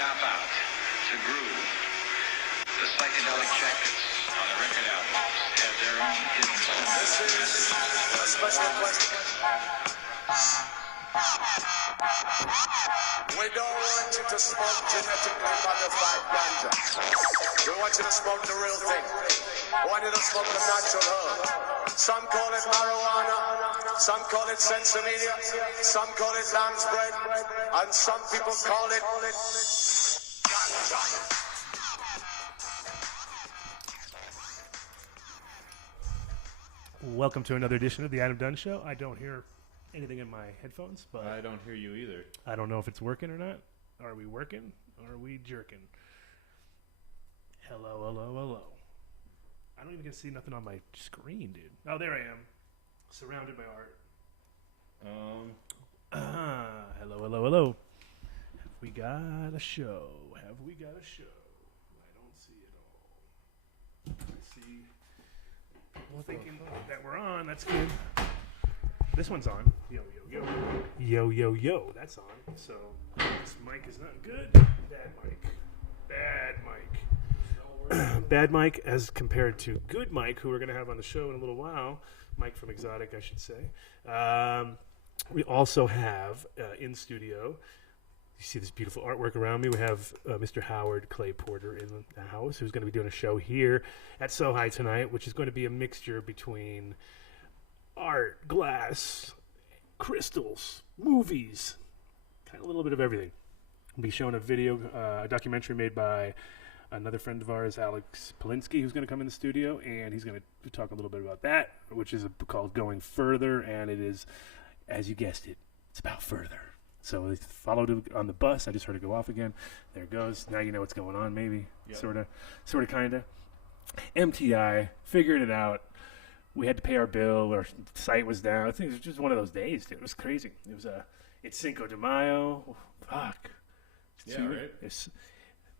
Cop Out to Groove. The psychedelic jackets on the record albums have their own hidden symbols and messages. A special request. We don't want you to smoke genetically modified ganja. We want you to smoke the real thing. We want you to smoke the natural herb. Some call it marijuana, some call it sensibilia, some call it lamb's bread, and some people call it ganja. Welcome to another edition of the Adam Dunn Show. I don't hear anything in my headphones, but I don't hear you either. I don't know if it's working or not. Are we working? Or are we jerking? Hello, hello, hello. I don't even get to see nothing on my screen, dude. Oh, there I am. Surrounded by art. Hello, hello, hello. Have we got a show? Have we got a show? I don't see it all. I see people thinking that we're on. That's good. This one's on. Yo, yo, yo. Yo, yo, yo. That's on. So this mic is not good. Bad mic. Bad mic. Bad Mike as compared to Good Mike, who we're going to have on the show in a little while. Mike from Exotic, I should say. We also have in studio, you see this beautiful artwork around me. We have Mr. Howard Clay Porter in the house, who's going to be doing a show here at So High tonight, which is going to be a mixture between art, glass, crystals, movies, kind of a little bit of everything. We'll be showing a video, a documentary made by another friend of ours, Alex Polinsky, who's going to come in the studio, and he's going to talk a little bit about that, which is called Going Further, and it is, as you guessed it, it's about further. So they followed it on the bus. I just heard it go off again. There it goes. Now you know what's going on, maybe. Yep. Sort of, kind of. MTI, figured it out. We had to pay our bill. Our site was down. I think it was just one of those days, dude. It was crazy. It was it's Cinco de Mayo. Fuck. Yeah, right?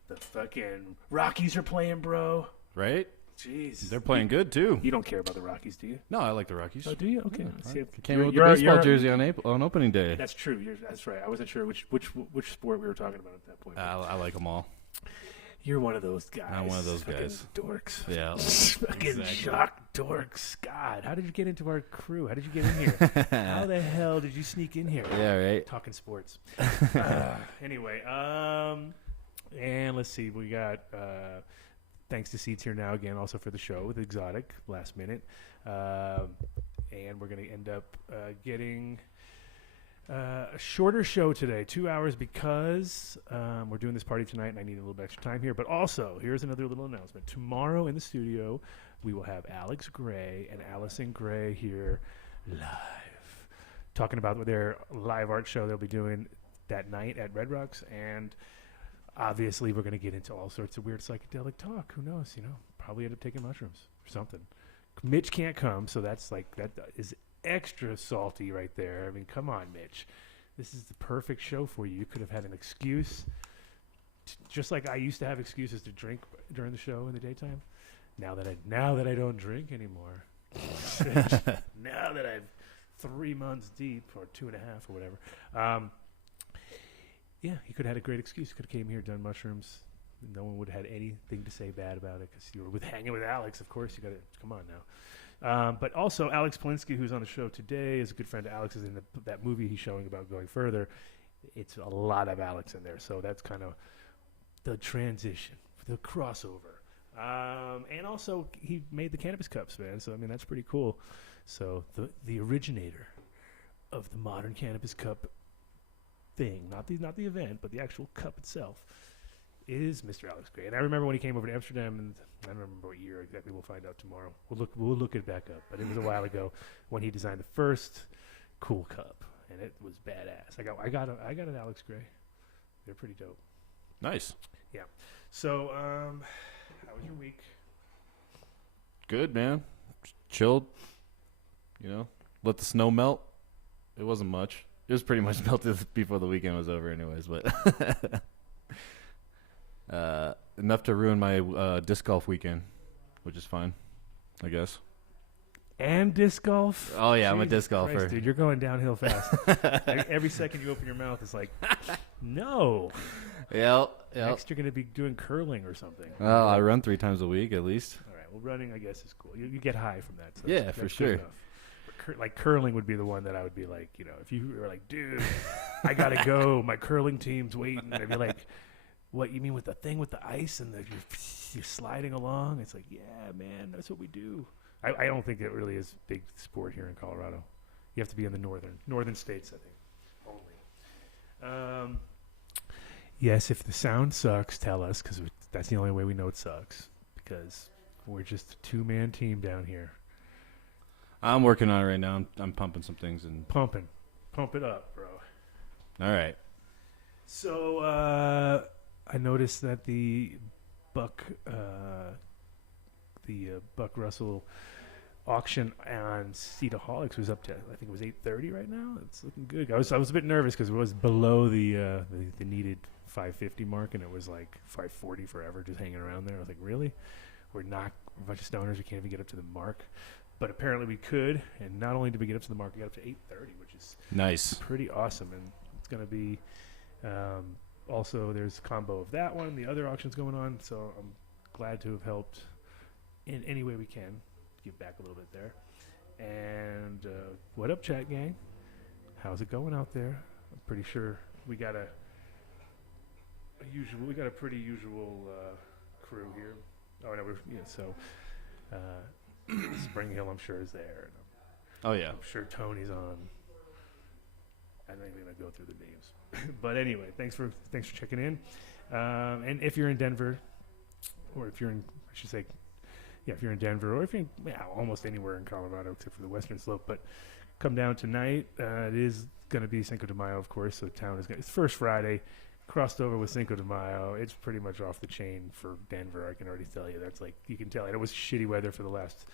The fucking Rockies are playing, bro. Right? Jeez. They're playing good, too. You don't care about the Rockies, do you? No, I like the Rockies. Oh, do you? Okay. Yeah, came with the baseball jersey on opening day. That's true. That's right. I wasn't sure which sport we were talking about at that point. I like them all. You're one of those guys. I'm one of those guys. Dorks. Yeah. Fucking shock dorks. God, how did you get into our crew? How did you get in here? How the hell did you sneak in here? Yeah, right. Talking sports. Anyway, and let's see, we got thanks to Seats here now again, also for the show with Exotic last minute, and we're going to end up getting a shorter show today, 2 hours, because we're doing this party tonight and I need a little bit extra time here. But also, here's another little announcement. Tomorrow in the studio, we will have Alex Gray and Allison Gray here live, talking about their live art show they'll be doing that night at Red Rocks. And obviously, we're going to get into all sorts of weird psychedelic talk. Who knows? Probably end up taking mushrooms or something. Mitch can't come, so that is extra salty right there. I mean, come on, Mitch. This is the perfect show for you. You could have had an excuse, just like I used to have excuses to drink during the show in the daytime. Now that I don't drink anymore, now that I'm 3 months deep, or 2.5 or whatever. Yeah, he could have had a great excuse. Could have came here, done mushrooms. No one would have had anything to say bad about it because you were hanging with Alex. Of course, you got to come on now. But also, Alex Polinsky, who's on the show today, is a good friend of Alex. Is in that movie he's showing about Going Further. It's a lot of Alex in there, so that's kind of the transition, the crossover. And also, he made the cannabis cups, man. So I mean, that's pretty cool. So the originator of the modern cannabis cup thing, not the event, but the actual cup itself, is Mr. Alex Gray. And I remember when he came over to Amsterdam, and I don't remember what year exactly. We'll find out tomorrow. We'll look it back up. But it was a while ago when he designed the first cool cup, and it was badass. I got an Alex Gray. They're pretty dope. Nice. Yeah. So, how was your week? Good, man. Chilled. Let the snow melt. It wasn't much. It was pretty much melted before the weekend was over anyways, but enough to ruin my disc golf weekend, which is fine, I guess. And disc golf? Oh, yeah, Jesus I'm a disc golfer. Christ, dude, you're going downhill fast. Every second you open your mouth, it's like, no. Yeah, Next, you're going to be doing curling or something. Well, I run 3 times a week at least. All right. Well, running, I guess, is cool. You get high from that. So Yeah, that's for good sure. enough. But like curling would be the one that I would be like, if you were like, dude, I got to go. My curling team's waiting. I'd be like, what, you mean with the thing with the ice and you're sliding along? It's like, yeah, man, that's what we do. I don't think it really is big sport here in Colorado. You have to be in the northern states, I think, only. Yes, if the sound sucks, tell us, because that's the only way we know it sucks, because we're just a 2-man team down here. I'm working on it right now. I'm pumping some things and Pump it up, bro. all right. So I noticed that the Buck Russell auction on Cedarholics was up to, I think it was 8:30 right now. It's looking good. I was a bit nervous because it was below the needed 550 mark, and it was like 540 forever just hanging around there. I was like, really? We're not a bunch of stoners. We can't even get up to the mark. But apparently we could, and not only did we get up to the mark, we got up to 8:30, which is Nice. pretty awesome. And it's going to be also there's a combo of that one, the other auctions going on. So I'm glad to have helped in any way we can. Give back a little bit there. And what up, chat gang? How's it going out there? I'm pretty sure we got a pretty usual crew here. Oh no, so Spring Hill I'm sure is there. Oh yeah. I'm sure Tony's on. I'm not even gonna go through the names. But anyway, thanks for checking in. And if you're in Denver, or if you're in, I should say, yeah, if you're in Denver, or if you're in, almost anywhere in Colorado except for the Western Slope, but come down tonight. It is going to be Cinco de Mayo, of course, so town is it's first Friday, crossed over with Cinco de Mayo. It's pretty much off the chain for Denver, I can already tell you. That's like, you can tell. And it was shitty weather for the last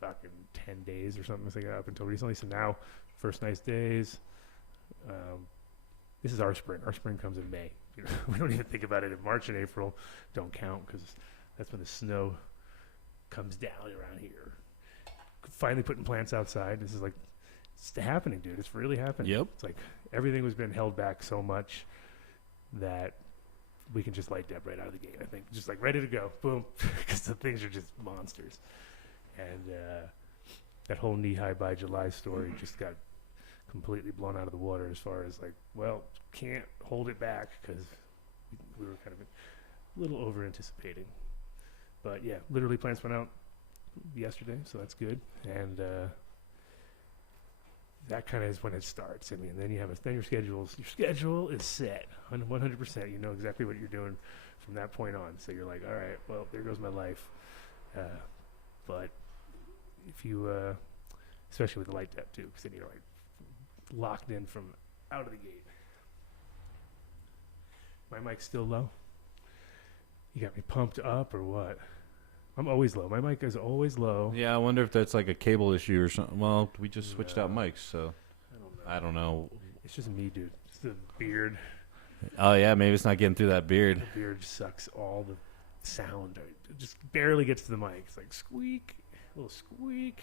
fucking 10 days or something like that up until recently. So now, first nice days. This is our spring. Our spring comes in May. We don't even think about it in March and April. Don't count because that's when the snow comes down around here. Finally putting plants outside. This is like, it's happening, dude. It's really happening. Yep. It's like everything was been held back so much that we can just light Deb right out of the gate. I think just like ready to go. Boom. Because the things are just monsters. And that whole knee-high by July story just got completely blown out of the water as far as like, well, can't hold it back because we were kind of a little over-anticipating. But yeah, literally plants went out yesterday, so that's good. And that kind of is when it starts. I mean, then you have then your schedule is set 100%. You know exactly what you're doing from that point on. So you're like, all right, well, there goes my life. But if you, especially with the light depth too, because then you're like locked in from out of the gate. My mic's still low. You got me pumped up or what? I'm always low. My mic is always low. Yeah, I wonder if that's like a cable issue or something. Well, we just switched out mics, so I don't know. It's just me, dude. It's the beard. Oh yeah, maybe it's not getting through that beard. The beard sucks all the sound. It just barely gets to the mic. It's like squeak, a little squeak.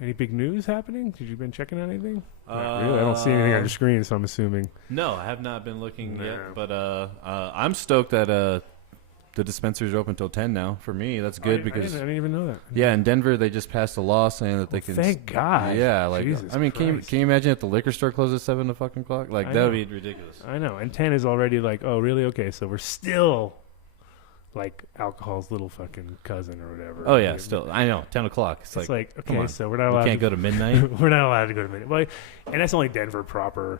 Any big news happening? Did you been checking on anything? Not really. I don't see anything on your screen, so I'm assuming. No, I have not been looking yet. But I'm stoked that the dispensaries are open till 10 now. For me, that's good because I didn't even know that. Yeah, in Denver they just passed a law saying that they can. Thank God. Yeah, like Jesus I mean, can Christ. you imagine if the liquor store closed at 7 o'clock? Like that would be ridiculous. I know, and 10 is already like, oh, really? Okay, so we're still like alcohol's little fucking cousin or whatever. Oh yeah, still I know 10 o'clock. It's like okay, so we're not allowed. You can't go to midnight. We're not allowed to go to midnight. Well, and that's only Denver proper.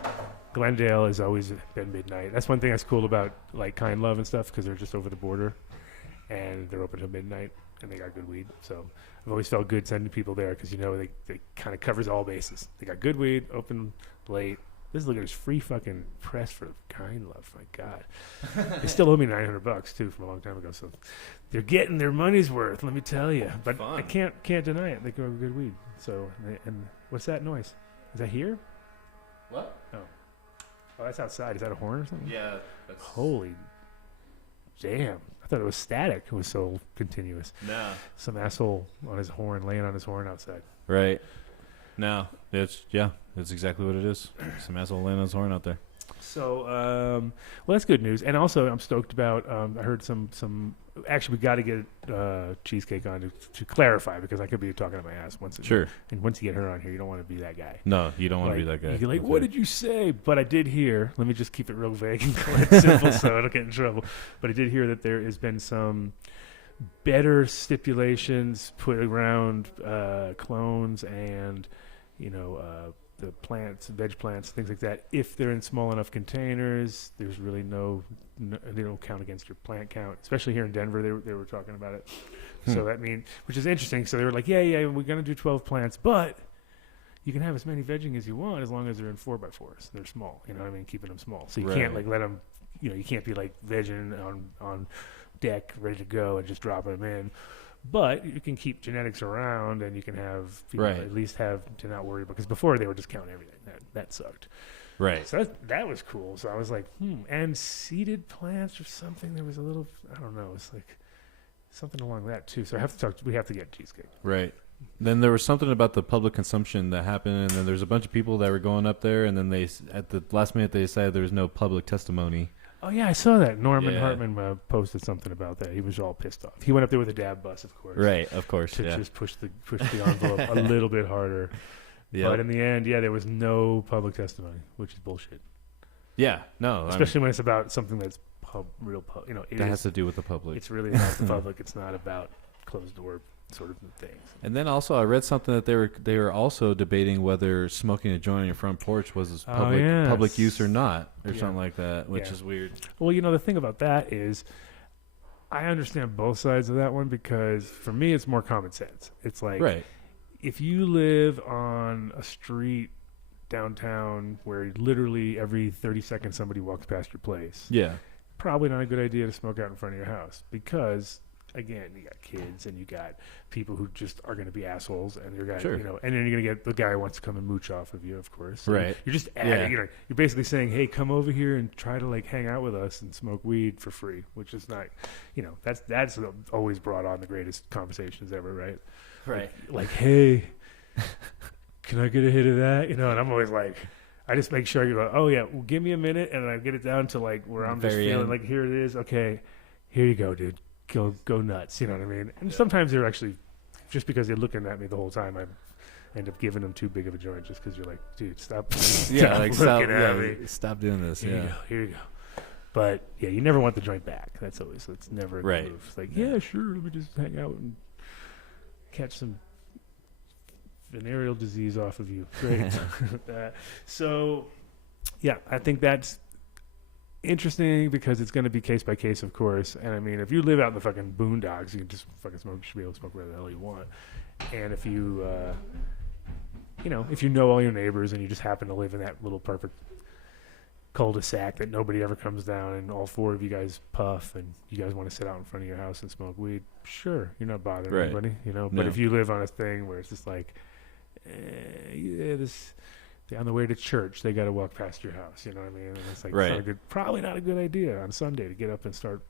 Glendale has always been midnight. That's one thing that's cool about like Kind Love and stuff because they're just over the border, and they're open till midnight, and they got good weed. So I've always felt good sending people there because they kind of covers all bases. They got good weed, open late. This is looking at free fucking press for Kind Love. My God, they still owe me $900 too from a long time ago. So they're getting their money's worth. Let me tell you. But Fun. I can't deny it. They grow good weed. So and what's that noise? Is that here? What? Oh, that's outside. Is that a horn or something? Yeah. Holy damn! I thought it was static. It was so continuous. No. Some asshole on his horn, laying on his horn outside. Right. No. It's exactly what it is. Some asshole laying on his horn out there. So, well, that's good news. And also, I'm stoked about. I heard some. Actually, we got to get Cheesecake on to clarify because I could be talking to my ass once. Sure. And once you get her on here, you don't want to be that guy. No, you don't want to be that guy. You're like, Okay. what did you say? But I did hear. Let me just keep it real vague and quite simple, so I don't get in trouble. But I did hear that there has been some better stipulations put around clones and the plants, veg plants, things like that. If they're in small enough containers, there's really no they don't count against your plant count. Especially here in Denver, they were talking about it. So that which is interesting. So they were like, yeah, we're gonna do 12 plants, but you can have as many vegging as you want as long as they're in 4x4s. They're small, you know what I mean, keeping them small. So you can't like let them, you can't be like vegging on deck ready to go and just dropping them in. But you can keep genetics around, and you can have at least have to not worry, because before they were just counting everything. That sucked. Right. So that was cool. So I was like, and seeded plants or something. There was a little, I don't know. It's like something along that too. So we have to get Cheesecake. Right. Then there was something about the public consumption that happened, and then there's a bunch of people that were going up there, and then they at the last minute they decided there was no public testimony. Oh, yeah, I saw that. Norman Hartman posted something about that. He was all pissed off. He went up there with a dab bus, of course. Right, of course, to just push the envelope a little bit harder. Yep. But in the end, there was no public testimony, which is bullshit. Yeah, no. Especially when it's about something that's that has to do with the public. It's really about the public. It's not about closed door sort of things. And then also I read something that they were also debating whether smoking a joint on your front porch was public use or not, or something like that, which is weird. Well, the thing about that is I understand both sides of that one, because for me it's more common sense. It's like if you live on a street downtown where literally every 30 seconds somebody walks past your place, probably not a good idea to smoke out in front of your house, because again, you got kids and you got people who just are going to be assholes, and you're and then you're going to get the guy who wants to come and mooch off of you, of course. So you're just adding, you're basically saying, hey, come over here and try to like hang out with us and smoke weed for free, which is not, that's always brought on the greatest conversations ever, right? Right. Like hey, can I get a hit of that? And I'm always like, I just make sure you go, oh yeah, well, give me a minute, and I get it down to like where I'm just feeling like, here it is, okay, here you go, dude. Go nuts, you know what I mean? And sometimes they're actually, just because they're looking at me the whole time, I end up giving them too big of a joint, just because you're like, dude, stop looking at me. Stop doing this. Here you go. But you never want the joint back. That's never a good move. It's like, sure, let me just hang out and catch some venereal disease off of you. Great. So, I think that's interesting, because it's going to be case by case, of course. And I mean, if you live out in the fucking boondocks, you can just fucking smoke. You should be able to smoke wherever the hell you want. And if you, if you know all your neighbors and you just happen to live in that little perfect cul-de-sac that nobody ever comes down, and all four of you guys puff, and you guys want to sit out in front of your house and smoke weed, sure, you're not bothering anybody, But if you live on a thing where it's just like, on the way to church, they got to walk past your house. You know what I mean? And it's like probably not a good idea on Sunday to get up and start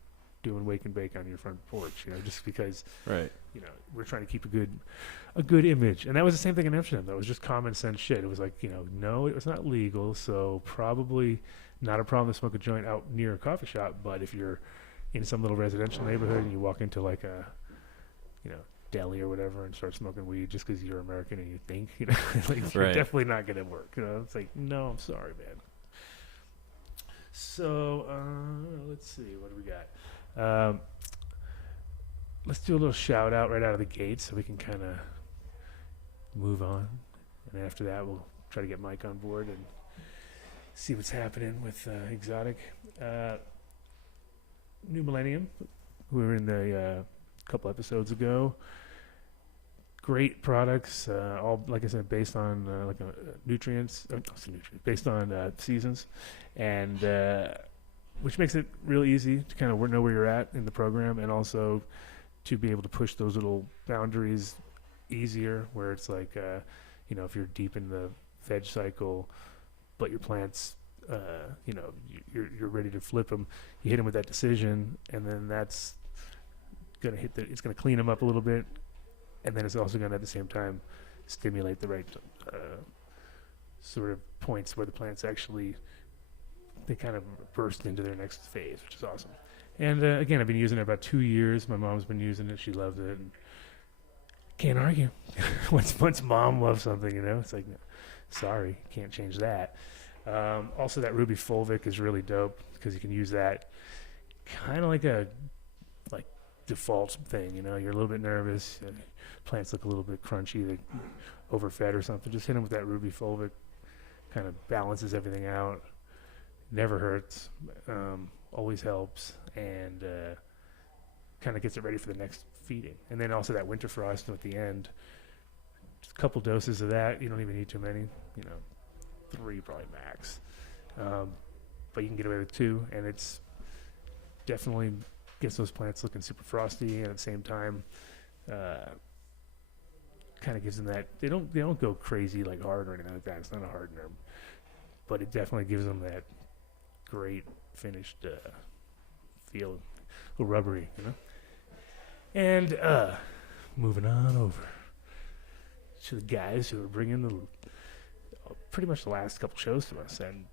doing wake and bake on your front porch. Just because we're trying to keep a good image. And that was the same thing in Amsterdam. That was just common sense shit. It was like, no, it was not legal, so probably not a problem to smoke a joint out near a coffee shop. But if you're in some little residential neighborhood and you walk into like a deli or whatever and start smoking weed just because you're American and you think, you're definitely not going to work. It's like, no, I'm sorry, man. So, let's see, what do we got? Let's do a little shout out right out of the gate so we can kind of move on. And after that, we'll try to get Mike on board and see what's happening with Exotic. New Millennium, we were in the couple episodes ago. Great products, all, like I said, based on nutrients, based on seasons, and which makes it real easy to kind of know where you're at in the program, and also to be able to push those little boundaries easier, where it's like, if you're deep in the veg cycle, but your plants, you're ready to flip them, you hit them with that decision, and then that's going to it's going to clean them up a little bit, and then it's also going to at the same time stimulate the right sort of points where the plants actually they kind of burst into their next phase, which is awesome. And again, I've been using it about 2 years. My mom's been using it; she loves it. And can't argue. once mom loves something, it's like, no, sorry, can't change that. Also, that ruby fulvic is really dope because you can use that kind of like a default thing. You're a little bit nervous. Plants look a little bit crunchy, they overfed or something. Just hit them with that ruby fulvic. Kind of balances everything out. Never hurts. Always helps, and kind of gets it ready for the next feeding. And then also that winter frost at the end. Just a couple doses of that. You don't even need too many. 3 probably max. But you can get away with 2, and it's definitely gets those plants looking super frosty, and at the same time, kind of gives them that they don't go crazy like hard or anything like that. It's not a hardener, but it definitely gives them that great finished feel, a little rubbery, And moving on over to the guys who are bringing pretty much the last couple shows to us, and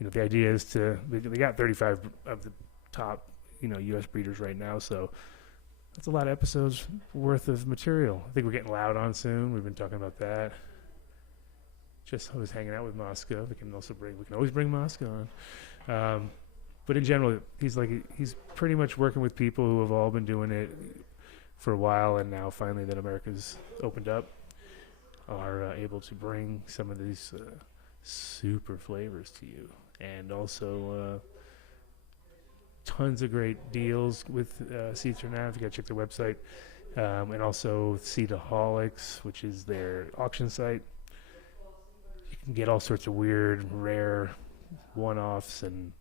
the idea is they got 35 of the top U.S. breeders right now, so that's a lot of episodes worth of material. I think we're getting Loud on soon. We've been talking about that. Just I was hanging out with Moscow. We can always bring Moscow on. But in general, he's pretty much working with people who have all been doing it for a while, and now finally that America's opened up, are able to bring some of these super flavors to you, and also tons of great deals with Seeds for Now. If you gotta check their website, and also Seedaholics, which is their auction site. You can get all sorts of weird, rare one-offs and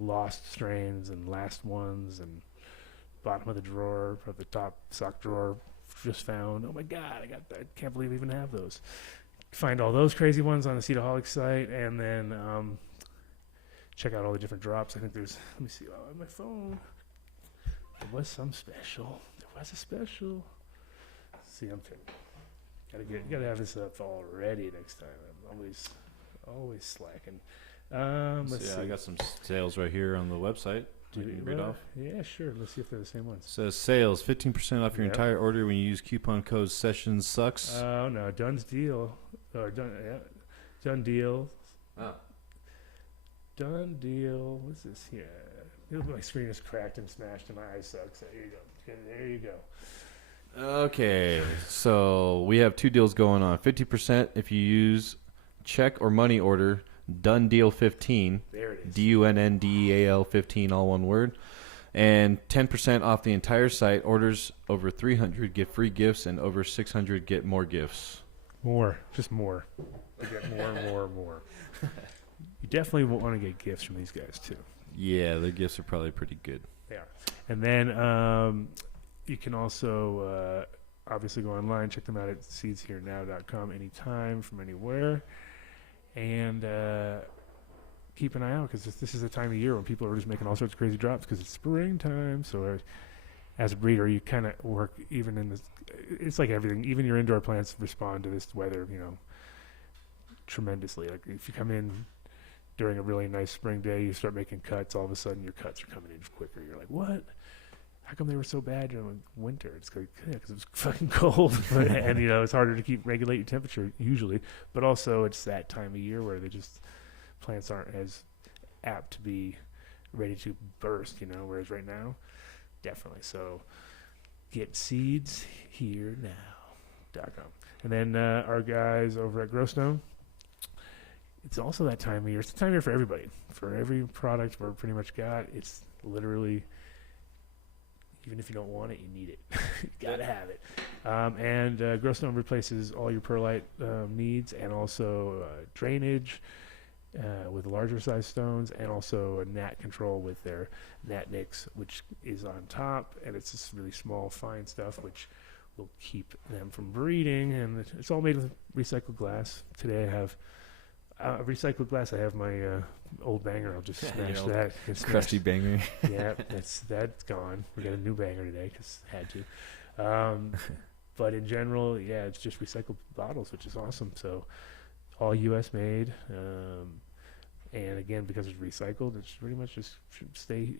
lost strains and last ones and bottom of the drawer or the top sock drawer just found. Oh my God, I got that! I can't believe I even have those. Find all those crazy ones on the Seedaholics site, and then check out all the different drops. I think there's, let me see, on my phone, there was some special. There was a special. See, I'm trying. Gotta have this up all ready next time. I'm always slacking. Let's see. I got some sales right here on the website. Do you read off? Yeah, sure. Let's see if they're the same ones. It says sales 15% off your entire order when you use coupon code Sessions Sucks. Oh no, Dunn's deal. Or Dunn deal. Oh. Done deal. What's this here? My screen is cracked and smashed and my eye sucks. There you go. Okay, so we have 2 deals going on. 50% if you use check or money order Dunn Deal 15. There it is. DUNNDEAL 15, all one word. And 10% off the entire site. Orders over 300 get free gifts, and over 600 get more gifts. More. Just more. We get more. You definitely want to get gifts from these guys, too. Yeah, their gifts are probably pretty good. They are. And then you can also obviously go online, check them out at seedsherenow.com anytime from anywhere. And keep an eye out, because this is a time of year when people are just making all sorts of crazy drops because it's springtime. So as a breeder, you kind of work even in this. It's like everything. Even your indoor plants respond to this weather, tremendously. Like if you come in during a really nice spring day, you start making cuts, all of a sudden your cuts are coming in quicker. You're like, what? How come they were so bad during winter? It's like, yeah, because it was fucking cold. And, it's harder to regulate your temperature usually. But also it's that time of year where plants aren't as apt to be ready to burst, whereas right now, definitely. So get seeds here now.com. And then our guys over at Growstone, it's also that time of year. It's the time of year for everybody. For every product we're pretty much got, it's literally, even if you don't want it, you need it. You gotta have it. And Growstone replaces all your perlite needs, and also drainage with larger size stones, and also a gnat control with their gnat nicks, which is on top, and it's this really small, fine stuff, which will keep them from breeding. And it's all made with recycled glass. Today I have recycled glass. I have my old banger. I'll just smash that. Crusty banger. Yeah, that's gone. We got a new banger today because had to. But in general, yeah, it's just recycled bottles, which is awesome. So all U.S. made. And again, because it's recycled, it's pretty much just should stay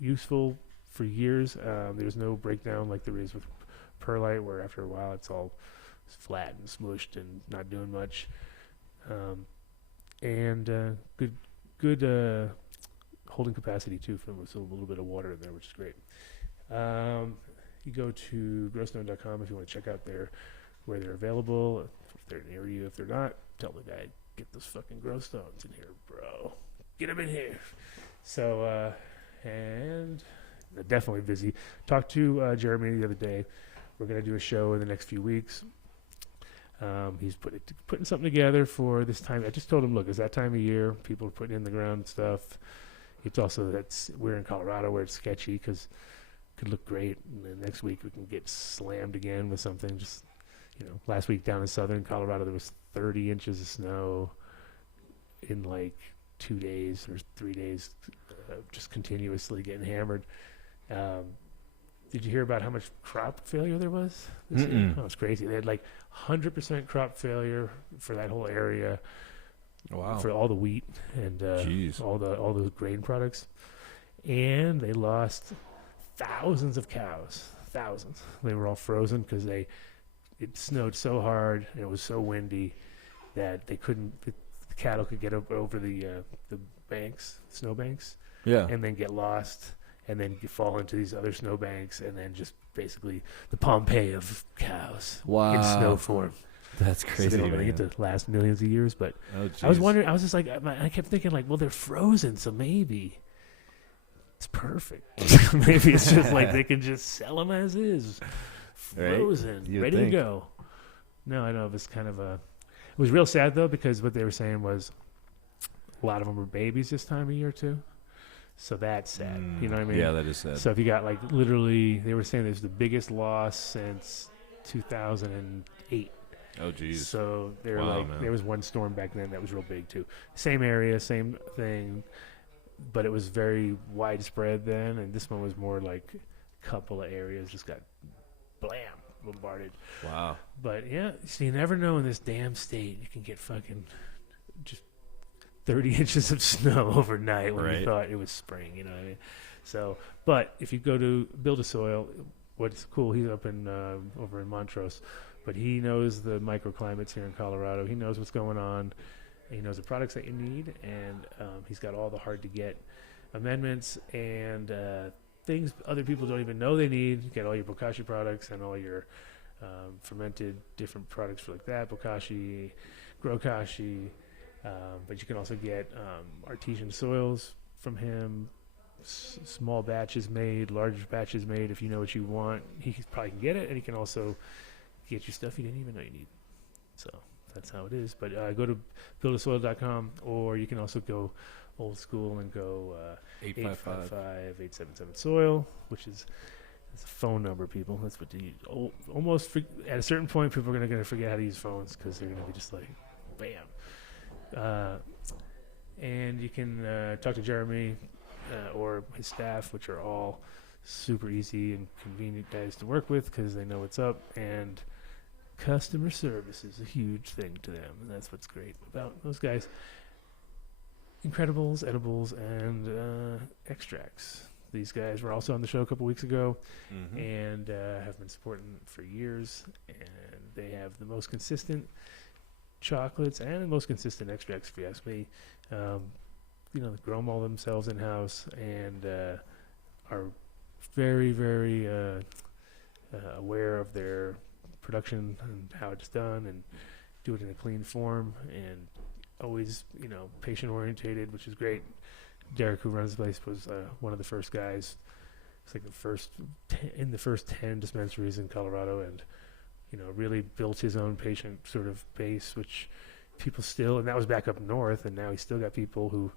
useful for years. There's no breakdown like there is with perlite, where after a while it's all flat and smushed and not doing much. And good holding capacity too, with a little bit of water in there, which is great. You go to growstone.com if you want to check out where they're available. If they're near you, if they're not, tell the guy, get those fucking grow stones in here, bro. Get them in here. So, and they're definitely busy. Talked to Jeremy the other day. We're going to do a show in the next few weeks. He's putting something together for this time. I just told him, look, it's that time of year. People are putting in the ground stuff. It's also we're in Colorado where it's sketchy because it could look great. And then next week we can get slammed again with something. Just, last week down in southern Colorado there was 30 inches of snow in like 2 days or 3 days, just continuously getting hammered. Did you hear about how much crop failure there was this year? Oh, it's crazy. They had like 100% crop failure for that whole area. Wow. For all the wheat and all those grain products. And they lost thousands of cows. Thousands. They were all frozen because it snowed so hard and it was so windy that they couldn't. The cattle could get over the snow banks, and then get lost, and then you fall into these other snow banks, and then just basically the Pompeii of cows in snow form. That's crazy. So they're going to get to last millions of years, but I was wondering. I was just like, I kept thinking, like, well, they're frozen, so maybe it's perfect. Maybe it's just like they can just sell them as is, frozen, right? ready to go. No, I know it was kind of a. It was real sad though, because what they were saying was a lot of them were babies this time of year too. So that's sad. You know what I mean? Yeah, that is sad. So if you got like literally, they were saying this is the biggest loss since 2008. Oh, geez. So they were man. there was one storm back then that was real big too. Same area, same thing, but it was very widespread then, and this one was more like a couple of areas just got bombarded. Wow. But yeah, so you never know in this damn state. You can get fucking just 30 inches of snow overnight when you thought it was spring, you know what I mean? So, but if you go to Build a Soil, what's cool, he's up in over in Montrose, but he knows the microclimates here in Colorado. He knows what's going on. He knows the products that you need, and he's got all the hard-to-get amendments and things other people don't even know they need. You get all your bokashi products and all your fermented different products like that, bokashi, grokashi, but you can also get artesian soils from him, small batches made, large batches made. If you know what you want, he probably can get it, and he can also get you stuff you didn't even know you need. So that's how it is. But go to buildasoil.com, or you can also go old school and go 855-877-SOIL, which is it's a phone number, people. That's what you almost at a certain point, people are going to forget how to use phones because they're going to be just like, bam. And you can talk to Jeremy or his staff, which are all super easy and convenient guys to work with because they know what's up, and customer service is a huge thing to them, and that's what's great about those guys. Incredibles, edibles, and extracts. These guys were also on the show a couple weeks ago, and have been supporting for years, and they have the most consistent chocolates and the most consistent extracts, if you ask me. They grow them all themselves in-house, and are very, very aware of their production and how it's done, and do it in a clean form, and always, patient-orientated, which is great. Derek, who runs the place, was one of the first guys. It's like the first 10 dispensaries in Colorado, and really built his own patient sort of base, which people still, and that was back up north, and now he's still got people who,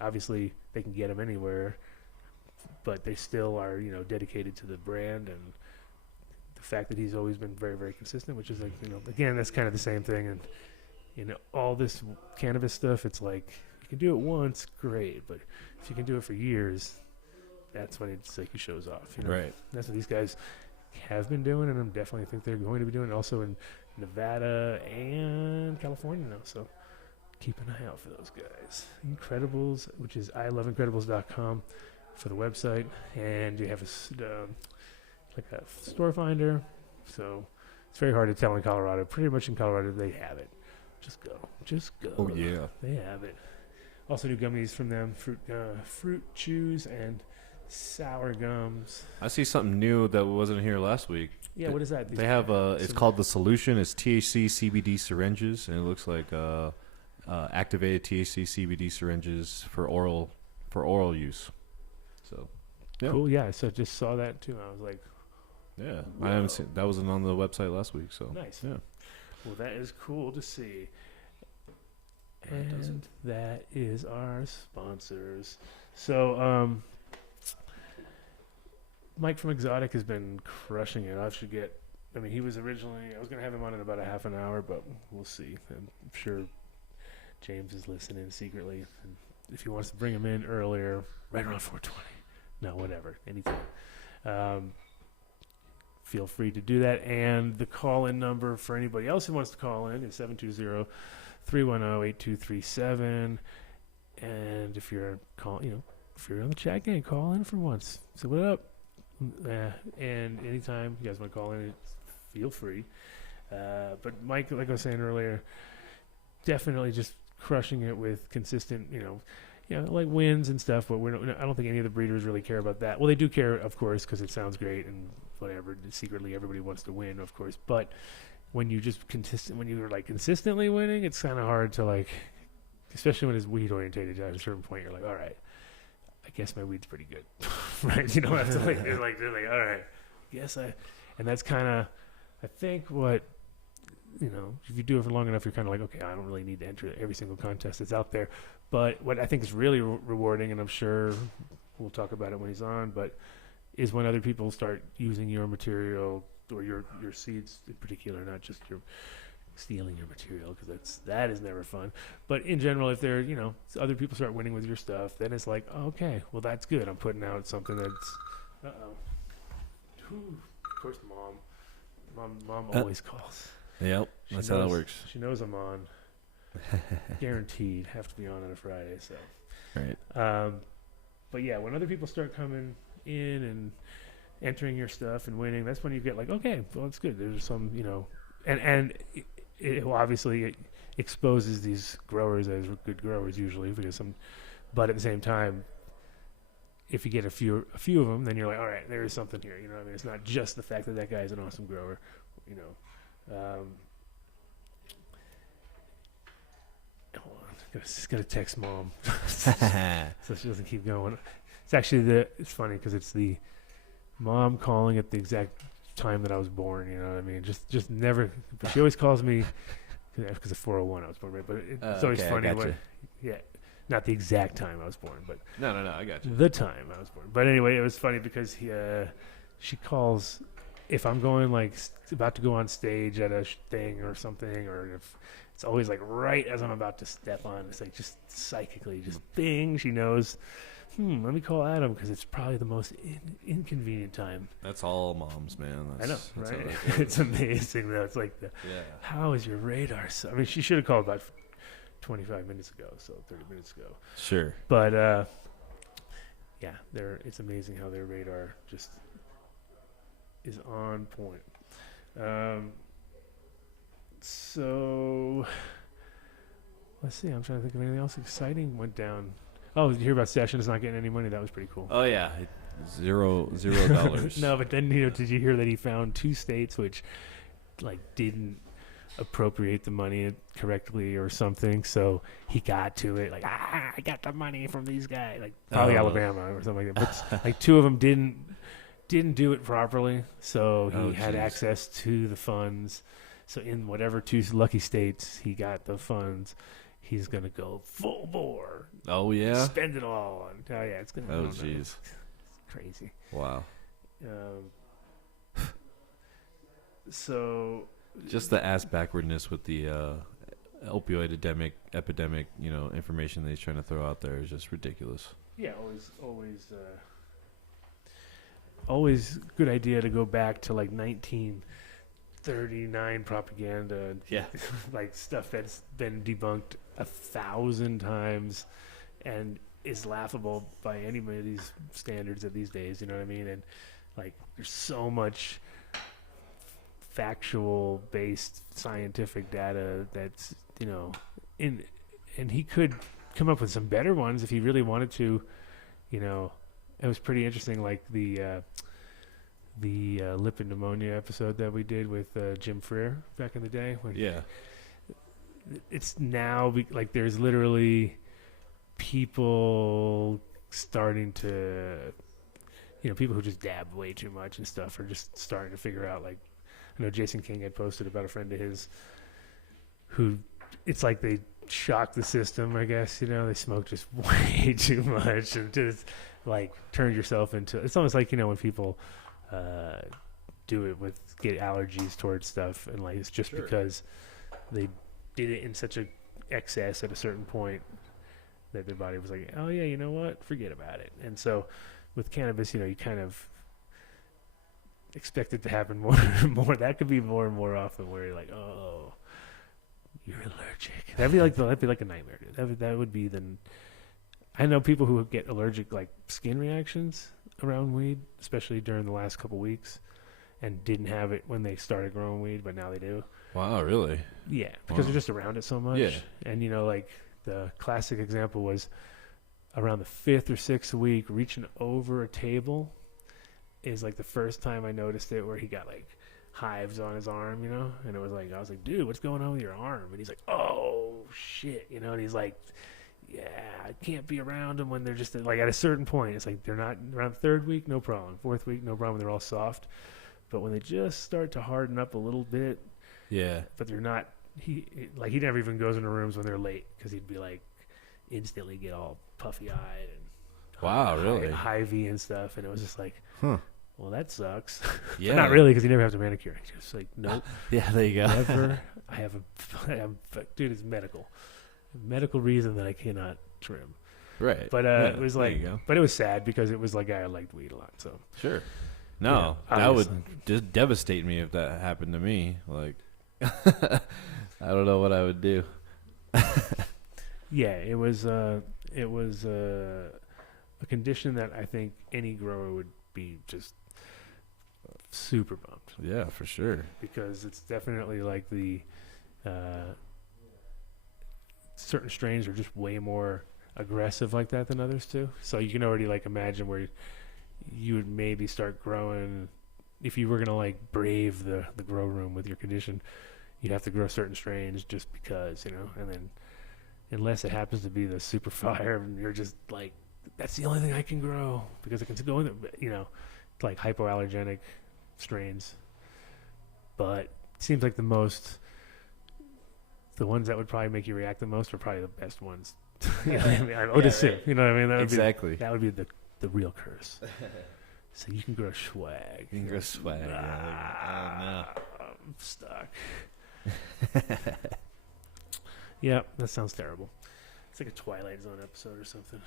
obviously they can get them anywhere, but they still are, dedicated to the brand, and the fact that he's always been very, very consistent, which is like, again, that's kind of the same thing. And all this cannabis stuff, it's like you can do it once, great, but if you can do it for years, that's when it's like he shows off. Right. That's what these guys have been doing, and I definitely think they're going to be doing it also in Nevada and California now. So keep an eye out for those guys. Incredibles, which is iloveincredibles.com for the website, and you have like a store finder. So it's very hard to tell in Colorado. Pretty much in Colorado, they have it. Just go. Oh yeah. They have it. Also do gummies from them, fruit chews and sour gums. I see something new that wasn't here last week. Yeah, what is that? They have it's called The Solution. It's THC CBD syringes, and it looks like activated THC CBD syringes for oral use. So yeah. Cool. Yeah, so just saw that too. I was like, yeah, whoa. I haven't seen that. Wasn't on the website last week. So Nice. Yeah. Well, that is cool to see. That does And that is our sponsors. So, Mike from Exotic has been crushing it. I mean, he was originally, I was going to have him on in about a half an hour, but we'll see. I'm sure James is listening secretly. And if he wants to bring him in earlier, right around 4:20. No, whatever. Anytime. Feel free to do that. And the call-in number for anybody else who wants to call in is 720-310-8237. And if you're if you're on the chat gang, call in for once. Say what up. And anytime you guys want to call in, feel free. But Mike, like I was saying earlier, definitely just crushing it with consistent, like wins and stuff. But I don't think any of the breeders really care about that. Well, they do care, of course, because it sounds great and whatever. Secretly, everybody wants to win, of course. But when you just you're like consistently winning, it's kind of hard to like, especially when it's weed orientated. At a certain point, you're like, all right, I guess my weed's pretty good, right? You don't have to like, they're like, all right, and that's kind of, I think what, if you do it for long enough, you're kind of like, okay, I don't really need to enter every single contest that's out there. But what I think is really rewarding, and I'm sure we'll talk about it when he's on, but is when other people start using your material or your seeds in particular, not just your stealing your material, because that is never fun. But in general, if they're other people start winning with your stuff, then it's like, oh, okay, well that's good. I'm putting out something that's of course mom always calls. Yep, that's how that works. She knows I'm on. Guaranteed have to be on a Friday. So Right. But yeah, when other people start coming in and entering your stuff and winning, that's when you get like, okay, well that's good. There's some and it obviously exposes these growers as good growers usually, because but at the same time, if you get a few of them, then you're like, all right, there is something here. You know what I mean? It's not just the fact that that guy is an awesome grower. Hold on, just gotta text mom so she doesn't keep going. It's actually it's funny because it's the mom calling at the exact time that I was born. You know what I mean? Just never. But she always calls me because of 401 I was born, right? But it's always funny when, not the exact time I was born, but No, I got you. the time I was born. But anyway, it was funny because she calls if I'm going like about to go on stage at a thing or something, or if it's always like right as I'm about to step on. It's like just psychically, just bing. She knows. Let me call Adam because it's probably the most inconvenient time. That's all moms, man. I know, that's right? how that It's amazing though. It's like how is your radar? I mean, she should have called about 25 minutes ago, so 30 minutes ago. Sure. But yeah, it's amazing how their radar just is on point. So let's see. I'm trying to think of anything else exciting went down. Oh, did you hear about Sessions not getting any money? That was pretty cool. Oh yeah, $0. No, but then did you hear that he found 2 states which like didn't appropriate the money correctly or something? So he got to it like, I got the money from these guys, like probably Alabama or something like that. But like 2 of them didn't do it properly, so he had access to the funds. So in whatever 2 lucky states he got the funds, he's gonna go full bore. Oh yeah, spend it all. And, oh yeah, it's gonna. Oh jeez, it's crazy. Wow. So just the ass backwardness with the opioid epidemic, information that he's trying to throw out there is just ridiculous. Yeah, always good idea to go back to like 1930 39 propaganda. Yeah. Like stuff that's been debunked 1,000 times and is laughable by anybody's standards of these days. You know what I mean? And like, there's so much factual based scientific data that's, you know, and he could come up with some better ones if he really wanted to. You know, it was pretty interesting, like the lipid pneumonia episode that we did with Jim Freer back in the day. When Yeah. it's now like there's literally people starting to, you know, people who just dab way too much and stuff are just starting to figure out, like, I know Jason King had posted about a friend of his who, it's like they shocked the system, I guess, you know, they smoke just way too much and just like turn yourself into, it's almost like, you know, when people do it with, get allergies towards stuff, and like it's just because they did it in such a excess at a certain point that their body was like, oh yeah, you know what, forget about it. And so with cannabis, you know, you kind of expect it to happen more and more. That could be more and more often where you're like, oh, you're allergic. That'd be like a nightmare, dude. That would be I know people who get allergic, like skin reactions around weed, especially during the last couple weeks, and didn't have it when they started growing weed, but now they do. Wow, really? Yeah, because they're just around it so much. Yeah. And, you know, like the classic example was around the 5th or 6th week, reaching over a table is like the first time I noticed it, where he got like hives on his arm, you know? And it was like, I was like, dude, what's going on with your arm? And he's like, oh, shit, you know? And he's like, yeah, I can't be around them when they're just like at a certain point. It's like they're not around the 3rd week, no problem. 4th week, no problem. They're all soft. But when they just start to harden up a little bit, Yeah. but they're not, he never even goes into rooms when they're late, because he'd be like instantly get all puffy eyed and Wow, really? hivey and stuff. And it was just like, Huh. well, that sucks. Yeah. But not really, because he never has to manicure. He's just like, nope, Yeah, there you go. never. I have dude, it's medical reason that I cannot trim. Right. But Yeah, it was there like, you go. but it was sad because it was like I liked weed a lot. So Sure. No, Yeah, that would obviously. just devastate me if that happened to me. Like, I don't know what I would do. yeah, it was a condition that I think any grower would be just super bummed, Yeah, for sure. because it's definitely like the certain strains are just way more aggressive like that than others too. So you can already like imagine where you would maybe start growing, if you were gonna like brave the grow room with your condition, you'd have to grow certain strains just because, you know. And then unless it happens to be the super fire and you're just like, that's the only thing I can grow because it can go in the, you know, like hypoallergenic strains. But it seems like the ones that would probably make you react the most are probably the best ones. You know what I mean? I would assume, you know what I mean? That would Exactly. that would be the real curse. So you can grow swag. You can grow swag. Yeah, I'm stuck. Yeah, that sounds terrible. It's like a Twilight Zone episode or something.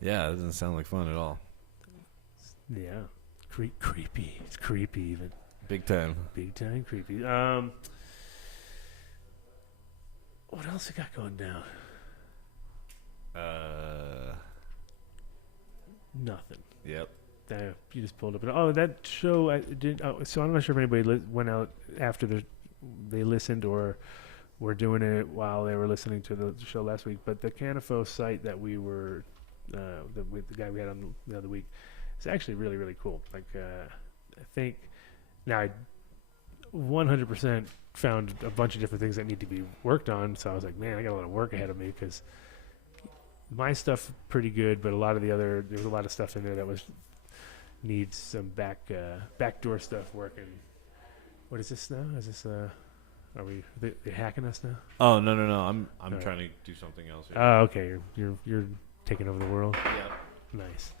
yeah, it doesn't sound like fun at all. Yeah, creepy. It's creepy even. Big time. Big time creepy. What else we got going down? Nothing. Yep. You just pulled up. Oh, that show I did. Oh, so I'm not sure if anybody went out after they listened or were doing it while they were listening to the show last week. But the Canifo site that we were, the guy we had on the other week, is actually really, really cool. Like, I think now I 100% found a bunch of different things that need to be worked on. So I was like, man, I got a lot of work ahead of me, because my stuff pretty good, but there was a lot of stuff in there that needs some backdoor stuff working. What is this now? Is this are they hacking us now? Oh no! I'm right. trying to do something else. Here. Oh, okay. You're taking over the world. Yeah. Nice.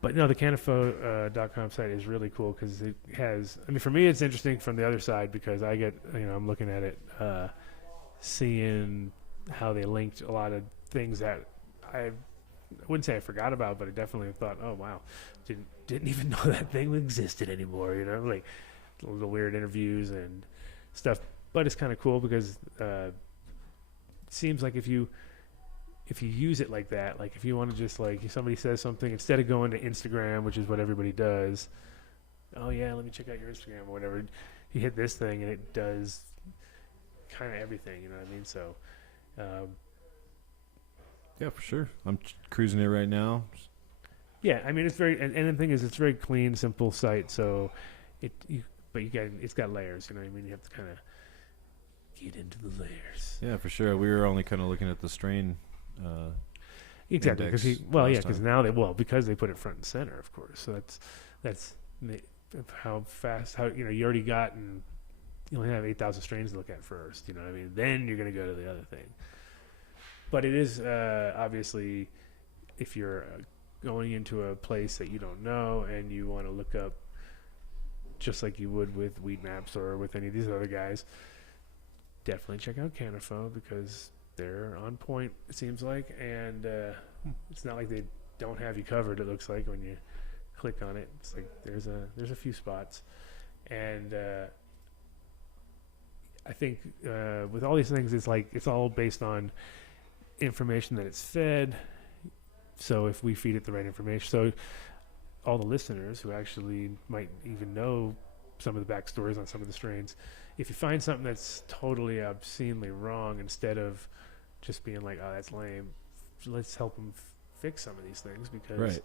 But no, the Canifo.com site is really cool because it has. I mean, for me, it's interesting from the other side because I get, I'm looking at it, seeing how they linked a lot of things that I I wouldn't say I forgot about, but I definitely thought, oh wow, didn't even know that thing existed anymore. You know, like the weird interviews and stuff. But it's kind of cool because it seems like if you use it like that, like if you want to just like if somebody says something, instead of going to Instagram, which is what everybody does, oh yeah, let me check out your Instagram or whatever, you hit this thing and it does kind of everything, you know what I mean? So Yeah, for sure. I'm cruising it right now. yeah, I mean it's very and the thing is it's a very clean, simple site, so it's got layers, you know what I mean? You have to kind of get into the layers. Yeah, for sure. We were only kind of looking at the strain. Exactly, index because last now because they put it front and center, of course. So that's how fast you already gotten. You only have 8,000 strains to look at first. You know what I mean? Then you're going to go to the other thing. But it is obviously if you're going into a place that you don't know and you want to look up, just like you would with Weed Maps or with any of these other guys, definitely check out Canifo because they're on point, it seems like, and it's not like they don't have you covered. It looks like when you click on it, it's like there's a few spots, and I think with all these things, it's like it's all based on information that it's fed. So if we feed it the right information, so all the listeners who actually might even know some of the backstories on some of the strains, if you find something that's totally obscenely wrong, instead of just being like, oh, that's lame, let's help them fix some of these things, because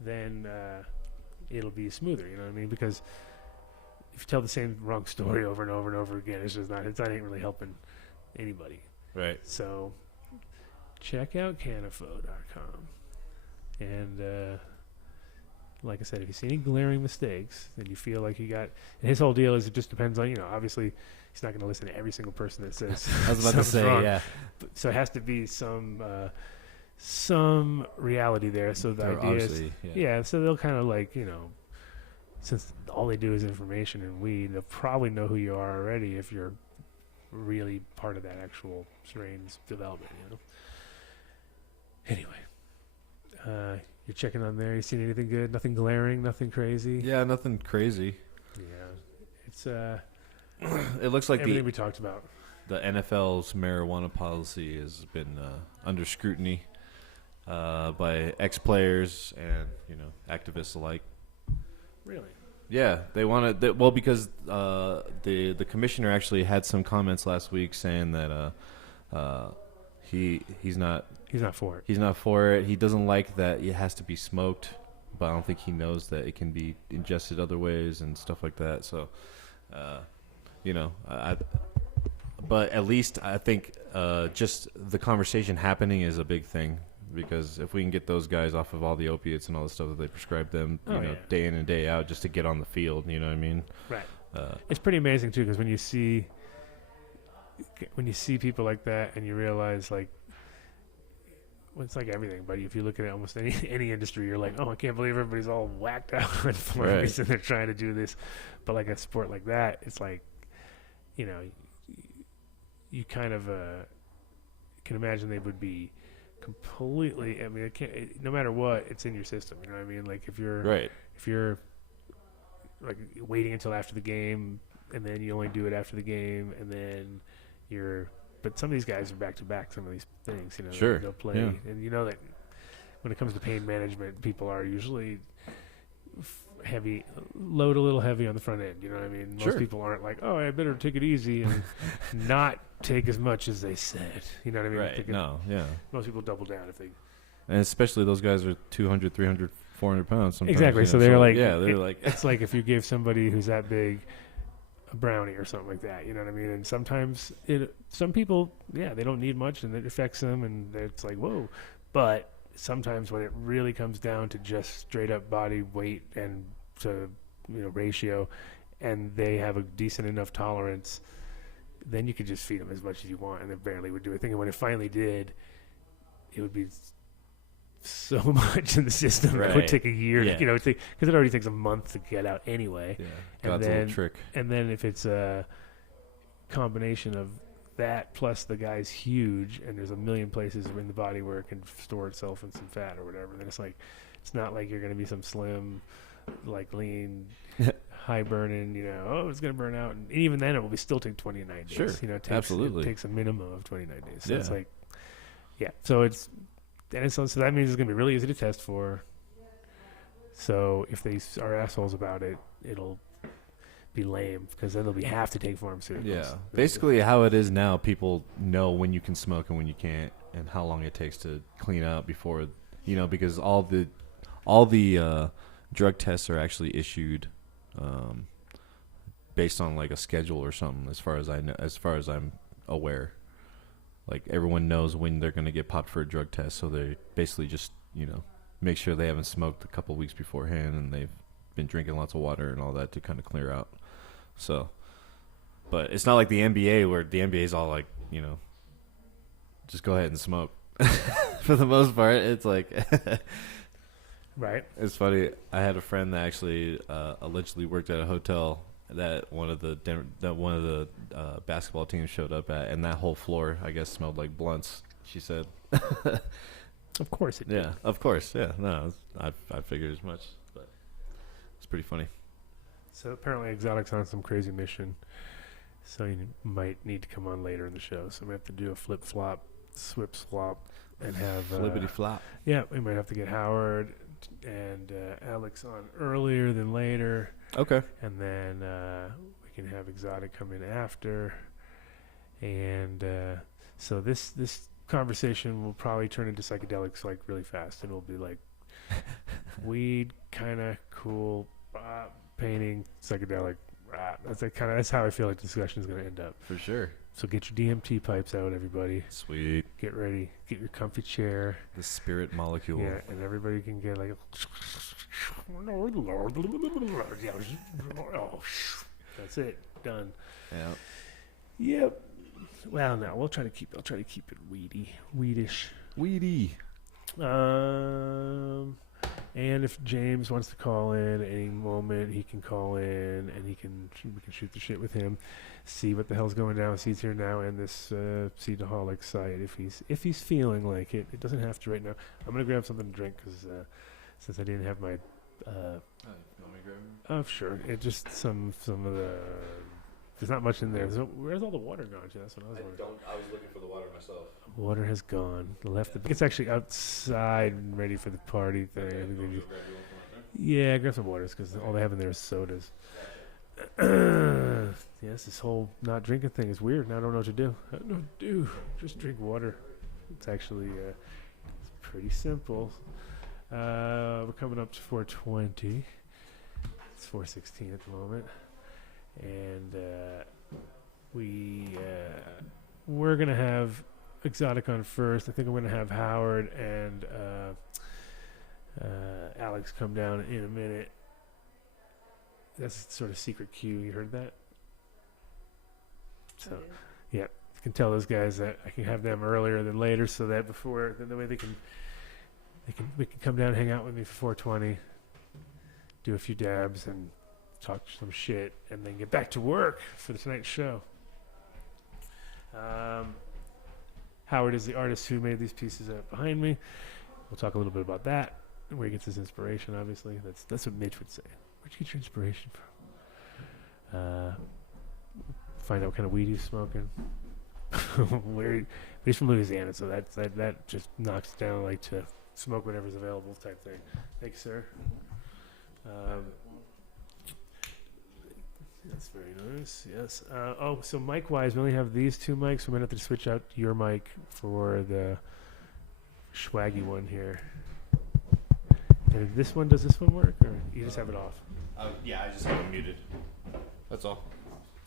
then it'll be smoother, you know what I mean? Because if you tell the same wrong story over and over and over again, it's not ain't really helping anybody. Right. So check out canifo.com. And like I said, if you see any glaring mistakes, then you feel like you got... And his whole deal is it just depends on, obviously he's not going to listen to every single person that says I was about to say, wrong. yeah. So it has to be some reality there. So the idea is... Yeah, so they'll kind of like, since all they do is information and weed, they'll probably know who you are already if you're really part of that actual strain's development, Anyway. You're checking on there. You seen anything good? Nothing glaring? Nothing crazy? Yeah, nothing crazy. Yeah. It's it looks like everything we talked about. The NFL's marijuana policy has been under scrutiny by ex-players and activists alike. Really? Yeah, they want to. Well, because the commissioner actually had some comments last week saying that he's not. He's not for it. He's not for it. He doesn't like that it has to be smoked, but I don't think he knows that it can be ingested other ways and stuff like that. So, but at least I think just the conversation happening is a big thing, because if we can get those guys off of all the opiates and all the stuff that they prescribe them, day in and day out, just to get on the field, you know what I mean? Right. It's pretty amazing too, because when you see people like that, and you realize like. Well, it's like everything, but if you look at almost any industry, you're like, oh, I can't believe everybody's all whacked out for a reason they're trying to do this. But like a sport like that, it's like, you you kind of can imagine they would be completely. I mean, no matter what, it's in your system. You know what I mean? Like if you're like waiting until after the game, and then you only do it after the game, and then you're. But some of these guys are back to back. Some of these things, Sure. they'll play, and that when it comes to pain management, people are usually heavy, load a little heavy on the front end. You know what I mean? Most people aren't like, oh, I better take it easy and not take as much as they said. You know what I mean? Right. Most people double down if they. And especially those guys are 200, 300, 400 pounds. Sometimes, exactly. So they're like, like, it's like if you gave somebody who's that big a brownie or something like that, you know what I mean? And sometimes some people, they don't need much and it affects them and it's like, whoa. But sometimes when it really comes down to just straight up body weight and to, ratio, and they have a decent enough tolerance, then you could just feed them as much as you want and it barely would do a thing. And when it finally did, it would be so much in the system. It would take a year, because it already takes a month to get out anyway. God's little trick. And then if it's a combination of that plus the guy's huge, and there's a million places in the body where it can store itself in some fat or whatever. Then it's like, it's not like you're going to be some slim, like lean, high burning. It's going to burn out, and even then it will still take 29 days. Sure, absolutely. It takes a minimum of 29 days. So Yeah. it's like, So so that means it's going to be really easy to test for. So if they are assholes about it, it'll be lame because then they'll have to take pharmaceuticals. Yeah. Basically, how it is now, people know when you can smoke and when you can't, and how long it takes to clean out before, because all the drug tests are actually issued based on like a schedule or something. As far as I'm aware, like everyone knows when they're going to get popped for a drug test, so they basically just make sure they haven't smoked a couple weeks beforehand and they've been drinking lots of water and all that to kind of clear out. So, but it's not like the NBA where the NBA is all like, just go ahead and smoke. For the most part, it's like, right. It's funny. I had a friend that actually allegedly worked at a hotel that one of the basketball teams showed up at, and that whole floor, I guess, smelled like blunts. She said. Of course it did. Yeah, of course. Yeah, no, I figured as much, but it's pretty funny. So apparently Exotic's on some crazy mission, so you might need to come on later in the show. So we have to do a flip-flop, swip-swap, and have... Flippity-flop. Yeah, we might have to get Howard and Alex on earlier than later. Okay. And then we can have Exotic come in after. And so this conversation will probably turn into psychedelics like really fast, and it'll be like weed, kind of cool, painting, psychedelic. That's how I feel like the discussion is going to end up. For sure. So get your DMT pipes out, everybody. Sweet. Get ready. Get your comfy chair. The spirit molecule. Yeah, and everybody can get like that's it. Done. Yeah. Yep. Well, no, I'll try to keep it weedish. Weedy. And if James wants to call in at any moment, he can call in, and we can shoot the shit with him, see what the hell's going down with Seeds Here Now and this Seedaholic site if he's feeling like it. It doesn't have to right now. I'm gonna grab something to drink because since I didn't have my. Oh, sure. It just some of the. There's not much in there. Where's all the water gone to? That's what I was wondering. I was looking for the water myself. Water has gone. It's actually outside and ready for the party thing. Yeah, grab some waters because all they have in there is sodas. Yes, this whole not drinking thing is weird. Now I don't know what to do. I don't know what to do. Just drink water. It's actually it's pretty simple. We're coming up to 4:20. It's 4:16 at the moment. And we're gonna have Exotic on first. I think I'm gonna have Howard and Alex come down in a minute. That's sort of secret cue. You heard that? So, yeah, you can tell those guys that I can have them earlier than later, so that the way we can come down and hang out with me for 4:20, do a few dabs and talk some shit, and then get back to work for tonight's show. Howard is the artist who made these pieces out behind me. We'll talk a little bit about that, where he gets his inspiration, obviously. That's what Mitch would say. Where'd you get your inspiration from? Find out what kind of weed he's smoking. He's from Louisiana, so that just knocks it down like to smoke whatever's available type thing. Thanks, sir. That's very nice. Yes. So mic-wise, we only have these two mics. We might have to switch out your mic for the swaggy one here. And does this one work, or you just have it off? Yeah, I just have it muted. That's all.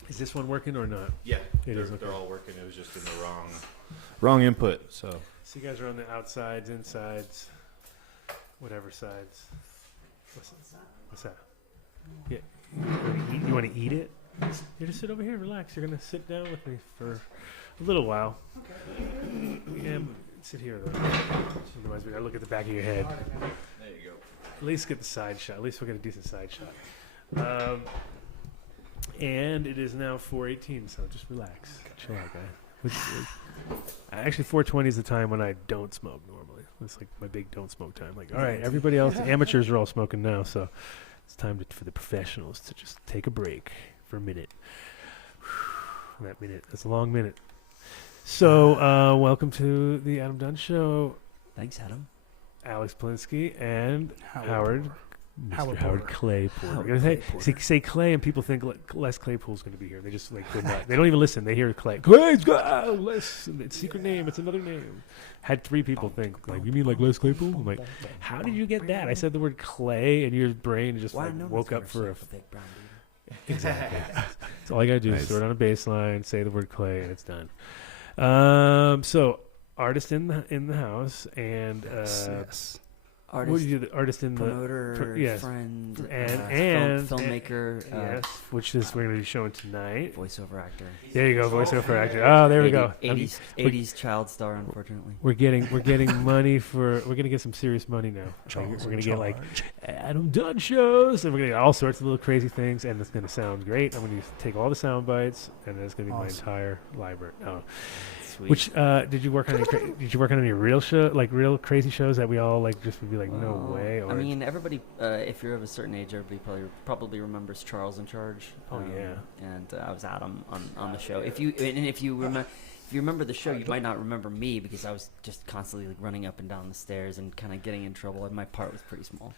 Is this one working or not? Yeah, It is, okay. They're all working. It was just in the wrong input. So you guys are on the outsides, insides, whatever sides. What's that? Yeah. You want to eat it? You just sit over here, relax. You're gonna sit down with me for a little while. Yeah, sit here though. Otherwise, we gotta look at the back of your head. there you go. At least get the side shot. At least we'll get a decent side shot. And it is now 4:18, so just relax. Chill out, guy. Actually, 420 is the time when I don't smoke normally. It's like my big don't smoke time. Like, all right, everybody else, amateurs are all smoking now, so it's time for the professionals to just take a break for a minute. That minute, that's a long minute. So, welcome to the Adam Dunn Show. Thanks, Adam. Alex Polinsky and Howard. Mr. Howard Claypool. Say Clay, and people think Les Claypool's going to be here. They just like they don't even listen. They hear Clay. Clay's got Les. It's a secret name. It's another name. Had 3 people think like, you mean like Les Claypool? I'm like, how did you get that? I said the word Clay, and your brain just woke up for a thick brown beard. Exactly. So all you gotta do is throw it on a bass line, say the word Clay, and it's done. So artist in the house, and Yes. Artist, what do you do? The artist in promoter, the yes, friend, and filmmaker. Yes, which is we're going to be showing tonight. Voiceover actor. There you go, voiceover actor. Oh, there we go. 80s child star, unfortunately. We're getting money for. We're going to get some serious money now. We're going to get like Adam Dunn shows, and we're going to get all sorts of little crazy things, and it's going to sound great. I'm going to take all the sound bites, and that's going to be my entire library. Oh. Sweet. Which did you work on? Did you work on any real show, like real crazy shows that we all like just would be like, no way? Or I mean, everybody, if you're of a certain age, everybody probably remembers Charles in Charge. Oh yeah. And I was Adam on the show. If you remember the show, you might not remember me because I was just constantly like running up and down the stairs and kind of getting in trouble. And my part was pretty small.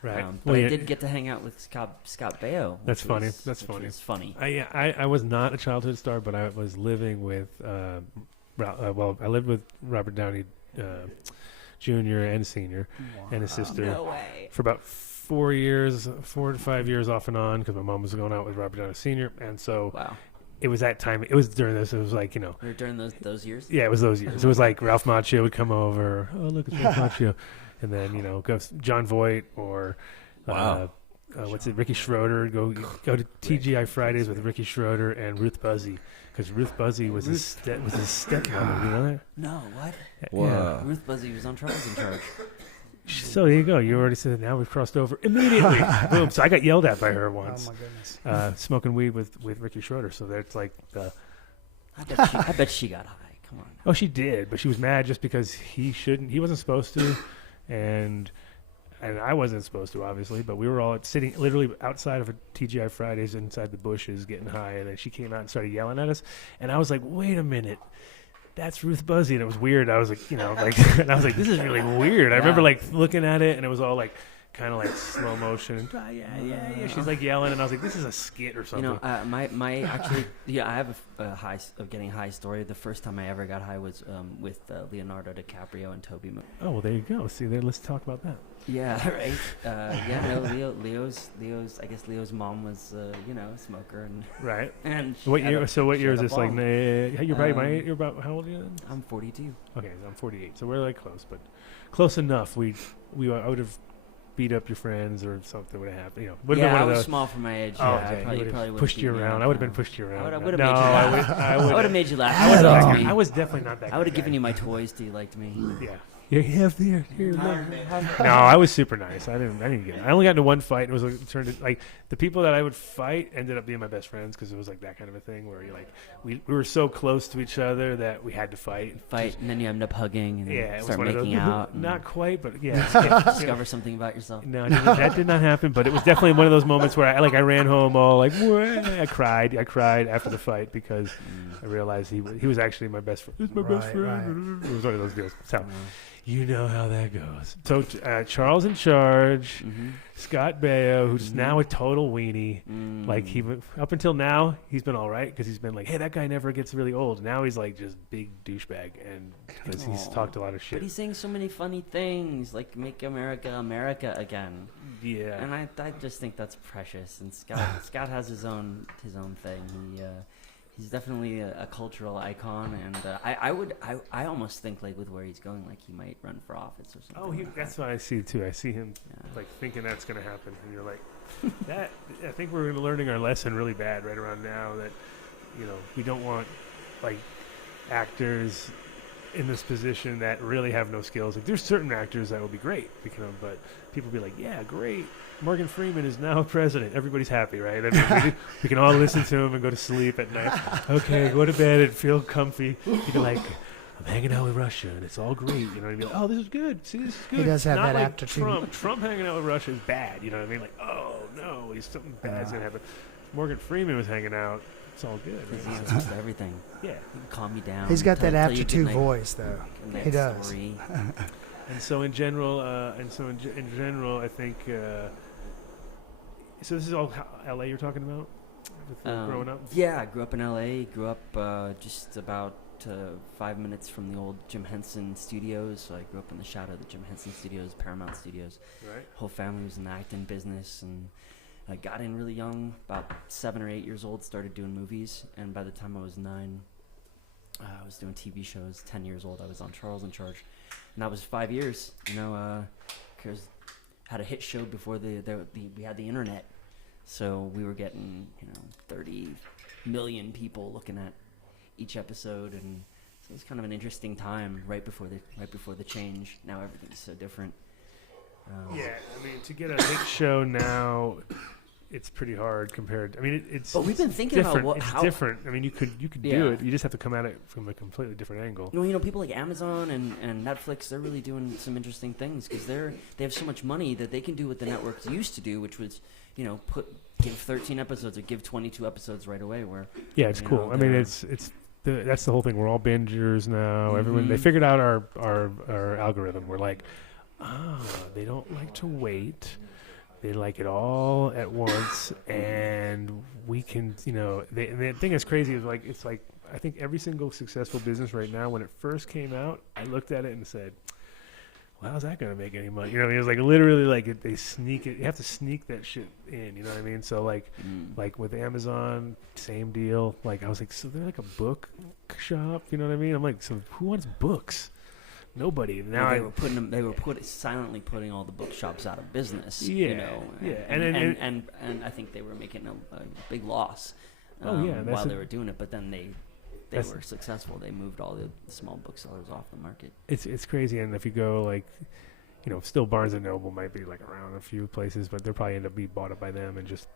Right. But I did get to hang out with Scott Baio. That's funny. That's funny. It's funny. I was not a childhood star, but I was living with. Well, I lived with Robert Downey Jr. and Sr. and his sister for about 4 to 5 years off and on because my mom was going out with Robert Downey Sr. And so it was that time. It was during this. It was like, during those years? Yeah, it was those years. It was like Ralph Macchio would come over. Oh, look, it's Ralph Macchio. And then, go John Voight or Ricky Schroeder. Go to TGI Fridays with Ricky Schroeder and Ruth Buzzy. Because Ruth Buzzy was his stepmother. You know that? No, what? Wow. Yeah. Ruth Buzzy was on Charles in Charge. So there you go. You already said it. Now we've crossed over immediately. Boom. So I got yelled at by her once. Oh my goodness. Smoking weed with Ricky Schroeder. So that's like the. I bet she got high. Come on. Oh, she did, but she was mad just because he wasn't supposed to, and I wasn't supposed to, obviously, but we were all sitting literally outside of a TGI Fridays inside the bushes getting high, and then she came out and started yelling at us, and I was like, wait a minute, that's Ruth Buzzy, and it was weird. I was like, and I was like, this is really weird. I remember like looking at it, and it was all like kind of like slow motion. Yeah. She's like yelling, and I was like, this is a skit or something. My actually, I have a high of getting high story. The first time I ever got high was with Leonardo DiCaprio and Toby. Oh, well, there you go. See, there. Let's talk about that. Yeah, right. Leo's mom was, a smoker, and right. And what year? So what year is this? Like, you're probably my age. You're about how old are you then? I'm 42. Okay, so I'm 48. So we're like close, but close enough. I would have beat up your friends or something would have happened. I was small for my age. Oh, Yeah, okay. I probably pushed you around. I would have been pushed you around. I would have made you laugh. I was definitely not that. I would have given you my toys till you liked me. Yeah. You have here. No, I was super nice. I didn't get it. I only got into one fight. It was turned into, like the people that I would fight ended up being my best friends because it was like that kind of a thing where we were so close to each other that we had to fight, and then you end up hugging and start making out. Not quite, but yeah. Discover something about yourself. No, that did not happen. But it was definitely one of those moments where I ran home all like, I cried after the fight because I realized he was actually my best friend. He's my best friend. Right. It was one of those deals. So. You know how that goes. So Charles in Charge, Scott Baio, who's now a total weenie. Like up until now, he's been all right because he's been like, hey, that guy never gets really old. Now he's like just big douchebag, and because he's talked a lot of shit. But he's saying so many funny things, like "Make America America Again." Yeah, and I just think that's precious. And Scott has his own thing. He's definitely a cultural icon, and I almost think like with where he's going, like he might run for office or something. Oh, that's what I see too. I see him like thinking that's going to happen, and you're like, that. I think we're learning our lesson really bad right around now that we don't want like actors in this position that really have no skills. Like there's certain actors that will be great, but people be like, yeah, great. Morgan Freeman is now president. Everybody's happy, right? I mean, we can all listen to him and go to sleep at night. Okay, go to bed and feel comfy. You can like, I'm hanging out with Russia and it's all great. You know what I mean? Like, oh, this is good. See, this is good. He does have Not that like aptitude. Trump hanging out with Russia is bad. You know what I mean? Like, oh no, something bad's gonna happen. Morgan Freeman was hanging out. It's all good. He Right? answers to everything. Yeah. He can calm you down. He's got that tell you aptitude good night- voice, though. good night He does. story. And so in general, in general, I think. So this is all L.A. you're talking about, with growing up. Yeah, I grew up in L.A. Grew up just about 5 minutes from the old Jim Henson Studios. So I grew up in the shadow of the Jim Henson Studios, Paramount Studios. Right. Whole family was in the acting business, and I got in really young, about 7 or 8 years old. Started doing movies, and by the time I was 9, I was doing TV shows. 10 years old, I was on Charles in Charge, and that was 5 years. You know, because had a hit show before we had the internet, so we were getting 30 million people looking at each episode, and so it was kind of an interesting time right before the change. Now everything's so different. Yeah, I mean, to get a hit show now, it's pretty hard compared. I mean, it's. But we've been thinking about different. It's how different. I mean, you could do Yeah. it. You just have to come at it from a completely different angle. People like Amazon and Netflix, they're really doing some interesting things because they have so much money that they can do what the networks used to do, which was give 13 episodes or give 22 episodes right away. Where Yeah, it's cool. I mean, that's the whole thing. We're all bingers now. Everyone they figured out our algorithm. We're like, they don't like to wait. They like it all at once, and we can, and the thing that's crazy is it's like I think every single successful business right now, when it first came out, I looked at it and said, well, how's that going to make any money? You know what I mean? It's like literally like they sneak it. You have to sneak that shit in. You know what I mean? So like with Amazon, same deal. Like I was like, so they're like a book shop. You know what I mean? I'm like, so who wants books? Nobody. Now they were silently putting all the bookshops out of business. Yeah, and I think they were making a big loss. While they were doing it, but then they were successful. They moved all the small booksellers off the market. It's crazy, and if you go still Barnes and Noble might be like around a few places, but they'll probably end up being bought up by them, and just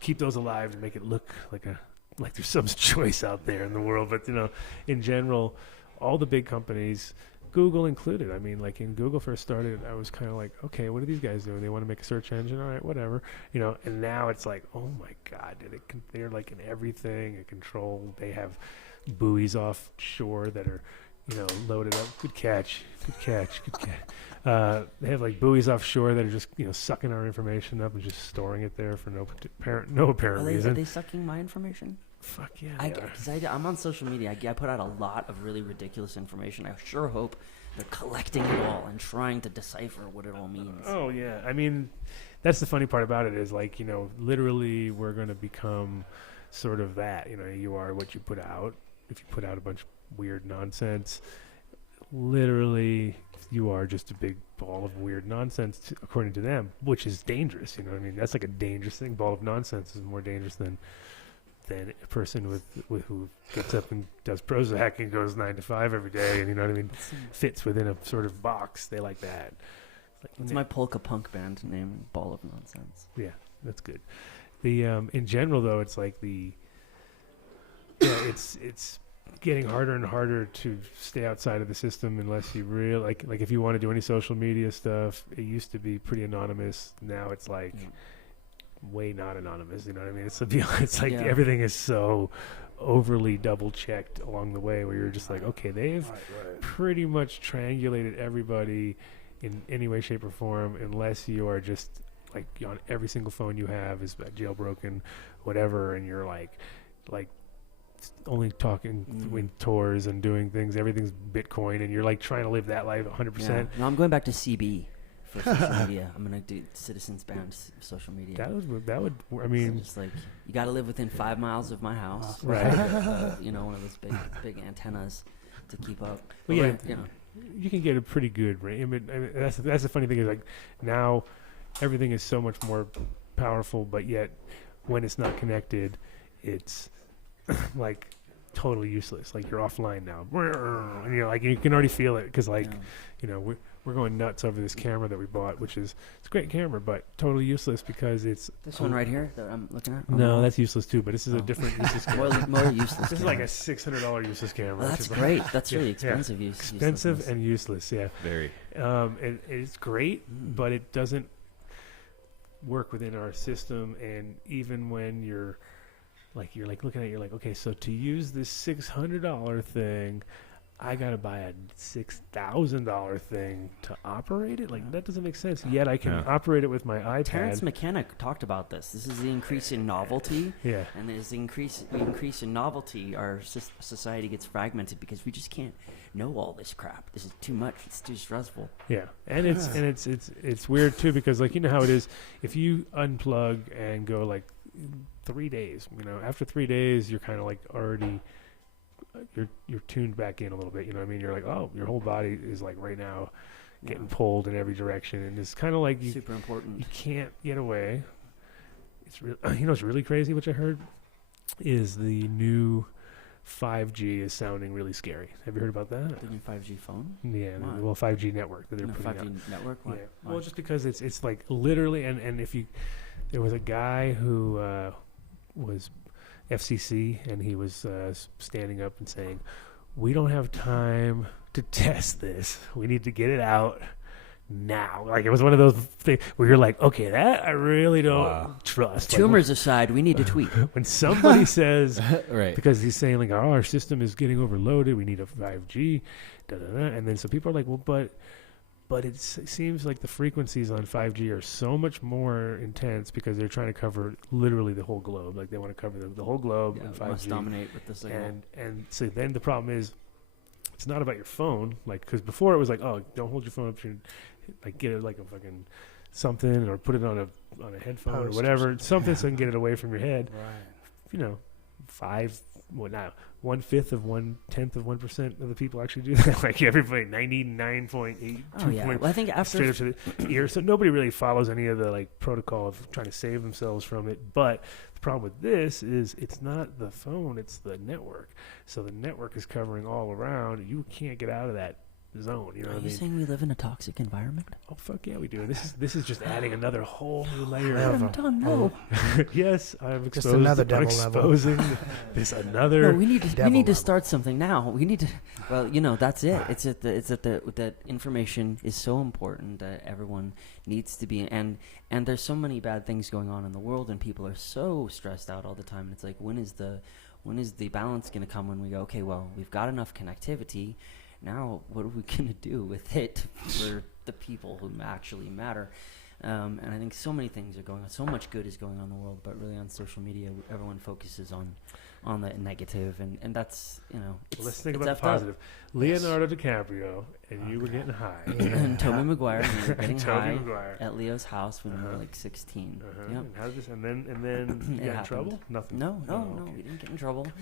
keep those alive and make it look like there's some choice out there in the world. But in general, all the big companies, Google included. I mean, like when Google first started, I was kind of like, okay, what are these guys doing? They want to make a search engine, all right, whatever, And now it's like, oh my God, they're like in everything, in control. They have buoys offshore that are, loaded up. Good catch. They have like buoys offshore that are just, sucking our information up and just storing it there for no apparent reason. Are they sucking my information? Fuck yeah. I'm on social media. I put out a lot of really ridiculous information. I sure hope they're collecting it all and trying to decipher what it all means. Oh yeah. I mean, that's the funny part about it is literally we're going to become sort of that. You are what you put out. If you put out a bunch of weird nonsense, literally you are just a big ball of weird nonsense according to them, which is dangerous. You know what I mean? That's like a dangerous thing. Ball of nonsense is more dangerous than a person with who gets up and does Prozac and goes 9 to 5 every day, and fits within a sort of box. They like that. It's my polka punk band name, Ball of Nonsense. Yeah, that's good. The in general though, it's like it's getting harder and harder to stay outside of the system unless you really like if you want to do any social media stuff. It used to be pretty anonymous. Now it's like way not anonymous. You know what I mean? It's like everything is so overly double checked along the way where you're just like, okay, they've pretty much triangulated everybody in any way, shape, or form, unless you are just like on every single phone you have is jailbroken, whatever, and you're like only talking in tours and doing things. Everything's Bitcoin, and you're like trying to live that life 100%. Yeah. No, I'm going back to CB. For social media, I'm gonna do citizens banned social media. That would. I mean, so just like you got to live within 5 miles of my house, right? One of those big antennas to keep up. Well, yeah, you can get a pretty good range. I mean, that's the funny thing is like now everything is so much more powerful, but yet when it's not connected, it's like totally useless. Like you're offline now, and you're like you can already feel it because like we're going nuts over this camera that we bought, which is it's a great camera, but totally useless because it's this one right here that I'm looking at. No, that's useless too. But this is a different useless camera. More useless. This is like a $600 useless camera. Well, that's great. That's really expensive. Expensive and useless. Yeah, very. And it's great, but it doesn't work within our system. And even when you're looking at it, you're like, okay, so to use this $600 thing, I gotta buy a $6,000 thing to operate it. Like that doesn't make sense. Yet I can operate it with my iPad. Terrence McKenna talked about this. This is the increase in novelty. Yeah. And as the increase in novelty, our society gets fragmented because we just can't know all this crap. This is too much. It's too stressful. Yeah, and it's weird too because like you know how it is. If you unplug and go like 3 days, after 3 days you're kind of like already. You're tuned back in a little bit, you know what I mean? You're like, oh, your whole body is like right now getting pulled in every direction, and it's kind of like super important. You can't get away. It's it's really crazy. Which I heard is the new 5G is sounding really scary. Have you heard about that? The new 5G phone? Yeah, well, 5G network that they're putting out. 5G network. Why? Yeah. Well, just because it's like literally, and if there was a guy who was FCC, and he was standing up and saying, we don't have time to test this. We need to get it out now. Like, it was one of those things where you're like, okay, that I really don't trust. Tumors aside, we need to tweet. When somebody says, right, because he's saying, like, oh, our system is getting overloaded, we need a 5G, and then some people are like, well, but it seems like the frequencies on 5G are so much more intense because they're trying to cover literally the whole globe. Like they want to cover the whole globe in 5G. Must dominate with the signal. And so then the problem is, it's not about your phone. Like because before it was like, oh, don't hold your phone up to your, like get it like a fucking something or put it on a headphone or whatever, something so you can get it away from your head. Right. 1/5 of 1/10 of 1% of the people actually do that. Like everybody, 99.82. Oh yeah. Well, I think after straight up to the ear. So nobody really follows any of the like protocol of trying to save themselves from it. But the problem with this is it's not the phone; it's the network. So the network is covering all around. You can't get out of that zone. You know what I mean? Are you saying we live in a toxic environment? Oh fuck yeah, we do. This is just adding another whole new layer no. Yes, I'm just another devil exposing this another. No, we need to start something now. We need to. Well, that's it. It's that information is so important that everyone needs to be. And there's so many bad things going on in the world, and people are so stressed out all the time. And it's like, when is the balance going to come when we go, okay, well, we've got enough connectivity. Now, what are we going to do with it for the people who actually matter? And I think so many things are going on. So much good is going on in the world, but really on social media, everyone focuses on the negative, and that's, let's think about the positive. Leonardo DiCaprio, and you were getting high. And Tobey Maguire, and you were getting high Maguire. at Leo's house when we were like 16. Yep. And how did this? And then you got in trouble? Nothing. No, okay. We didn't get in trouble. Come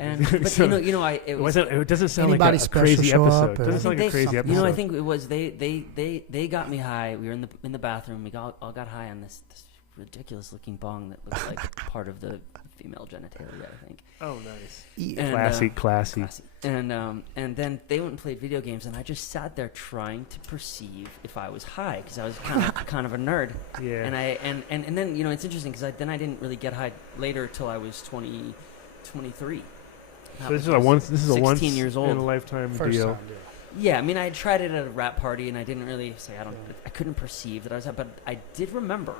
on. But so, it doesn't sound like a crazy episode. It doesn't sound like a crazy episode. I think it was they got me high. We were in the bathroom. We all got high on this ridiculous looking bong that looked like part of the female genitalia, I think. Oh, nice. And, classy. And then they went and played video games, and I just sat there trying to perceive if I was high, because I was kind of a nerd. Yeah. And then it's interesting because I didn't really get high later till I was 23. So this is a once years old. in a lifetime First deal. time, Yeah, I mean, I had tried it at a rap party, and I didn't really say I couldn't perceive that I was high, but I did remember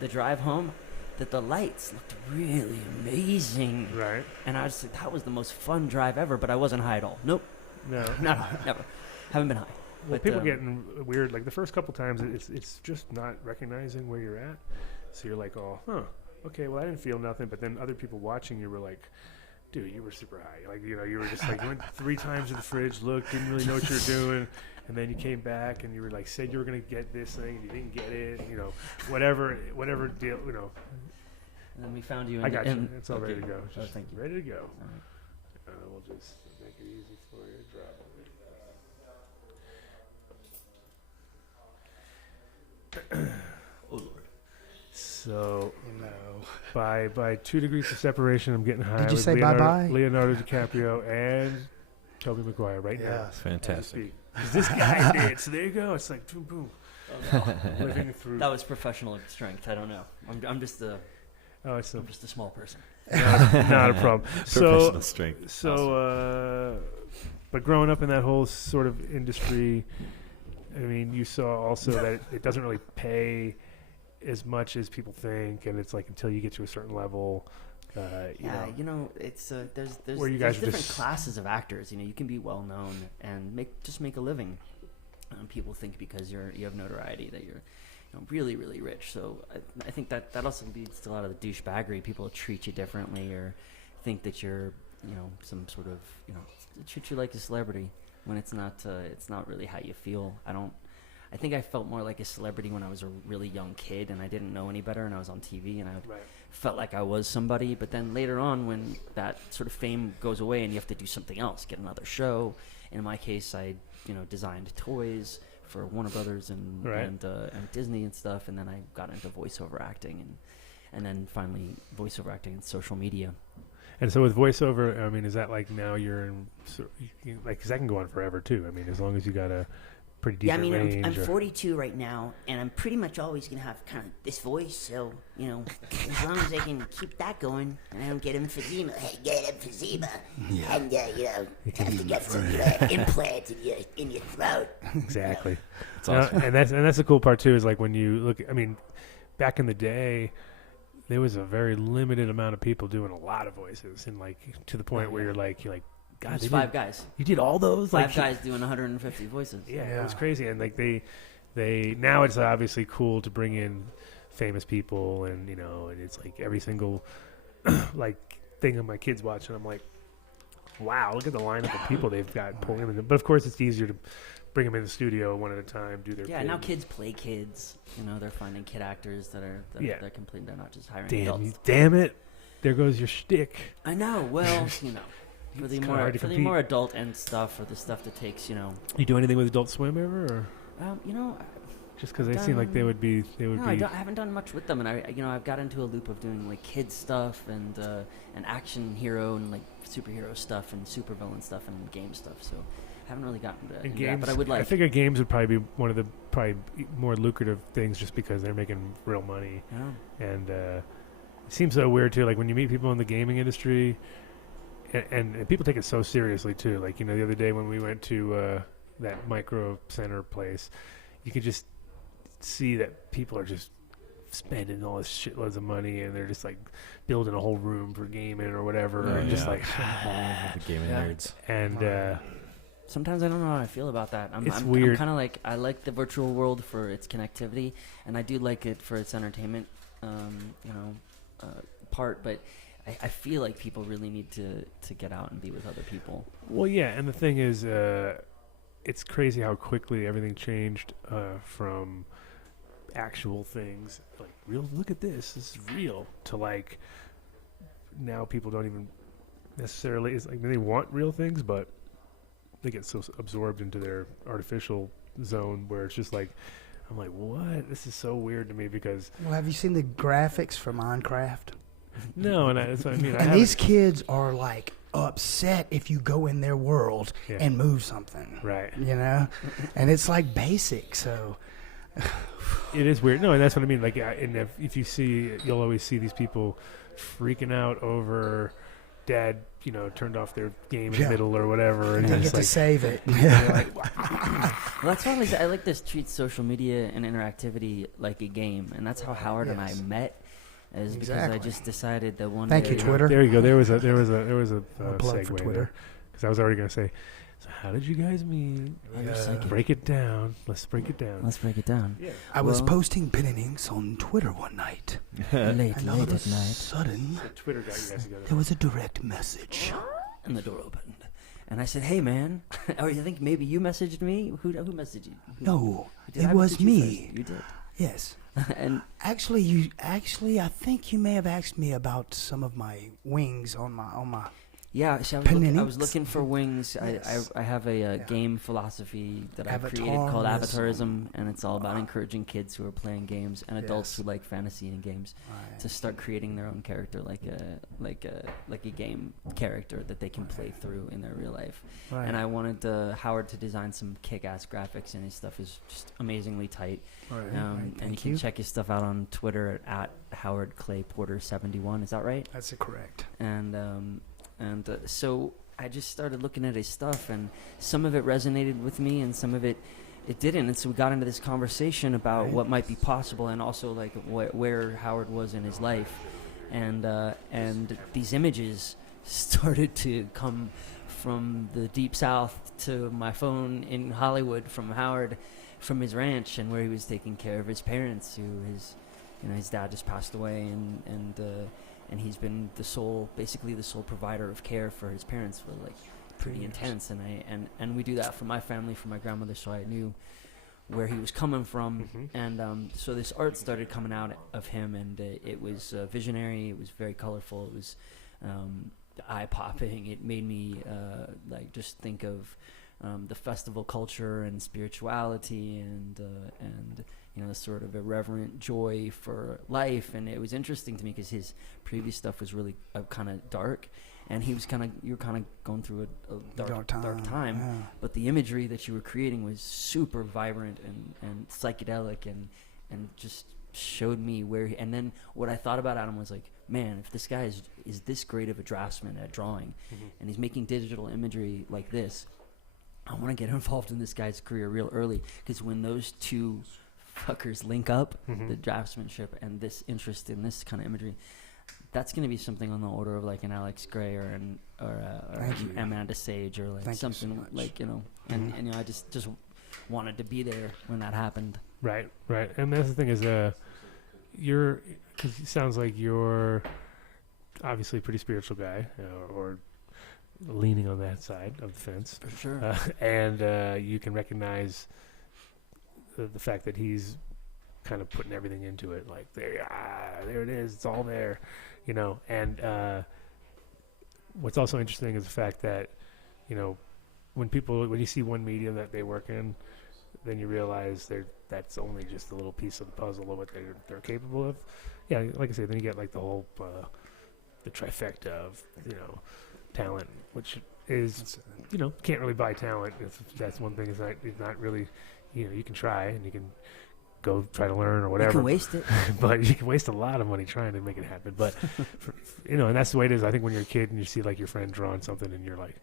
the drive home that the lights looked really amazing. Right. And I was like, that was the most fun drive ever, but I wasn't high at all. Nope. No. Never. Haven't been high. Well, but, people getting weird. Like the first couple times, it's just not recognizing where you're at. So you're like, oh, okay, well, I didn't feel nothing. But then other people watching you were like, dude, you were super high. Like, you were just like, you went 3 times to the fridge, looked, didn't really know what you were doing. And then you came back and you were like, said you were going to get this thing and you didn't get it, whatever deal, And then we found you. I got you. It's all ready to go. Just thank you. Ready to go. All right. We'll just make it easy for you. Drop it. Oh, Lord. So, No. By 2 degrees of separation, I'm getting high. Did you with say bye-bye? Leonardo DiCaprio and Tobey Maguire right now. Fantastic. This guy did. So there you go. It's like boom, boom. Living through. That was professional strength. I don't know. I'm just a I'm just a small person. not a problem. Professional strength. So, but growing up in that whole sort of industry, I mean, you saw also that it doesn't really pay as much as people think, and it's like until you get to a certain level. It's there's Where you guys are different just- classes of actors. You can be well known and make a living. People think because you have notoriety that you're really, really rich. So I think that also leads to a lot of the douchebaggery. People treat you differently or think that you're some sort of treat you like a celebrity when it's not really how you feel. I think I felt more like a celebrity when I was a really young kid and I didn't know any better and I was on TV and I felt like I was somebody. But then later on, when that sort of fame goes away and you have to do something else, get another show. In my case, I designed toys for Warner Brothers and Disney and stuff, and then I got into voiceover acting and then finally voiceover acting and social media. And so with voiceover, I mean, is that like now you're in, because that can go on forever too. I mean, as long as you got a pretty decent range. I'm 42 right now, and I'm pretty much always going to have kind of this voice, so, as long as I can keep that going, and I don't get emphysema, and, have to get some implant in your throat. Exactly. That's awesome. And that's the cool part too, is like when you look, I mean, back in the day, there was a very limited amount of people doing a lot of voices, and like to the point where you're like, God, There's 5 guys. You did all those? 5 guys doing 150 voices. Yeah, it was crazy. And like they now it's obviously cool to bring in famous people, and and it's like every single like thing that my kids watch, and I'm like, wow, look at the lineup of people they've got pulling in. But of course, it's easier to bring them in the studio one at a time, do their Yeah, thing. now kids play kids. They're finding kid actors they're complete. They're not just hiring adults. Damn it! There goes your shtick. I know. Well, for the more adult end stuff, or the stuff that takes, You do anything with Adult Swim ever, or just because they seem like they would be. I haven't done much with them, and I've got into a loop of doing like kids stuff and action hero and like superhero stuff and supervillain stuff and game stuff. So I haven't really gotten into games, that, but I would like. I figure games would probably be one of the more lucrative things, just because they're making real money. Yeah. And it seems so weird too. Like when you meet people in the gaming industry. And people take it so seriously too. Like the other day when we went to that Micro Center place, you could just see that people are just spending all this shitloads of money, and they're just like building a whole room for gaming or whatever, and just like the gaming nerds. And sometimes I don't know how I feel about that. I'm weird. I'm kind of like, I like the virtual world for its connectivity, and I do like it for its entertainment, part, but. I feel like people really need to get out and be with other people. Well, yeah, and the thing is, it's crazy how quickly everything changed from actual things, like real, look at this is real, to like now people don't even necessarily, it's like they want real things, but they get so absorbed into their artificial zone where it's just like, I'm like, what? This is so weird to me because... Well, have you seen the graphics for Minecraft? No, and that's what I mean. And these kids are like upset if you go in their world and move something. Right. And it's like basic, so... It is weird. No, and that's what I mean. Like, and if you see, you'll always see these people freaking out over dad, turned off their game in the middle or whatever. And they get to save it. Like, wow. Well, that's why I like this treat social media and interactivity like a game, and that's how Howard and I met. Is because I just decided that one Thank day... you, Twitter. There you go. There was a plug segue for Twitter. Because I was already going to say, so how did you guys meet? Break it down. Let's break it down. Yeah. I was posting pen and inks on Twitter one night. late and all at of a night. sudden, Twitter got you guys together. there was a direct message. And the door opened. And I said, hey, man. Or you think maybe you messaged me? Who messaged you? No, Did it I was message you me. first? You did. Yes. And Actually, I think you may have asked me about some of my wings on my Yeah, see, I was looking for wings. Yes. I have a game philosophy that I created called Avatarism, and it's all about encouraging kids who are playing games and adults who like fantasy and games to start creating their own character, like a game character that they can play through in their real life. Right. And I wanted Howard to design some kick-ass graphics, and his stuff is just amazingly tight. Right. And you can check his stuff out on Twitter at Howard Clay Porter 71. Is that right? That's correct. And so I just started looking at his stuff, and some of it resonated with me, and some of it didn't. And so we got into this conversation about what might be possible, and also like where Howard was in his life, and these images started to come from the deep south to my phone in Hollywood from Howard, from his ranch, and where he was taking care of his parents, who his dad just passed away, and he's been basically the sole provider of care for his parents for like pretty intense. And we do that for my family, for my grandmother, so I knew where he was coming from. And so this art started coming out of him, and it was visionary. It was very colorful. It was eye-popping. It made me like just think of the festival culture and spirituality and the sort of irreverent joy for life. And it was interesting to me because his previous stuff was really kind of dark, and you were kind of going through a dark time. Yeah. But the imagery that you were creating was super vibrant and psychedelic, and just showed me where and then what I thought about Adam was like, man, if this guy is this great of a draftsman at drawing, and he's making digital imagery like this, I want to get involved in this guy's career real early, because when those two fuckers link up, the draftsmanship and this interest in this kind of imagery, that's going to be something on the order of like an Alex Gray or Amanda Sage, or like something so like, and I just wanted to be there when that happened. Right. And that's the thing is, because it sounds like you're obviously a pretty spiritual guy, or leaning on that side of the fence. For sure. And you can recognize the fact that he's kind of putting everything into it, like there it is, it's all there, and what's also interesting is the fact that when you see one medium that they work in, then you realize that's only just a little piece of the puzzle of what they're capable of. Yeah, like I said, then you get like the whole the trifecta of talent, which is can't really buy talent. That's one thing. It's not really. You can try and you can go try to learn or whatever. You can waste it. But you can waste a lot of money trying to make it happen. But, and that's the way it is. I think when you're a kid and you see like your friend drawing something and you're like,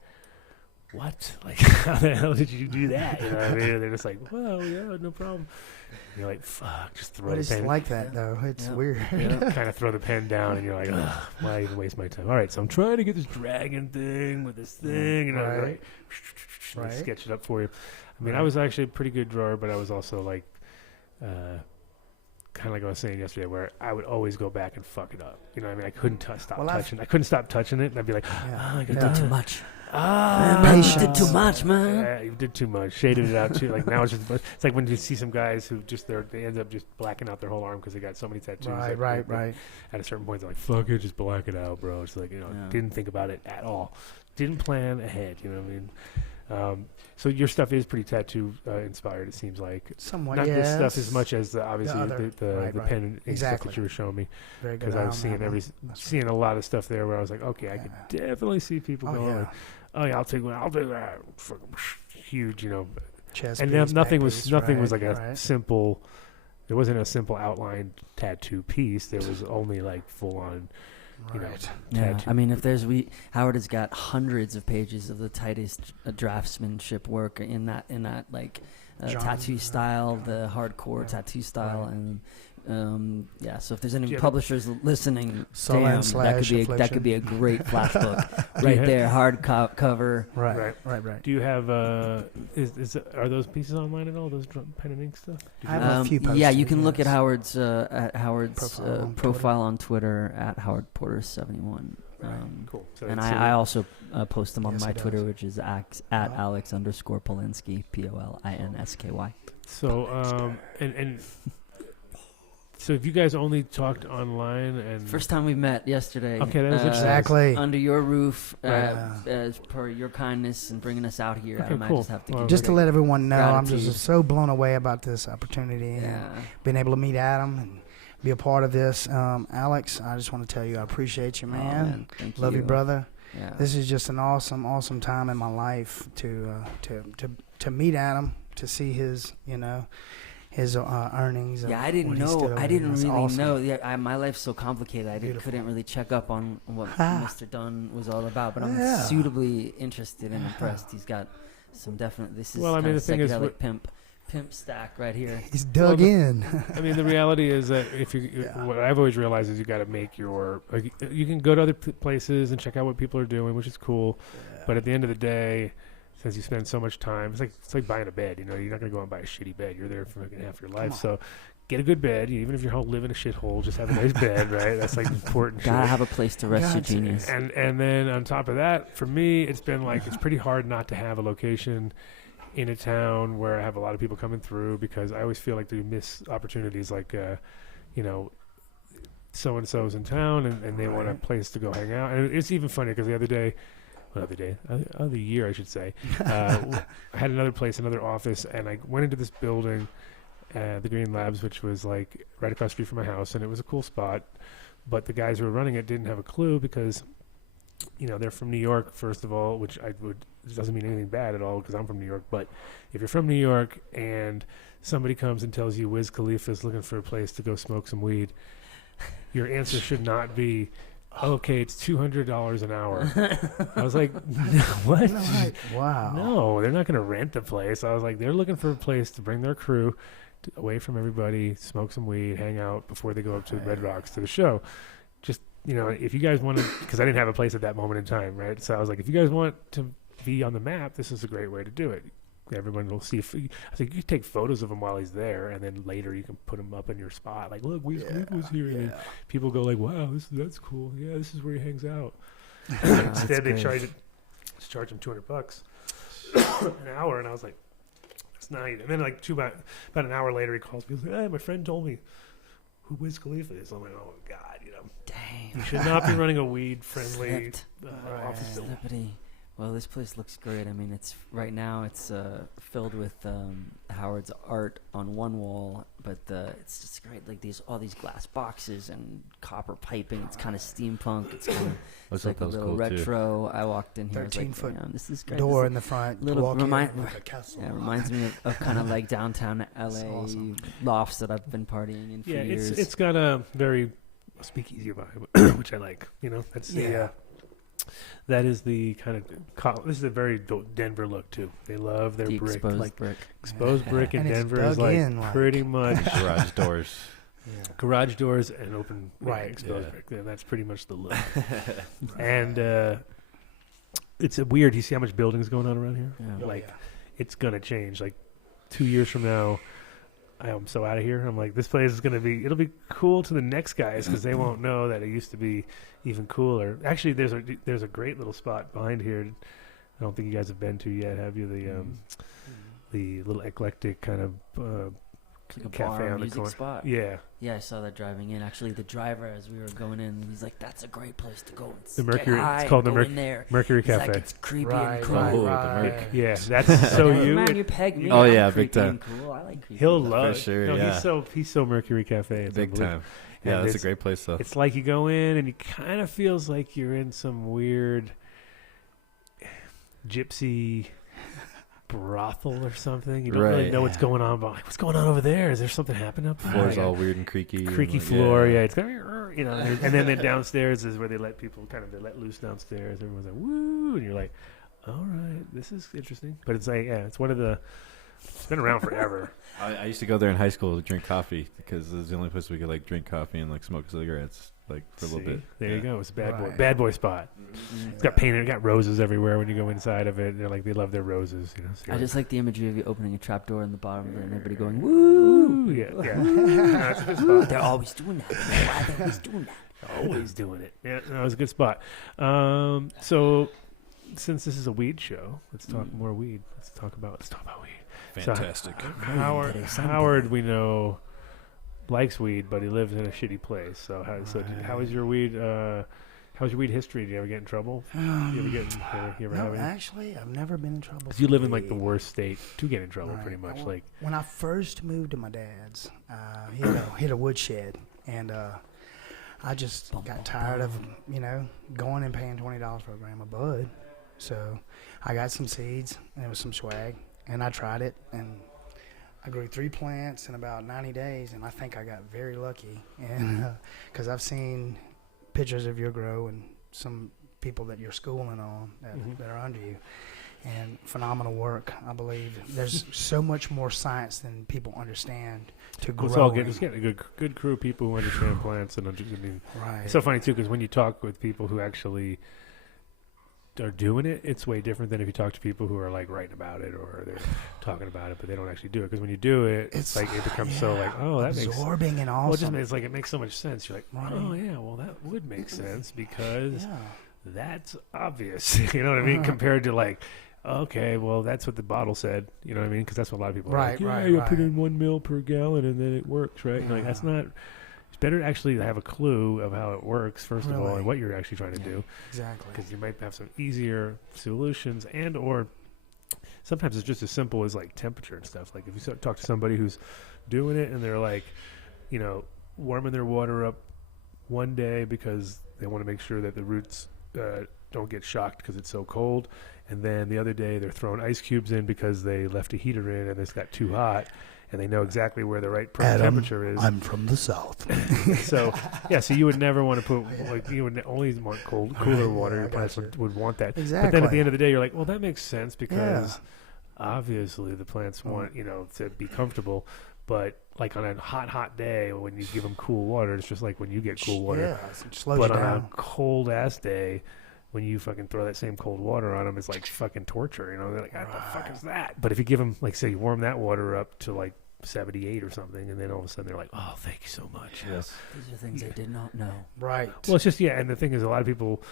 what? Like, how the hell did you do that? You know what I mean? And they're just like, well, yeah, no problem. And you're like, fuck, just throw the pen. It's like that, though. It's weird. Kind of throw the pen down and you're like, ugh, why even waste my time? All right, so I'm trying to get this dragon thing with this thing. Right. Sketch it up for you. I mean, I was actually a pretty good drawer, but I was also like, kind of like I was saying yesterday, where I would always go back and fuck it up. You know what I mean? I couldn't stop touching. I couldn't stop touching it, and I'd be like, "Oh, you did too much. You did too much, man. Yeah, you did too much. Shaded it out too. Like now it's like when you see some guys who they end up just blacking out their whole arm because they got so many tattoos. Right. At a certain point, they're like, "Fuck it, just black it out, bro." It's like didn't think about it at all. Didn't plan ahead. You know what I mean? So your stuff is pretty tattoo inspired, it seems like. Somewhat, not this stuff as much as obviously the pen and ink stuff that you were showing me. Because I was seeing a lot of stuff there where I was like, okay, I could definitely see people going, I'll take that. Huge, chest and piece, nothing was like a simple. There wasn't a simple outline tattoo piece. There was only like full on. I mean, Howard has got hundreds of pages of the tightest draftsmanship work in that like tattoo style, the hardcore tattoo style, and so if there's any publishers listening, that could be a great flash book right there, hard cover. Right. Do you have are those pieces online at all? Those pen and ink stuff? I have a few posters, you can look at Howard's profile on Twitter at Howard Porter 71. Cool. So and I also post them on my Twitter, which is at Alex_Polinsky, Polinsky. So and So if you guys only talked online and First time we met yesterday. Okay, that was interesting. Exactly. Under your roof, Right. as per your kindness and bringing us out here. Okay, I might cool. just have to Well, give Just you to let everyone know, I'm gratitude. just so blown away about this opportunity and Yeah. being able to meet Adam and be a part of this. Alex, I just want to tell you I appreciate you, Oh, man. Thank Love you, brother. Yeah. This is just an awesome time in my life to meet Adam, to see his his earnings. Yeah, of I didn't what he's know. still I earning. didn't That's really awesome. know. Yeah, my life's so complicated. I Beautiful. couldn't really check up on what Ah. Mr. Dunn was all about. But I'm Yeah. suitably interested and impressed. He's got some definite. This is Well, I mean, kinda the thing is, psychedelic pimp stack right here. He's dug Well, in. I mean, the reality is that if you, Yeah. what I've always realized is you got to make your. Like, you can go to other places and check out what people are doing, which is cool. But at the end of the day, since you spend so much time, it's like buying a bed. You're not gonna go and buy a shitty bed. You're there for fucking half your life. on. So get a good bed. Even if you live in a shithole, just have a nice bed, right? That's like important. Gotta shit. have a place to rest your Gotcha. genius. And then on top of that, for me, it's been like it's pretty hard not to have a location in a town where I have a lot of people coming through, because I always feel like they miss opportunities, like so and so's in town and they want a place to go hang out. And it's even funny because the other year I should say, I had another place, another office, and I went into this building, the Green Labs, which was like right across the street from my house, and it was a cool spot. But the guys who were running it didn't have a clue, because they're from New York, first of all, which it doesn't mean anything bad at all because I'm from New York. But if you're from New York and somebody comes and tells you Wiz Khalifa is looking for a place to go smoke some weed, your answer should not be, okay, it's $200 an hour. I was like, what? Wow. No, they're not going to rent the place. I was like, they're looking for a place to bring their crew away from everybody, smoke some weed, hang out before they go up to Red Rocks to the show. Just, if you guys want to, because I didn't have a place at that moment in time, right? So I was like, if you guys want to be on the map, this is a great way to do it. Everyone will see. I think you can take photos of him while he's there, and then later you can put him up in your spot. Like, look, Wiz was here. And people go like, wow, that's cool. Yeah, this is where he hangs out. Instead, they charge him $200 an hour, and I was like, that's not even. And then like about an hour later, he calls me. He's like, hey, my friend told me who Wiz Khalifa is. I'm like, oh God, Dang. you should not be running a weed-friendly Slipped. office building. Slippity. Well, this place looks great. I mean, it's right now it's filled with Howard's art on one wall, but it's just great. Like all these glass boxes and copper piping. It's kind of steampunk. It's kind of Looks like a that was little cool, too. retro. I walked in here. I was like, 13-foot damn, this is great. Door This in the front. little walk in, remind- like a castle. yeah, reminds me of kind of like downtown LA awesome. lofts that I've been partying in for Yeah, years. it's got a very speakeasy vibe, which I like. That's that is the kind of this is a very Denver look too. They love their the brick, exposed like brick. exposed brick in And it's Denver is dug like in, like- pretty much Garage doors. garage doors and open Right. exposed Yeah. brick. Yeah, that's pretty much the look. And it's weird. You see how much building's going on around here? Yeah. Like it's gonna change. Like 2 years from now, I'm so out of here. I'm like, this place is gonna be. It'll be cool to the next guys because they won't know that it used to be even cooler. Actually, there's a great little spot behind here. I don't think you guys have been to yet, have you? The little eclectic kind of It's like a cafe bar on the music corner. spot. Yeah, Yeah, I saw that driving in. Actually, the driver, as we were going in, he's like, "That's a great place to go and The get Mercury- high it's called and the go in there." Mercury He's Cafe. like, "It's creepy Right, and cool." right, Oh, the right. Merc. Yeah, that's so Yeah, you. man, you peg me. Oh, I'm yeah, big creepy time. and cool. I like creepy. He'll love sure, No, yeah. he's so Mercury Cafe. It's Big unbelievable. time. Yeah, And that's a it's- great place, though. It's like you go in and you kind of feels like you're in some weird gypsy brothel or something. You don't really Right. know what's going on, but like, what's going on over there? Is there something happening up there? Floor's all weird and creaky. and creaky like, floor. Yeah, it's kind of, and then the downstairs is where they let people they let loose downstairs. Everyone's like, woo, and you're like, all right, this is interesting. But it's like, it's one of the. It's been around forever. I used to go there in high school to drink coffee because it was the only place we could like drink coffee and like smoke cigarettes like for a little See? bit. There you go. It's a Right. bad boy spot. It's got painted. It got roses everywhere when you go inside of it. They're like they love their roses. So I just like the imagery of you opening a trap door in the bottom and everybody going, "Woo!" Ooh, yeah. No, it's a good spot. They're always doing that. Why are they always doing that? Always doing it. Yeah, no, it's a good spot. So since this is a weed show, let's talk more weed. Let's talk about weed. Fantastic. So, Howard, we know, likes weed, but he lives in a shitty place. So how is your weed? How's your weed history? Do you ever get in trouble? You ever No, have any? actually, I've never been in trouble. 'Cause you live in like the worst state to get in trouble, Right. pretty much. Well, Like when I first moved to my dad's, he had a woodshed, and I just got tired of going and paying $20 for a gram of bud. So I got some seeds, and it was some swag, and I tried it, and I grew 3 plants in about 90 days, and I think I got very lucky, and because I've seen pictures of your grow and some people that you're schooling on that are under you, and phenomenal work. I believe there's so much more science than people understand to grow. it's all good. Just getting a good crew of people who understand plants and Right. It's so funny too because when you talk with people who actually are doing it, it's way different than if you talk to people who are like writing about it or they're talking about it, but they don't actually do it. Because when you do it, it's like it becomes so like, oh, that makes absorbing and awesome. well, it makes so much sense. You're like, oh yeah, well that would make sense because that's obvious. You know what I mean? Compared to like, okay, well that's what the bottle said. You know what I mean? Because that's what a lot of people are like. Yeah, you put in 1 ml per gallon and then it works, right? And like that's not. It's better to actually have a clue of how it works, first of all, and what you're actually trying to do. Exactly. Because you might have some easier solutions or sometimes it's just as simple as like temperature and stuff. Like if you talk to somebody who's doing it and they're like, warming their water up one day because they want to make sure that the roots don't get shocked because it's so cold. And then the other day they're throwing ice cubes in because they left a heater in and it's got too hot. And they know exactly where the right temperature is. I'm from the south. So you would never want to put you would only want cooler water. Your plants would want that. Exactly. But then at the end of the day, you're like, well, that makes sense because obviously the plants want to be comfortable. But like on a hot day, when you give them cool water, it's just like when you get cool water. Yeah, it slows but you on down. a cold ass day, when you fucking throw that same cold water on them, it's like fucking torture. They're like, what the fuck is that? But if you give them, like, say, you warm that water up to like 78 or something, and then all of a sudden they're like, oh, thank you so much. Yes. These are things I did not know. Right. Well, it's just, and the thing is, a lot of people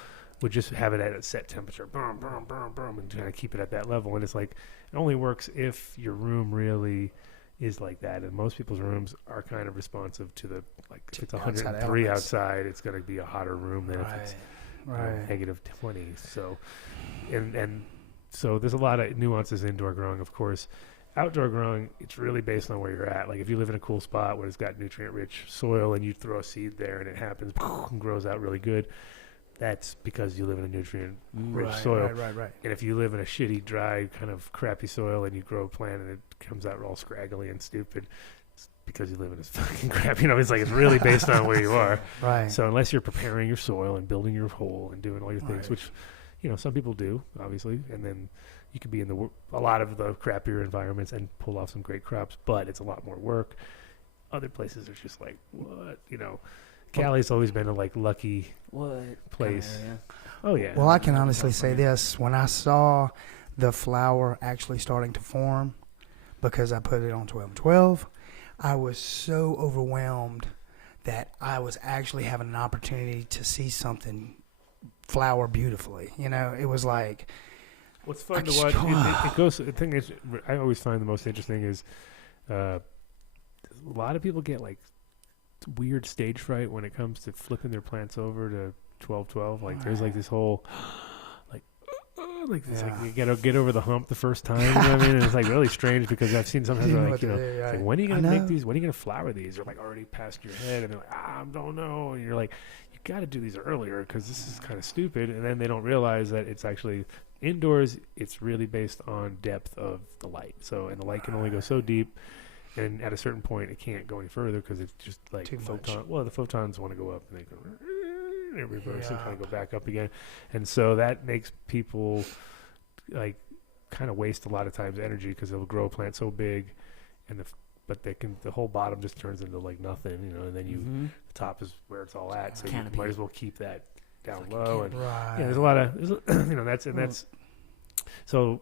would just have it at a set temperature, boom, boom, boom, boom, and kind of keep it at that level. And it's like, it only works if your room really is like that. And most people's rooms are kind of responsive to the, like, if it's 103 outside, it's going to be a hotter room than if it's negative 20. So, and so there's a lot of nuances indoor growing, of course. Outdoor growing, it's really based on where you're at. Like if you live in a cool spot where it's got nutrient-rich soil and you throw a seed there and it happens and grows out really good, that's because you live in a nutrient-rich soil. Right. And if you live in a shitty, dry, kind of crappy soil and you grow a plant and it comes out all scraggly and stupid, it's because you live in this fucking crap. It's like it's really based on where you are. Right. So unless you're preparing your soil and building your hole and doing all your things, which, some people do, obviously, and then you can be in a lot of the crappier environments and pull off some great crops, but it's a lot more work. Other places are just like, what? Cali's always been a lucky place. Oh yeah. Well, I can honestly say this: when I saw the flower actually starting to form, because I put it on 12/12, I was so overwhelmed that I was actually having an opportunity to see something flower beautifully. It was like. What's fun to watch? It goes. The thing is, I always find the most interesting is, a lot of people get like weird stage fright when it comes to flipping their plants over to 12/12. Like there's like this whole, like you gotta get over the hump the first time. You know what I mean? And it's like really strange because I've seen sometimes like it's like, when are you gonna make these? When are you gonna flower these? They're like already past your head, and they're like, I don't know. And you're like, you got to do these earlier because this is kind of stupid. And then they don't realize that it's actually. Indoors, it's really based on depth of the light. And the light can only go so deep, and at a certain point, it can't go any further because it's just like photon. Well, the photons want to go up, and they go reverse and kind of go back up again, and so that makes people like kind of waste a lot of times energy because they'll grow a plant so big, and the whole bottom just turns into like nothing, and then the top is where it's all at. So you might as well keep that down low, and there's a lot of that's so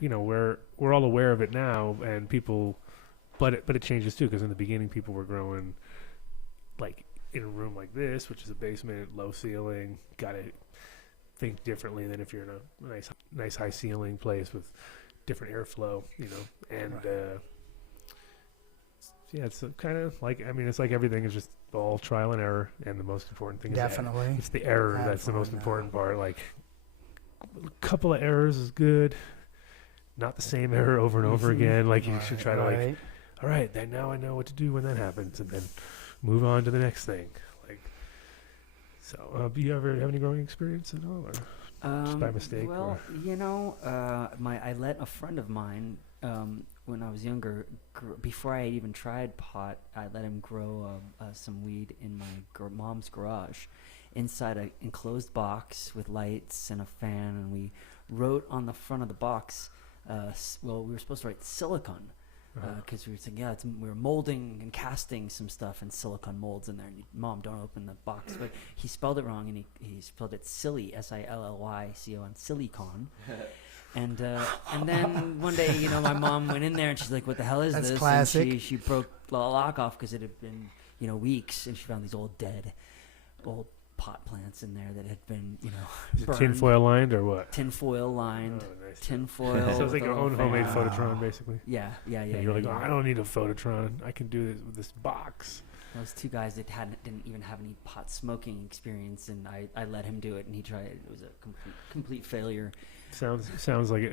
we're all aware of it now, and people, but it changes too because in the beginning people were growing like in a room like this, which is a basement, low ceiling, gotta think differently than if you're in a nice high ceiling place with different airflow, and Yeah, it's kind of like, I mean, it's like everything is just all trial and error, and the most important thing is Definitely. it's the error that's the most Definitely, important part. Like, a couple of errors is good, not the same error over and over again. Like, you should try to like, all right, then now I know what to do when that happens, and then move on to the next thing. Like, so, do you ever have any growing experience at all, or just by mistake? Well, I let a friend of mine, when I was younger, before I had even tried pot, I let him grow some weed in my mom's garage, inside an enclosed box with lights and a fan, and we wrote on the front of the box, we were supposed to write silicon, because we were saying, we were molding and casting some stuff in silicone molds in there. And Mom, don't open the box. But he spelled it wrong, and he spelled it silly, SILLYCON, silicon. And then one day, my mom went in there and she's like, "What the hell is That's this?" classic. And she broke the lock off because it had been, weeks, and she found these old pot plants in there that had been, Is it burned. tinfoil lined or what? Tinfoil lined. Oh, nice. Tinfoil. So it's like your with a own little homemade fan. Phototron, basically. Yeah. You're like, I don't need a Phototron. I can do this with this box. Those two guys that didn't even have any pot smoking experience, and I let him do it, and he tried it. It was a complete failure. Sounds like it.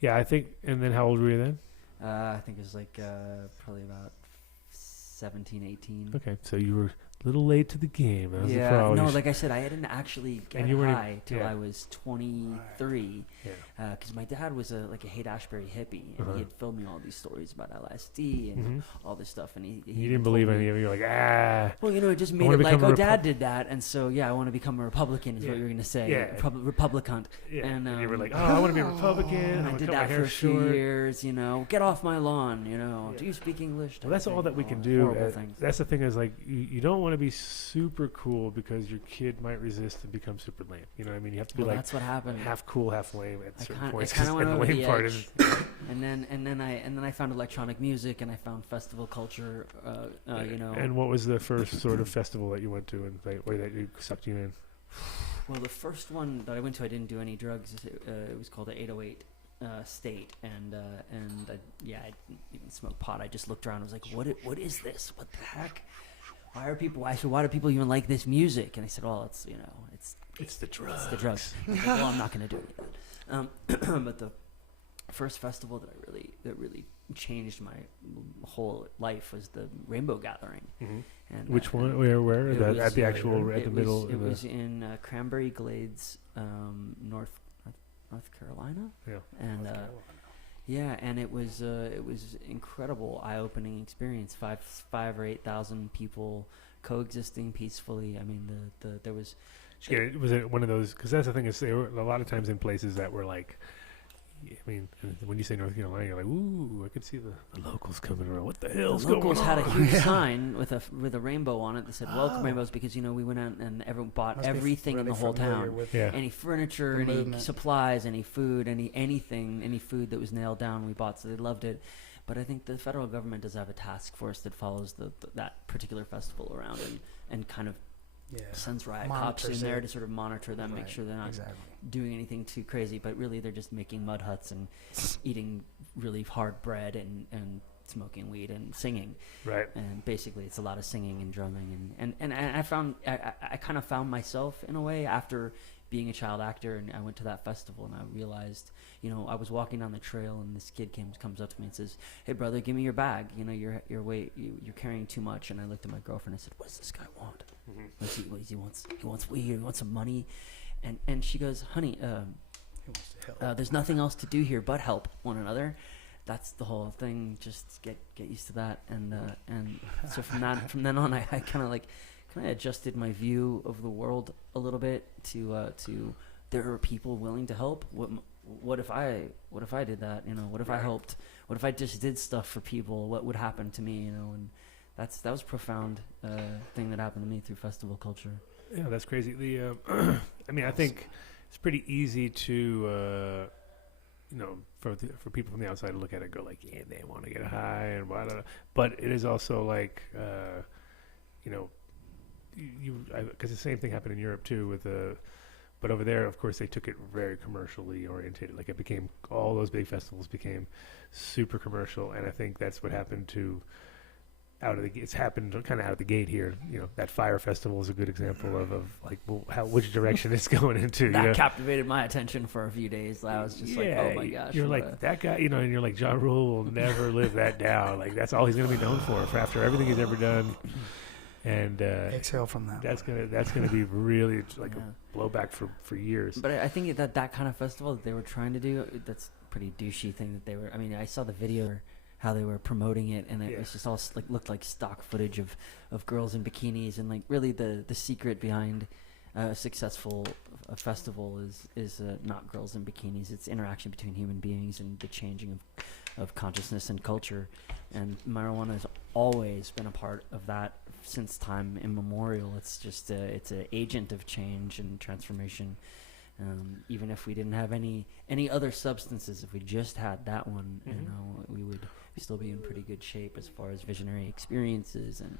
Yeah, I think. And then how old were you then? I think it was like probably about 17, 18. Okay, so you were a little late to the game. That was the problem. No, like I said, I didn't actually get high till I was 23. Because my dad was a Haight-Ashbury hippie, and he had filled me all these stories about LSD and all this stuff, and he You didn't believe any of it. You're like, Well, it just made it like, Dad did that, and so I want to become a Republican is what you're gonna say. Yeah. Republican. Yeah. And you were like, I want to be a Republican. and I'm I did gonna cut that my for hair a few short. years. Get off my lawn. Do you speak English? Well, that's all that we can do. That's the thing is, like, you don't want to be super cool because your kid might resist and become super lame. You know what I mean? You have to be that's what happened. half cool, half lame at certain points. I kind of went and over the lame the part edge. and then I found electronic music, and I found festival culture. And what was the first sort of festival that you went to and that you sucked you in? Well, the first one that I went to, I didn't do any drugs. It was called the 808 State, and I didn't even smoke pot. I just looked around and was like, what is this? What the heck? Why do people even like this music? And I said, well, it's the drugs. It's the drugs. I was like, well, I'm not going to do any of that. But the first festival that really changed my whole life was the Rainbow Gathering. Mm-hmm. And which one? Where? At the actual at the middle. It was in Cranberry Glades, North Carolina. Yeah. And and it was incredible, eye-opening experience. 5 or 8,000 people coexisting peacefully. I mean, there was. Was it one of those? Because that's the thing is, they were a lot of times in places that were like. I mean, when you say North Carolina, you're like, ooh, I could see the locals coming around. What the hell's going on? The locals had a huge sign with a rainbow on it that said "Welcome Rainbows," because we went out and everyone bought everything in the whole town. Any furniture, any supplies, any food, any food that was nailed down, we bought. So they loved it. But I think the federal government does have a task force that follows that particular festival around and kind of sends riot cops in there to sort of monitor them, make sure they're not doing anything too crazy. But really, they're just making mud huts and eating really hard bread and smoking weed and singing. Right. And basically, it's a lot of singing and drumming. And I found I kind of found myself in a way after being a child actor, and I went to that festival, and I realized, I was walking down the trail, and this kid comes up to me and says, "Hey, brother, give me your bag. You're carrying too much." And I looked at my girlfriend and I said, "What does this guy want? What does he wants? He wants weed. He wants some money." And she goes, "Honey, there's nothing else to do here but help one another." That's the whole thing. Just get used to that. And so from then on, I kind of adjusted my view of the world a little bit to there are people willing to help. What if I did that? What if I helped? What if I just did stuff for people? What would happen to me? And that was a profound thing that happened to me through festival culture. Yeah, that's crazy. I mean, I think it's pretty easy to for people from the outside to look at it and go like, yeah, they want to get high and blah, blah, blah. But it is also like, because the same thing happened in Europe too but over there, of course, they took it very commercially orientated. Like all those big festivals became super commercial, and I think that's what happened to it's happened kind of out of the gate here. You know, that Fire Festival is a good example of like which direction it's going into. That captivated my attention for a few days. I was just like, oh my gosh. You're like that guy, you know, and you're like, Ja Rule will never live that down. Like that's all he's going to be known for after everything he's ever done. And exhale from that. That's gonna be really like a blowback for years. But I think that kind of festival that they were trying to do, that's a pretty douchey thing that they were. I mean, I saw the video how they were promoting it, and it was just all like looked like stock footage of girls in bikinis, and like really the secret behind a successful festival is not girls in bikinis. It's interaction between human beings and the changing of consciousness and culture, and marijuana has always been a part of that since time immemorial. It's just it's an agent of change and transformation. Even if we didn't have any other substances, if we just had that one, you know, we would still be in pretty good shape as far as visionary experiences and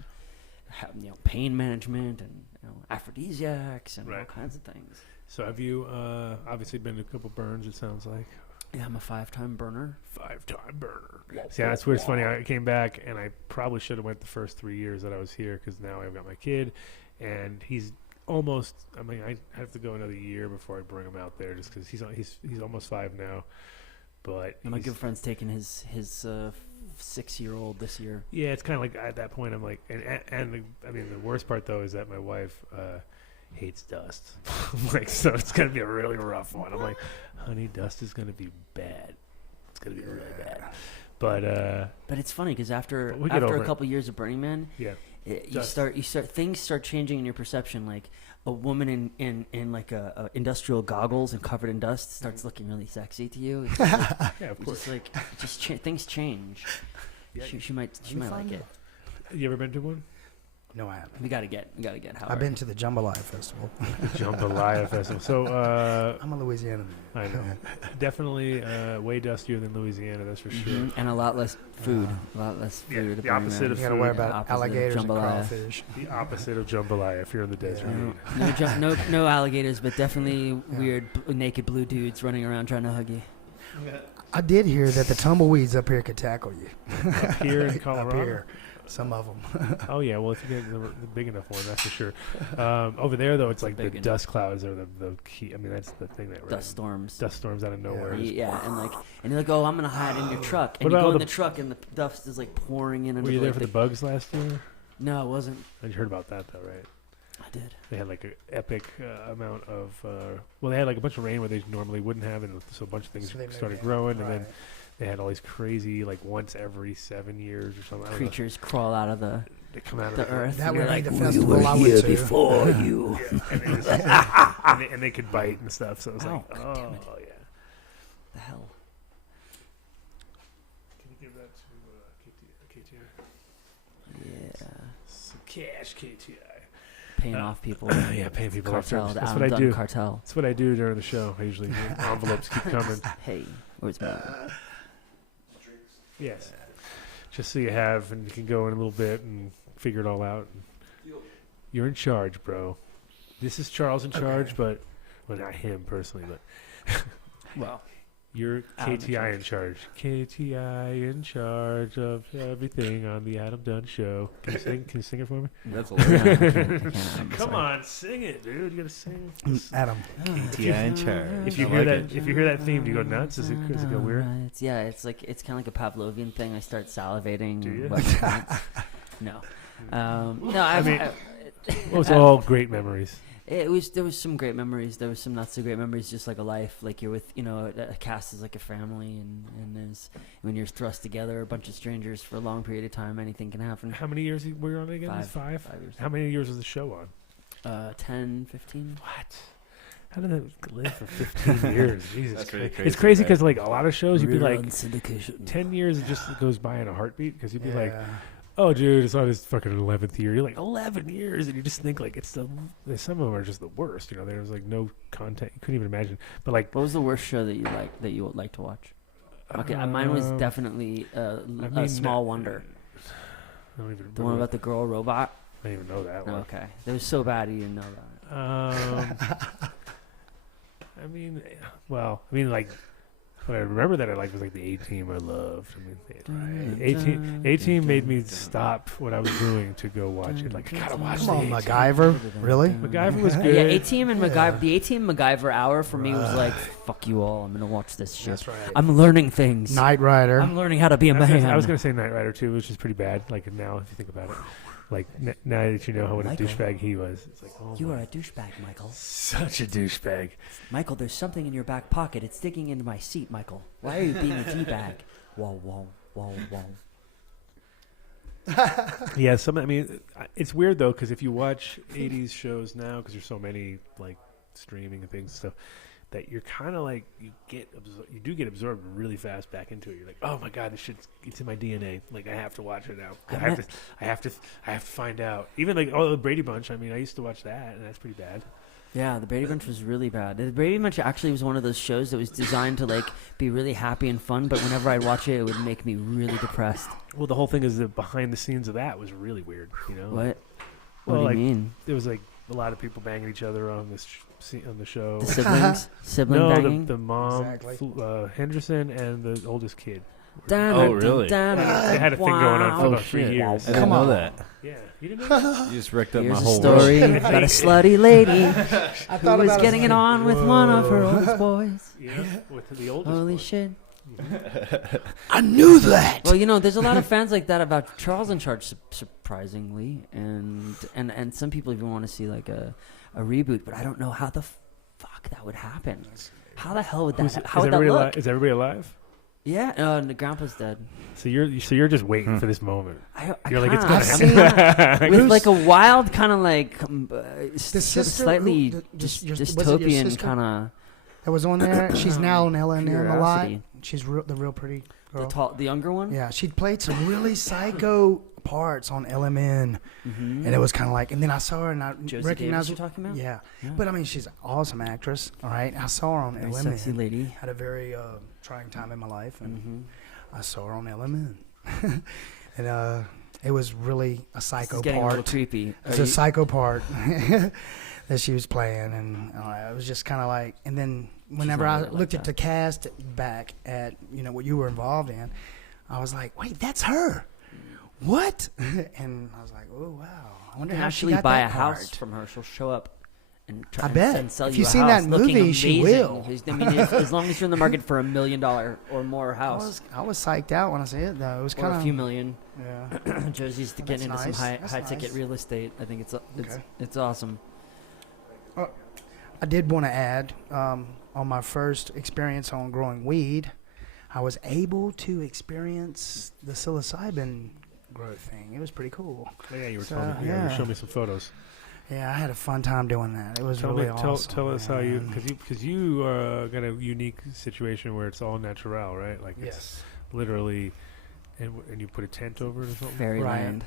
pain management and aphrodisiacs and all kinds of things. So have you obviously been to a couple burns? It sounds like. Yeah, I'm a 5-time burner. 5-time burner. See, that's where it's funny. I came back, and I probably should have went the first 3 years that I was here because now I've got my kid, and he's almost. I mean, I have to go another year before I bring him out there, just because he's almost 5 now. But and my good friend's taking his 6-year-old this year. Yeah, it's kind of like at that point I'm like, and the worst part though is that my wife hates dust. Like, so it's gonna be a really rough one. I'm like, honey, dust is gonna be bad. It's gonna be really bad. But it's funny because after a couple years of Burning Man, things start changing in your perception. Like a woman in like a industrial goggles and covered in dust starts looking really sexy to you. It's just like, yeah, of course. Just things change. Yeah, she might like it. You ever been to one? No, I haven't. We gotta get Howard. I've been to the Jambalaya Festival. Jambalaya Festival. So I'm a Louisiana man. I know. Definitely way dustier than Louisiana, that's for sure. And a lot less food. Yeah, the opposite of you gotta food. worry about alligators and jambalaya. crawfish. The opposite of jambalaya if you're in the desert. No alligators, but definitely weird naked blue dudes running around trying to hug you. I did hear that the tumbleweeds up here could tackle you. Up here in Colorado? Up here. Some of them. Oh, yeah. Well, if you get the big enough one, that's for sure. Over there, though, it's like the dust clouds are the key. I mean, that's the thing that... Dust storms. Dust storms out of nowhere. Yeah, and you're like, oh, I'm going to hide in your truck. And you go in the truck, and the dust is, like, pouring in. Were you there for the bugs last year? No, I wasn't. You heard about that, though, right? I did. They had, like, an epic amount of... they had, like, a bunch of rain where they normally wouldn't have, and so a bunch of things started growing, and then... They had all these crazy, like once every 7 years or something. Creatures crawl out of they come out of the earth. That would be like, the festival I went to. Before you. Yeah, and they could bite and stuff. So it was like, oh yeah. The hell. Can you give that to KTI? Yeah. Some cash, KTI. Paying off people. Yeah, paying people off. Cartel. That's what I do. Cartel. That's what I do during the show. I usually envelopes keep coming. Hey, where's my... Yes. Just so you have, and you can go in a little bit and figure it all out. You're in charge, bro. This is Charles in charge, but... Well, not him personally, but... Well... You're KTI in charge. KTI in charge of everything on the Adam Dunn Show. Can you sing it for me? That's a can't. Come on, sing it, dude. You gotta sing. Adam. KTI in charge. If you hear that theme, do you go nuts? Does it go weird? It's kind of like a Pavlovian thing. I start salivating. Do you? No. No, It's all great memories. There was some great memories. There was some not so great memories. Just like a life, like you're with, a cast is like a family, and there's when you're thrust together, a bunch of strangers for a long period of time, anything can happen. How many years were you on again? 5. 5? 5 years. How many years was the show on? 10, 15. What? How did that live for 15 years? Jesus That's Christ. really crazy. It's crazy because like a lot of shows, you'd be like, syndication. 10 years just goes by in a heartbeat because you'd be like, oh, dude, it's on his fucking 11th year. You're like, 11 years, and you just think like some of them are just the worst. There's like no content. You couldn't even imagine. But like, what was the worst show that you would like to watch? Okay, mine was definitely a Small Wonder. I don't even the one about the girl robot. I didn't even know that one. Okay, that was so bad you didn't know that. like What I remember that I liked was like the A-Team. I loved. I mean, A-Team made me stop what I was doing to go watch it. Like, I gotta watch Come on, the A-Team. MacGyver. Really? MacGyver was good. Yeah, A-Team and MacGyver. The A-Team MacGyver hour for me was like, fuck you all. I'm gonna watch this shit. That's right. I'm learning things. Knight Rider. I'm learning how to be a I man. was gonna say Knight Rider too, which is pretty bad. Like now, if you think about it, like now that you know what a Michael. douchebag he was, it's like, oh, You are a douchebag, Michael. such a douchebag. Michael, there's something in your back pocket. It's digging into my seat, Michael. Why are you being a teabag? Whoa, whoa, whoa, whoa. Yeah, I mean, it's weird though because if you watch '80s shows now, because there's so many like streaming and things and stuff, that you're kind of like you do get absorbed really fast back into it. You're like, oh my god, this shit's it's in my DNA. Like I have to watch it now. I have to find out. Even like the Brady Bunch. I mean, I used to watch that, and that's pretty bad. Yeah, the Brady Bunch was really bad. The Brady Bunch actually was one of those shows that was designed to like be really happy and fun, but whenever I'd watch it, it would make me really depressed. Well, the whole thing is that behind the scenes of that was really weird. You know What? Well, What like, do you mean? There was like a lot of people banging each other on this on the show. The siblings? Sibling No, banging? the mom, Exactly. Henderson, and the oldest kid. Oh, really? They had a thing going on for Oh, about 3 shit. years. I didn't know that. Yeah, you didn't know that? You just wrecked up Here's my a whole story world. about a slutty lady I who was getting it on with one of her oldest boys. Yeah, with the oldest Holy one. shit. I knew that. Well, you know, there's a lot of fans like that about Charles in Charge, surprisingly, and some people even want to see like a reboot, but I don't know how the fuck that would happen. How the hell would that? How would that look? Is everybody alive? Yeah, the grandpa's dead. So you're just waiting for this moment. You're like, it's kinda- gonna happen. with like a wild kind of like sister slightly who- just was it your dystopian sister? kind of That was on there. She's now on LNM a lot. Curiosity. She's the real pretty girl. the younger one. Yeah, she played some really psycho parts on LMN, Mm-hmm. and it was kind of like. And then I saw her, and I Josie recognized Davis you're talking about? Yeah. Yeah. But I mean, she's an awesome actress. All right, I saw her on Very LMN. sexy lady. Had a very trying time in my life, and Mm-hmm. I saw her on LMN, and it was really a psycho It's getting a little part. creepy. It's a psycho part that she was playing, and it was just kind of like. And then whenever not I really like looked at that. the cast back at what you were involved in, I was like, wait, that's her. What? And I was like, oh wow, I You wonder can how she actually got buy that a house part. from her. She'll show up and try I bet. and sell If you you've a seen house that looking movie, she amazing. will. I mean, as long as you're in the market for $1 million or more house, I was psyched out when I saw it though. It was or kind a of few million. yeah. Josie's That's getting into nice. some That's high ticket nice. real estate. I think it's Okay. awesome. I did want to add, on my first experience on growing weed, I was able to experience the psilocybin growth thing. It was pretty cool. Oh, yeah, you were So, telling me. Yeah, you yeah. were showing me some photos. Yeah, I had a fun time doing that. It was really awesome. Tell us how you, man. because you got a unique situation where it's all natural, right? Like it's Yes. literally, and you put a tent over it or something. Fairyland.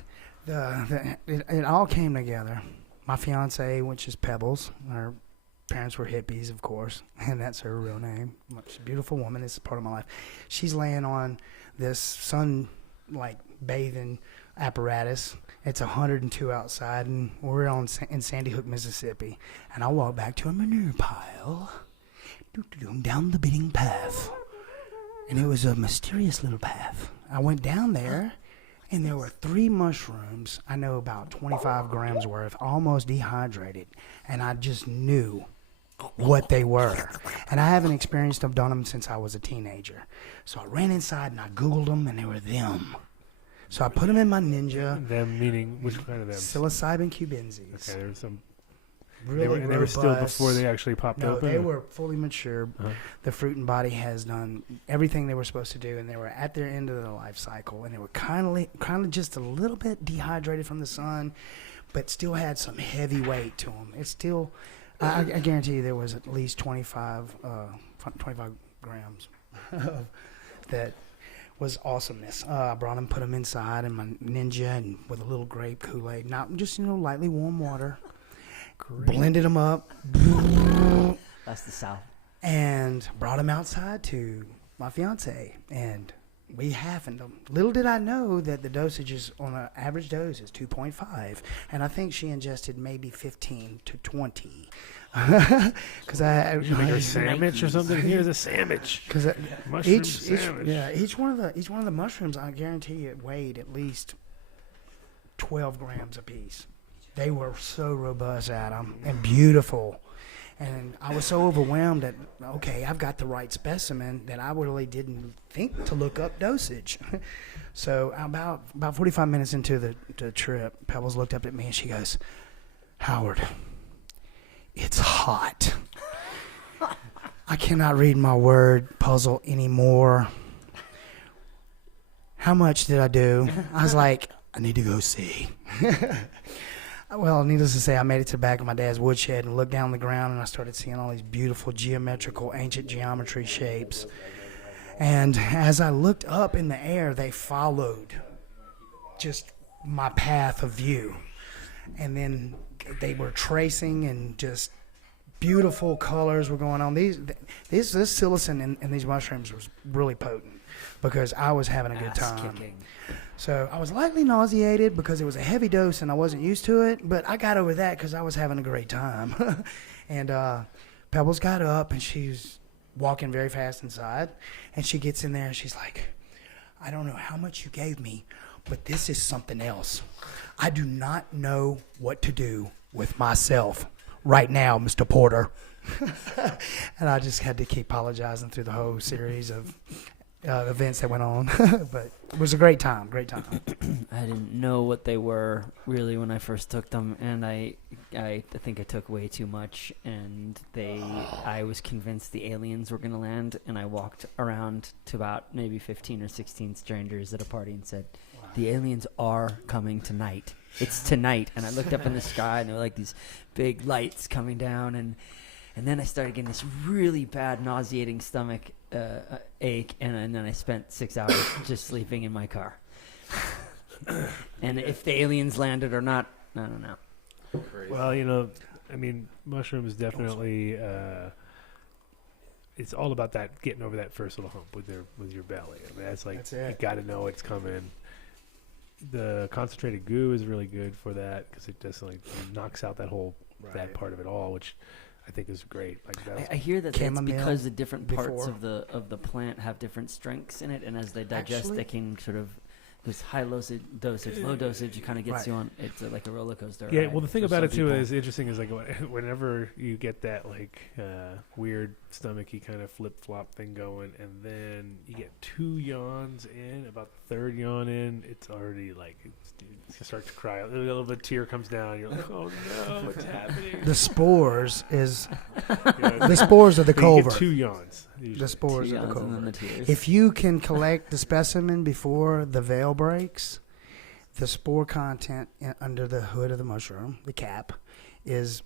It all came together. My fiance, which is Pebbles, her parents were hippies, of course, and that's her real name. She's a beautiful woman. It's a part of my life. She's laying on this sun, bathing apparatus. It's 102 outside, and we're in Sandy Hook, Mississippi. And I walk back to a manure pile, down the beating path. And it was a mysterious little path. I went down there, and there were 3 mushrooms, I know about 25 grams worth, almost dehydrated. And I just knew what they were. And I haven't experienced them, done them since I was a teenager. So I ran inside, and I Googled them, and they were them. So I put them in my Ninja. Them meaning which kind of them? Psilocybin cubensis. Okay, there was some. Really they were still robust. before they actually popped No, open. they or- were fully mature. Uh-huh. The fruit and body has done everything they were supposed to do, and they were at their end of their life cycle, and they were kind of just a little bit dehydrated from the sun, but still had some heavy weight to them. It's still, I guarantee you, there was at least 25 grams of that was awesomeness. I brought them, put them inside in my Ninja, and with a little grape Kool-Aid, not just lightly warm water. Blended them up. That's the South. And brought him outside to my fiance, and we halvened them. Little did I know that the dosage is on an average dose is 2.5, and I think she ingested maybe 15 to 20. Because you should make her a sandwich or something. Here's a sandwich. Because mushroom sandwich. Each one of the mushrooms, I guarantee you, it weighed at least 12 grams a piece. They were so robust, Adam, and beautiful. And I was so overwhelmed that, okay, I've got the right specimen, that I really didn't think to look up dosage. So about 45 minutes into the trip, Pebbles looked up at me and she goes, "Howard, it's hot. I cannot read my word puzzle anymore. How much did I do?" I was like, "I need to go see." Well, needless to say, I made it to the back of my dad's woodshed and looked down the ground, and I started seeing all these beautiful geometrical, ancient geometry shapes. And as I looked up in the air, they followed just my path of view. And then they were tracing, and just beautiful colors were going on. This psilocin in these mushrooms was really potent because I was having a good time. Kicking. So I was lightly nauseated because it was a heavy dose and I wasn't used to it, but I got over that because I was having a great time. And Pebbles got up and she was walking very fast inside, and she gets in there and she's like, "I don't know how much you gave me, but this is something else. I do not know what to do with myself right now, Mr. Porter." And I just had to keep apologizing through the whole series of events that went on. But it was a great time. I didn't know what they were really when I first took them, and I think I took way too much, and I was convinced the aliens were going to land, and I walked around to about maybe 15 or 16 strangers at a party and said, "The aliens are coming tonight. It's tonight." And I looked up in the sky, and there were like these big lights coming down, and then I started getting this really bad nauseating stomach ache, and then I spent 6 hours just sleeping in my car. And if the aliens landed or not, I don't know. Well, mushrooms definitely. It's all about that, getting over that first little hump with your belly. I mean, that's it. You got to know it's coming. The concentrated goo is really good for that because it just knocks out that whole that part of it all, which I think is great. I hear that it's because the different parts of the plant have different strengths in it, and as they digest, they can sort of this high dosage, low dosage. It kind of gets you on. It's like a roller coaster. Yeah. Well, the thing about it too is interesting is whenever you get that weird stomachy kind of flip flop thing going, and then you get 2 yawns in, about the 3rd yawn in, it's already you start to cry. A little bit of tear comes down. You're like, "Oh no, what's happening?" The spores the spores are the culvert. 2 yawns. Usually. The spores are the culvert. The If you can collect the specimen before the veil breaks, the spore content under the hood of the mushroom, the cap, it's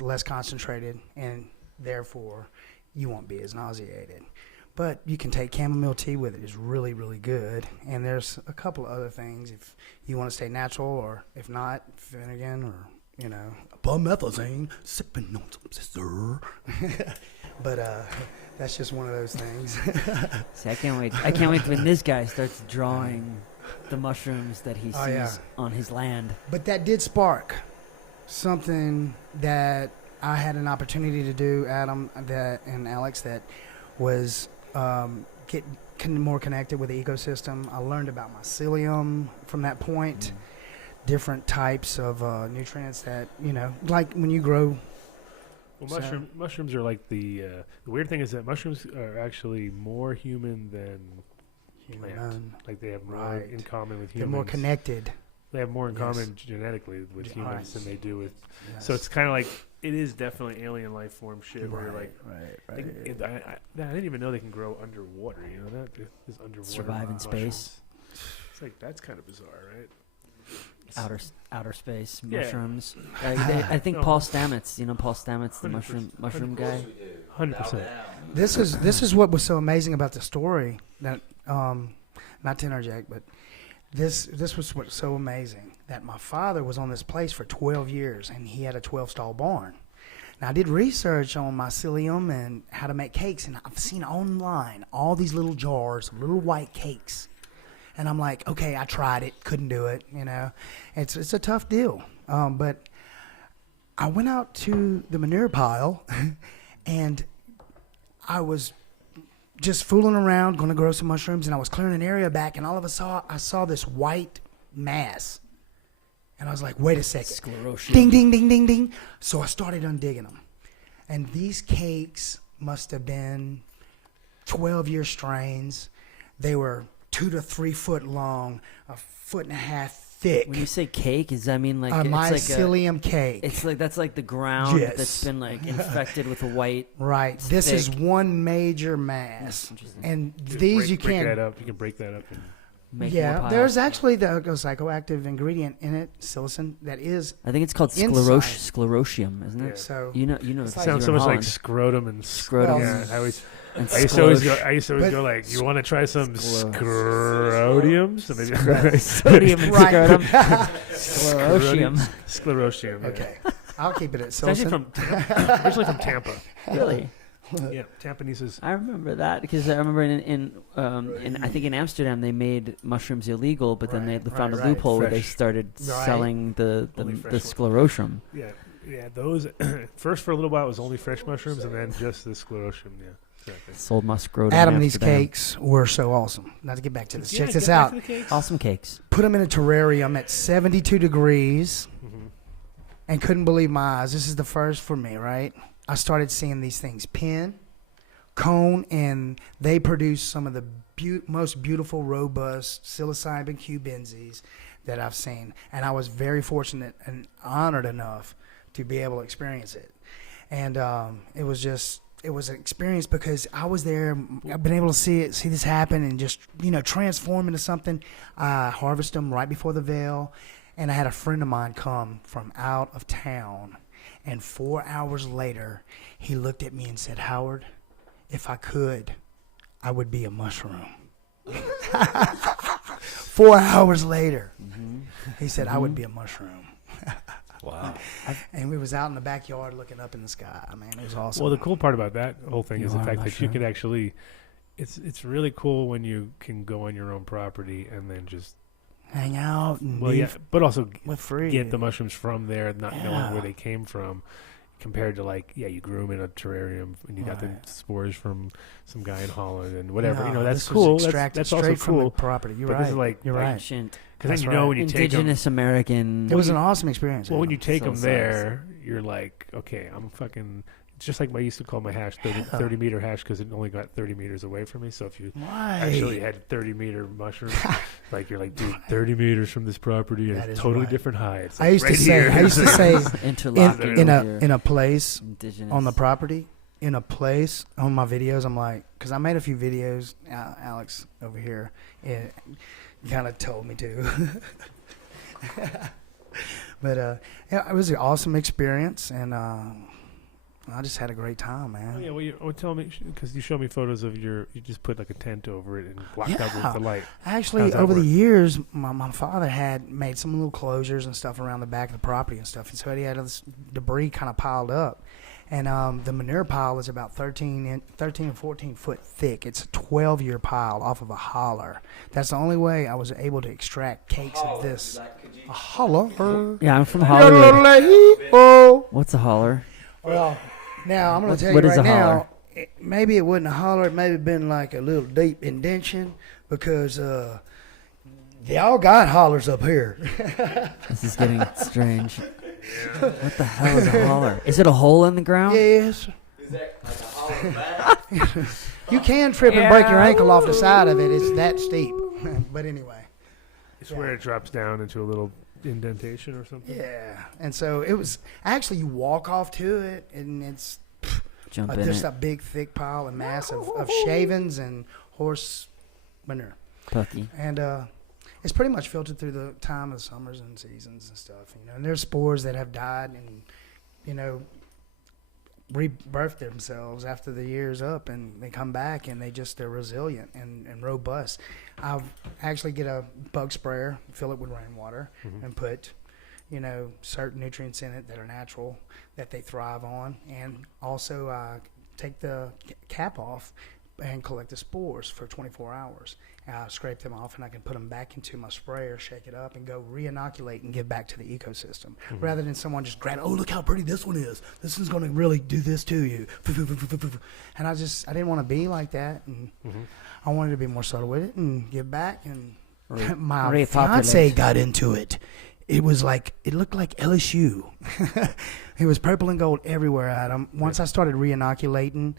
less concentrated, and therefore you won't be as nauseated. But you can take chamomile tea with it. It's really, really good. And there's a couple of other things if you want to stay natural, or if not, Finnegan or, promethazine, sipping on some sister. But that's just one of those things. See, I can't wait when this guy starts drawing the mushrooms that he sees on his land. But that did spark something that I had an opportunity to do, Adam, and Alex, that was get more connected with the ecosystem. I learned about mycelium from that point, different types of nutrients that, like when you grow. Well, mushrooms are like the weird thing is that mushrooms are actually more human than plant. Like they have more in common with humans. They're more connected. They have more in common genetically with humans than they do with. So it's kind of like it is definitely alien life form shit. Where you're like, I didn't even know they can grow underwater. You know that is underwater. Survive in space. It's like that's kind of bizarre, right? Outer space mushrooms. I think Paul Stamets. Paul Stamets, the mushroom guy. 100%. This is what was so amazing about the story. That not to interject, but this was what's so amazing, that my father was on this place for 12 years, and he had a 12-stall barn. Now, I did research on mycelium and how to make cakes, and I've seen online all these little jars of little white cakes. And I'm like, okay, I tried it, couldn't do it, you know. It's a tough deal. But I went out to the manure pile, and I was just fooling around, going to grow some mushrooms, and I was clearing an area back, and all of a sudden, I saw this white mass. And I was like, wait a second. Sclerotium. Ding, ding, ding, ding, ding. So I started undigging them. And these cakes must have been 12-year strains. They were 2 to 3 foot long, 1.5 feet thick. When you say cake, does that mean like A it's mycelium cake. It's like that's like the ground Yes. that's been like infected with a white. Right. This is thick. one major mass. Interesting. And Just these you break can't. that up. You can break that up. And Make more Yeah, piles. there's actually a psychoactive ingredient in it, psilicin, that is. I think it's called inside. sclerotium, isn't it? Yeah. So You know. It's because sounds so you're in much like Holland. scrotum and Scrotum. Yeah, I used to always go like, you want to try some scrotium? So maybe Sodium and Right. scrotum. Sclerotium. Sclerotium. Yeah. okay, I'll keep it at It's actually psilocin. originally from Tampa. Really? Yeah, Tampanese's. I remember that because I remember in I think in Amsterdam they made mushrooms illegal, but then they Right, found right, a loophole where they Fresh. started Right. selling the Only fresh the sclerotium. Yeah, those first for a little while it was only fresh mushrooms, and then just the sclerotium. Yeah, exactly. Sold my scrotum. Adam, in these Amsterdam. cakes were so awesome. Now to get back to this, Yeah, check this get back out. to the cakes. Awesome cakes. Put them in a terrarium at 72 degrees, Mhm. and couldn't believe my eyes. This is the first for me, right? I started seeing these things pin, cone, and they produce some of the most beautiful, robust psilocybin cubensis that I've seen. And I was very fortunate and honored enough to be able to experience it. And it was an experience because I was there. I've been able to see this happen and just, transform into something. I harvest them right before the veil. And I had a friend of mine come from out of town. And 4 hours later, he looked at me and said, Howard, if I could, I would be a mushroom. 4 hours later, he said, I would be a mushroom. Wow. And we was out in the backyard looking up in the sky. I mean, it was awesome. Well, the cool part about that whole thing is the are a fact that you mushroom. can actually. It's really cool when you can go on your own property and then just hang out and well, be yeah, but also with free. get the mushrooms from there, not knowing Yeah. where they came from, compared to you grew them in a terrarium and you got the Right. spores from some guy in Holland and whatever. No, That's this was cool. extracted That's also straight from the cool. property. You're but right. this is like You're like- right. Ancient, Because That's then you know right. when you take them. indigenous American. It was an awesome experience. Well, when you take So them size. there, you're like, okay, I'm fucking. It's just like I used to call my hash 30 meter hash because it only got 30 meters away from me. So if you Right. actually had 30-meter mushrooms, you're like, dude, 30 meters from this property and That it's is totally right. different high. It's I like used right to say. here. I used to say interlocking in with your a place indigenous on the property, in a place on my videos. I'm like, because I made a few videos. Alex over here, kind of told me to. But it was an awesome experience, and I just had a great time, man. Oh, yeah, well, tell me, because you showed me photos of you just put like a tent over it and blocked up with Yeah. the light. Actually, How's that over the work? years, my father had made some little closures and stuff around the back of the property and stuff, and so he had this debris kind of piled up. And the manure pile is about 13 and 14 foot thick. It's a 12-year pile off of a holler. That's the only way I was able to extract cakes of this. A holler. Yeah, I'm from Hollywood. Oh. What's a holler? Well, now I'm going to tell What you is right a holler? now, maybe it wasn't a holler. It may have been like a little deep indention because they all got hollers up here. This is getting strange. What the hell is a holler? Is it a hole in the ground? Yes. You can trip and break your ankle off the side of it. It's that steep. But anyway, It's where it drops down into a little indentation or something. yeah. And so it was actually you walk off to it, and it's Jump in just it. a big, thick pile and mass of shavings and horse manure. Pucky. And it's pretty much filtered through the time of the summers and seasons and stuff. And there's spores that have died and, rebirthed themselves after the year's up, and they come back and they're resilient and robust. I'll actually get a bug sprayer, fill it with rainwater, and put, certain nutrients in it that are natural that they thrive on, and also take the cap off and collect the spores for 24 hours. Scrape them off, and I can put them back into my sprayer, shake it up, and go re-inoculate and give back to the ecosystem. Rather than someone just grab, oh, look how pretty this one is. This one's going to really do this to you. And I didn't want to be like that, and I wanted to be more subtle with it and give back. And my fiance got into it. It was like, it looked like LSU. It was purple and gold everywhere at him. Once I started re-inoculating,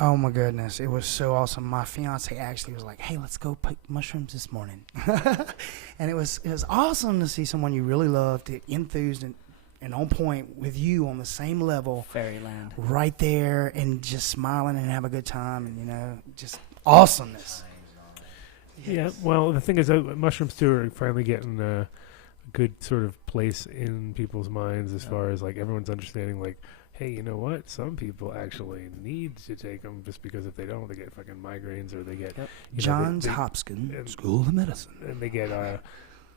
oh my goodness, it was so awesome. My fiance actually was like, hey, let's go pick mushrooms this morning. And it was awesome to see someone you really loved, enthused and on point with you on the same level. Fairyland. Right there, and just smiling and have a good time, and, just awesomeness. Yeah, well, the thing is, mushrooms too are finally getting a good sort of place in people's minds as far as, like, everyone's understanding, like, hey, you know what? Some people actually need to take them just because if they don't, they get fucking migraines or they get... Johns Hopkins School of Medicine. And they get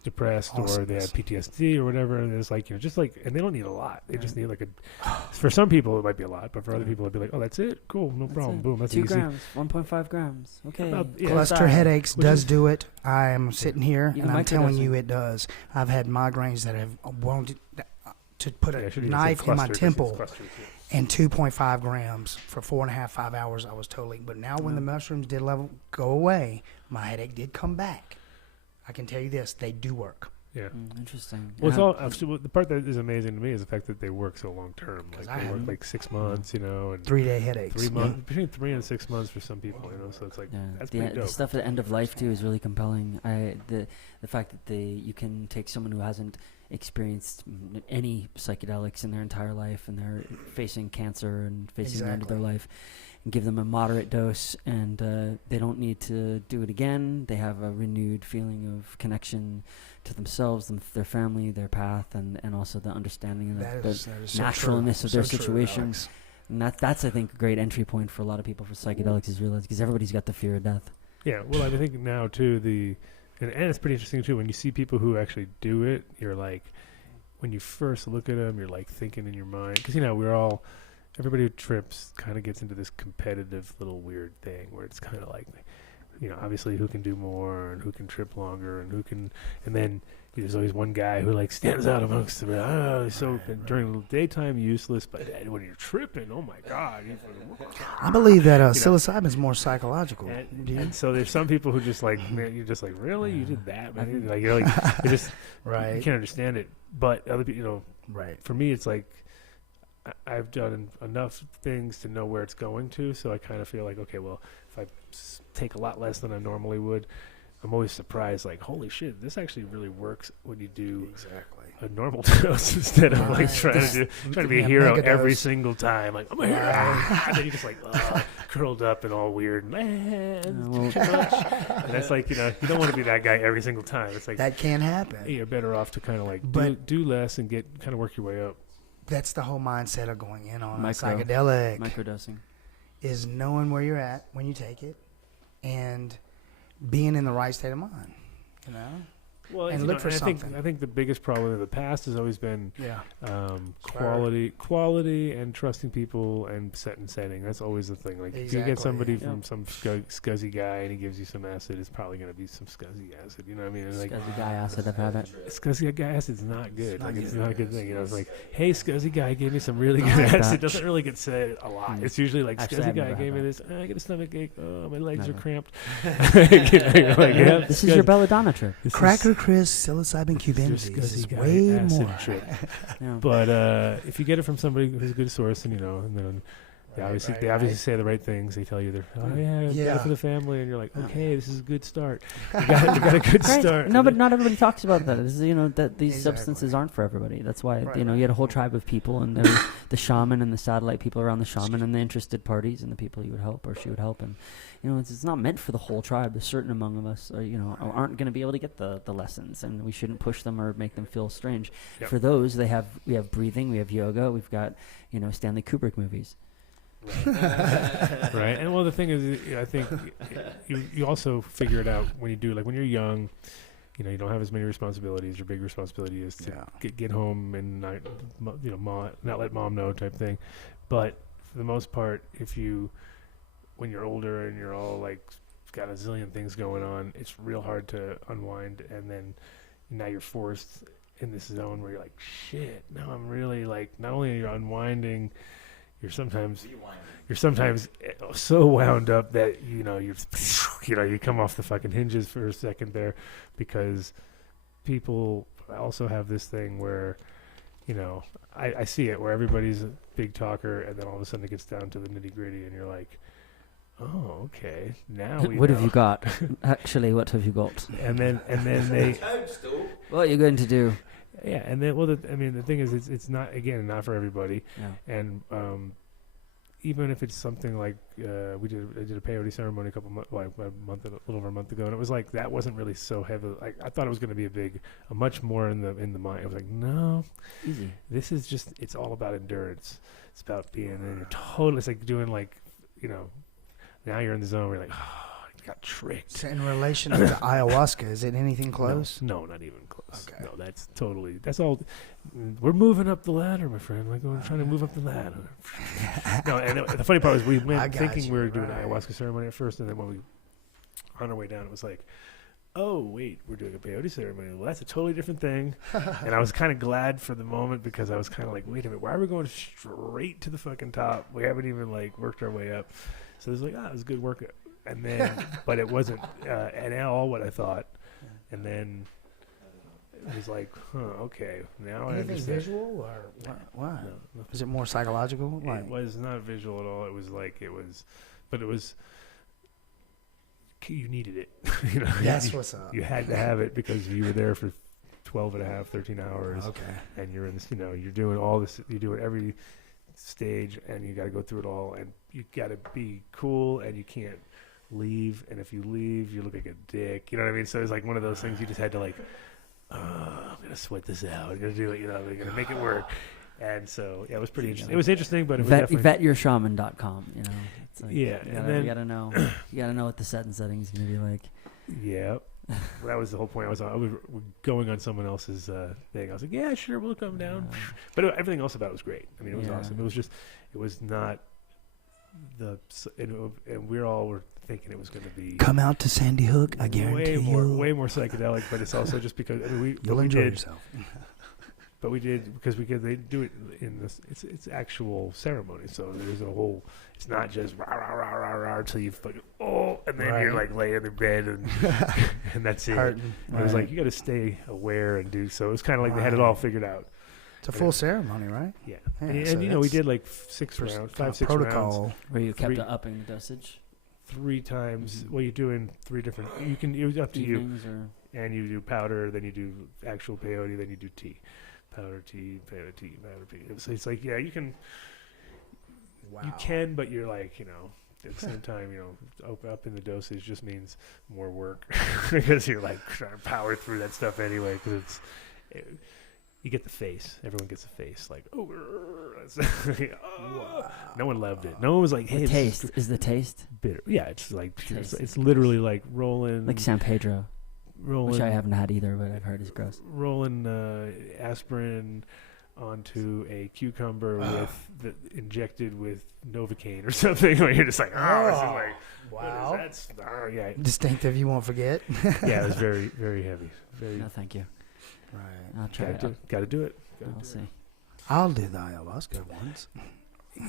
depressed or they have PTSD or whatever. And it's like, just like... And they don't need a lot. They just need like a... For some people, it might be a lot. But for other people, it'd be like, oh, that's it? Cool. No problem. Boom. That's 2 easy. 2 grams. 1.5 grams. Okay. Cluster headaches does do it. I am sitting here, and I'm telling you it does. I've had migraines that have wanted... to put a knife in my temple, and 2.5 grams for 4.5, 5 hours. I was totally, but now when the mushrooms did go away, my headache did come back. I can tell you this, they do work. Yeah. Interesting. Well, it's all the part that is amazing to me is the fact that they work so long term. Like they work like 6 months, and 3-day headaches. 3 months, between 3 and 6 months for some people, So it's like that's pretty dope. The stuff at the end of life too is really compelling. The fact that you can take someone who hasn't experienced any psychedelics in their entire life, and they're facing cancer and facing the end of their life, and give them a moderate dose, and they don't need to do it again. They have a renewed feeling of connection to themselves and their family, their path, and also the understanding of the naturalness of their situation. And that's I think a great entry point for a lot of people for psychedelics is realized, because everybody's got the fear of death. Yeah, well, I think now too and it's pretty interesting too when you see people who actually do it. You're like, when you first look at them, you're like thinking in your mind, because everybody who trips kind of gets into this competitive little weird thing where it's kind of like, obviously who can do more and who can trip longer and and then there's always one guy who like stands out amongst them. During the daytime useless, but when you're tripping, oh my God. I believe that psilocybin is more psychological. And so there's some people who just like, man, you're just like, really? You did that? Man? Like, you're just, right. You can't understand it. But other people, right. For me, it's like, I've done enough things to know where it's going to, so I kind of feel like, okay, well, if I take a lot less than I normally would, I'm always surprised, like, holy shit, this actually really works when you do a normal dose instead of like trying to be a hero every single time. Like, I'm a hero. And then you're just like, curled up and all weird. And that's like, you don't want to be that guy every single time. It's like that can happen. You're better off to kind of like do less and kind of work your way up. That's the whole mindset of going in on a psychedelic. Microdosing. Is knowing where you're at when you take it and being in the right state of mind, Well, and look for something. I think the biggest problem in the past has always been quality and trusting people and setting. That's always the thing. Like if you get somebody from some scuzzy guy and he gives you some acid, it's probably going to be some scuzzy acid. You know what I mean? It's like, scuzzy guy acid, I've had it. Scuzzy guy acid's not good. It's not a good thing. It's like, hey, scuzzy guy gave me some really good acid. It doesn't really get said a lot. It's usually like, scuzzy guy gave me this. I get a stomach ache. Oh, my legs are cramped. This is your belladonna trip. Cracker Chris, psilocybin cubensis is way more. But if you get it from somebody who's a good source, and then they obviously say the right things. They tell you they're got it for the family, and you're like, okay, this is a good start. You got a good start. No, but not everybody talks about that. This is, that these substances aren't for everybody. That's why you had a whole tribe of people, and there was the shaman and the satellite people around the shaman, and the interested parties, and the people you would help or she would help, and it's not meant for the whole tribe. There's certain among us aren't going to be able to get the lessons, and we shouldn't push them or make them feel strange. Yep. For those, we have breathing, we have yoga, we've got Stanley Kubrick movies. Right. And well, the thing is, I think you also figure it out when you do, like when you're young, you don't have as many responsibilities. Your big responsibility is to get home and not, not let mom know type thing. But for the most part, when you're older and you're all like got a zillion things going on, it's real hard to unwind. And then now you're forced in this zone where you're like, shit, now I'm really like, not only are you unwinding, you're sometimes so wound up that you come off the fucking hinges for a second there, because people also have this thing where I see it where everybody's a big talker, and then all of a sudden it gets down to the nitty gritty, and you're like, oh, okay, now what have you got? Actually, what have you got? And then they what are you going to do? Yeah, and then the thing is, it's not for everybody, and even if it's something like I did a peyote ceremony a little over a month ago, and it was like that wasn't really so heavy. Like I thought it was going to be a much more in the mind. I was like, no, easy. This is just, it's all about endurance. It's about being in your total. It's like doing now you're in the zone where you're like, oh, I got tricked. So in relation to ayahuasca, is it anything close? No, not even close. Okay. No, that's all. We're moving up the ladder, my friend. Like we're trying to move up the ladder. No, and the funny part was we went thinking we were doing an ayahuasca ceremony at first, and then when we on our way down, it was like, oh wait, we're doing a peyote ceremony. Well, that's a totally different thing. And I was kind of glad for the moment, because I was kind of like, wait a minute, why are we going straight to the fucking top? We haven't even worked our way up. So it was like, it was a good workout. And then, but it wasn't at all what I thought. And then it was like, okay, now I Anything understand. visual or what? No. Was it more psychological? It was not visual at all. It was you needed it. That's what's up. You had to have it because you were there for 12 and a half, 13 hours. Okay. And you're in this, you're doing all this, you do it every stage, and you got to go through it all, and you got to be cool, and you can't leave, and if you leave, you look like a dick. You know what I mean? So it's like one of those things you just had to I'm gonna sweat this out. I'm gonna do it. I'm gonna make it work. And so it was pretty interesting. It was interesting, but it was definitely vetyourshaman.com. It's like, and then you gotta know what the setting's gonna be like. Yeah. That was the whole point. I was going on someone else's thing. I was like, yeah, sure, we'll come down. But everything else about it was great. I mean, it was awesome. It was not and we all were thinking it was going to be come out to Sandy Hook. I guarantee way more psychedelic. But it's also just because you'll enjoy yourself. But we did because they do it in this. It's actual ceremony. So there's a whole. It's not just rah rah rah rah rah until you fucking and then you're like laying in bed and and that's it. It was like you got to stay aware and do. So it was kind of like they had it all figured out. It's a full ceremony, right? Yeah. And we did like 6 rounds, 5-6 protocol rounds. Where you kept upping the dosage 3 times. Well, you're doing 3 different. It was up to you. And you do powder, then you do actual peyote, then you do tea. Powder tea, peyote tea, powder tea. So it's like, you can. Wow. You can, but you're like, at the same time, up in the dosage just means more work because you're like trying to power through that stuff anyway. Because you get the face. Everyone gets a face like, wow. No one loved it. No one was like, hey, is the taste bitter? Yeah, it's like it's literally like rolling like San Pedro. Which I haven't had either, but I've heard is gross. Rolling aspirin onto a cucumber injected with Novocaine or something, where you're just like, wow, that's distinctive. You won't forget. Yeah, it was very, very heavy. No, thank you. Right, I'll try it. Got to do it. I'll see. I'll do the ayahuasca once.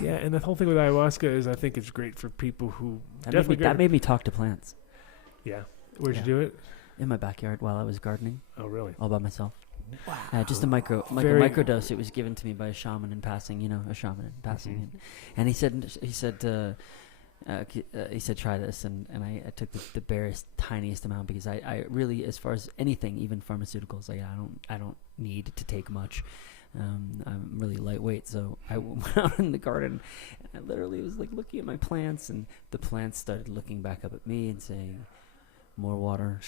Yeah, and the whole thing with ayahuasca is, I think it's great for people who that made me talk to plants. Yeah, where'd you do it? In my backyard while I was gardening. Oh, really? All by myself. Wow. Just a microdose. It was given to me by a shaman in passing. Mm-hmm. And he said, try this, and I took the barest, tiniest amount because I really, as far as anything, even pharmaceuticals, I don't need to take much. I'm really lightweight, so I went out in the garden, and I literally was like looking at my plants, and the plants started looking back up at me and saying, more water.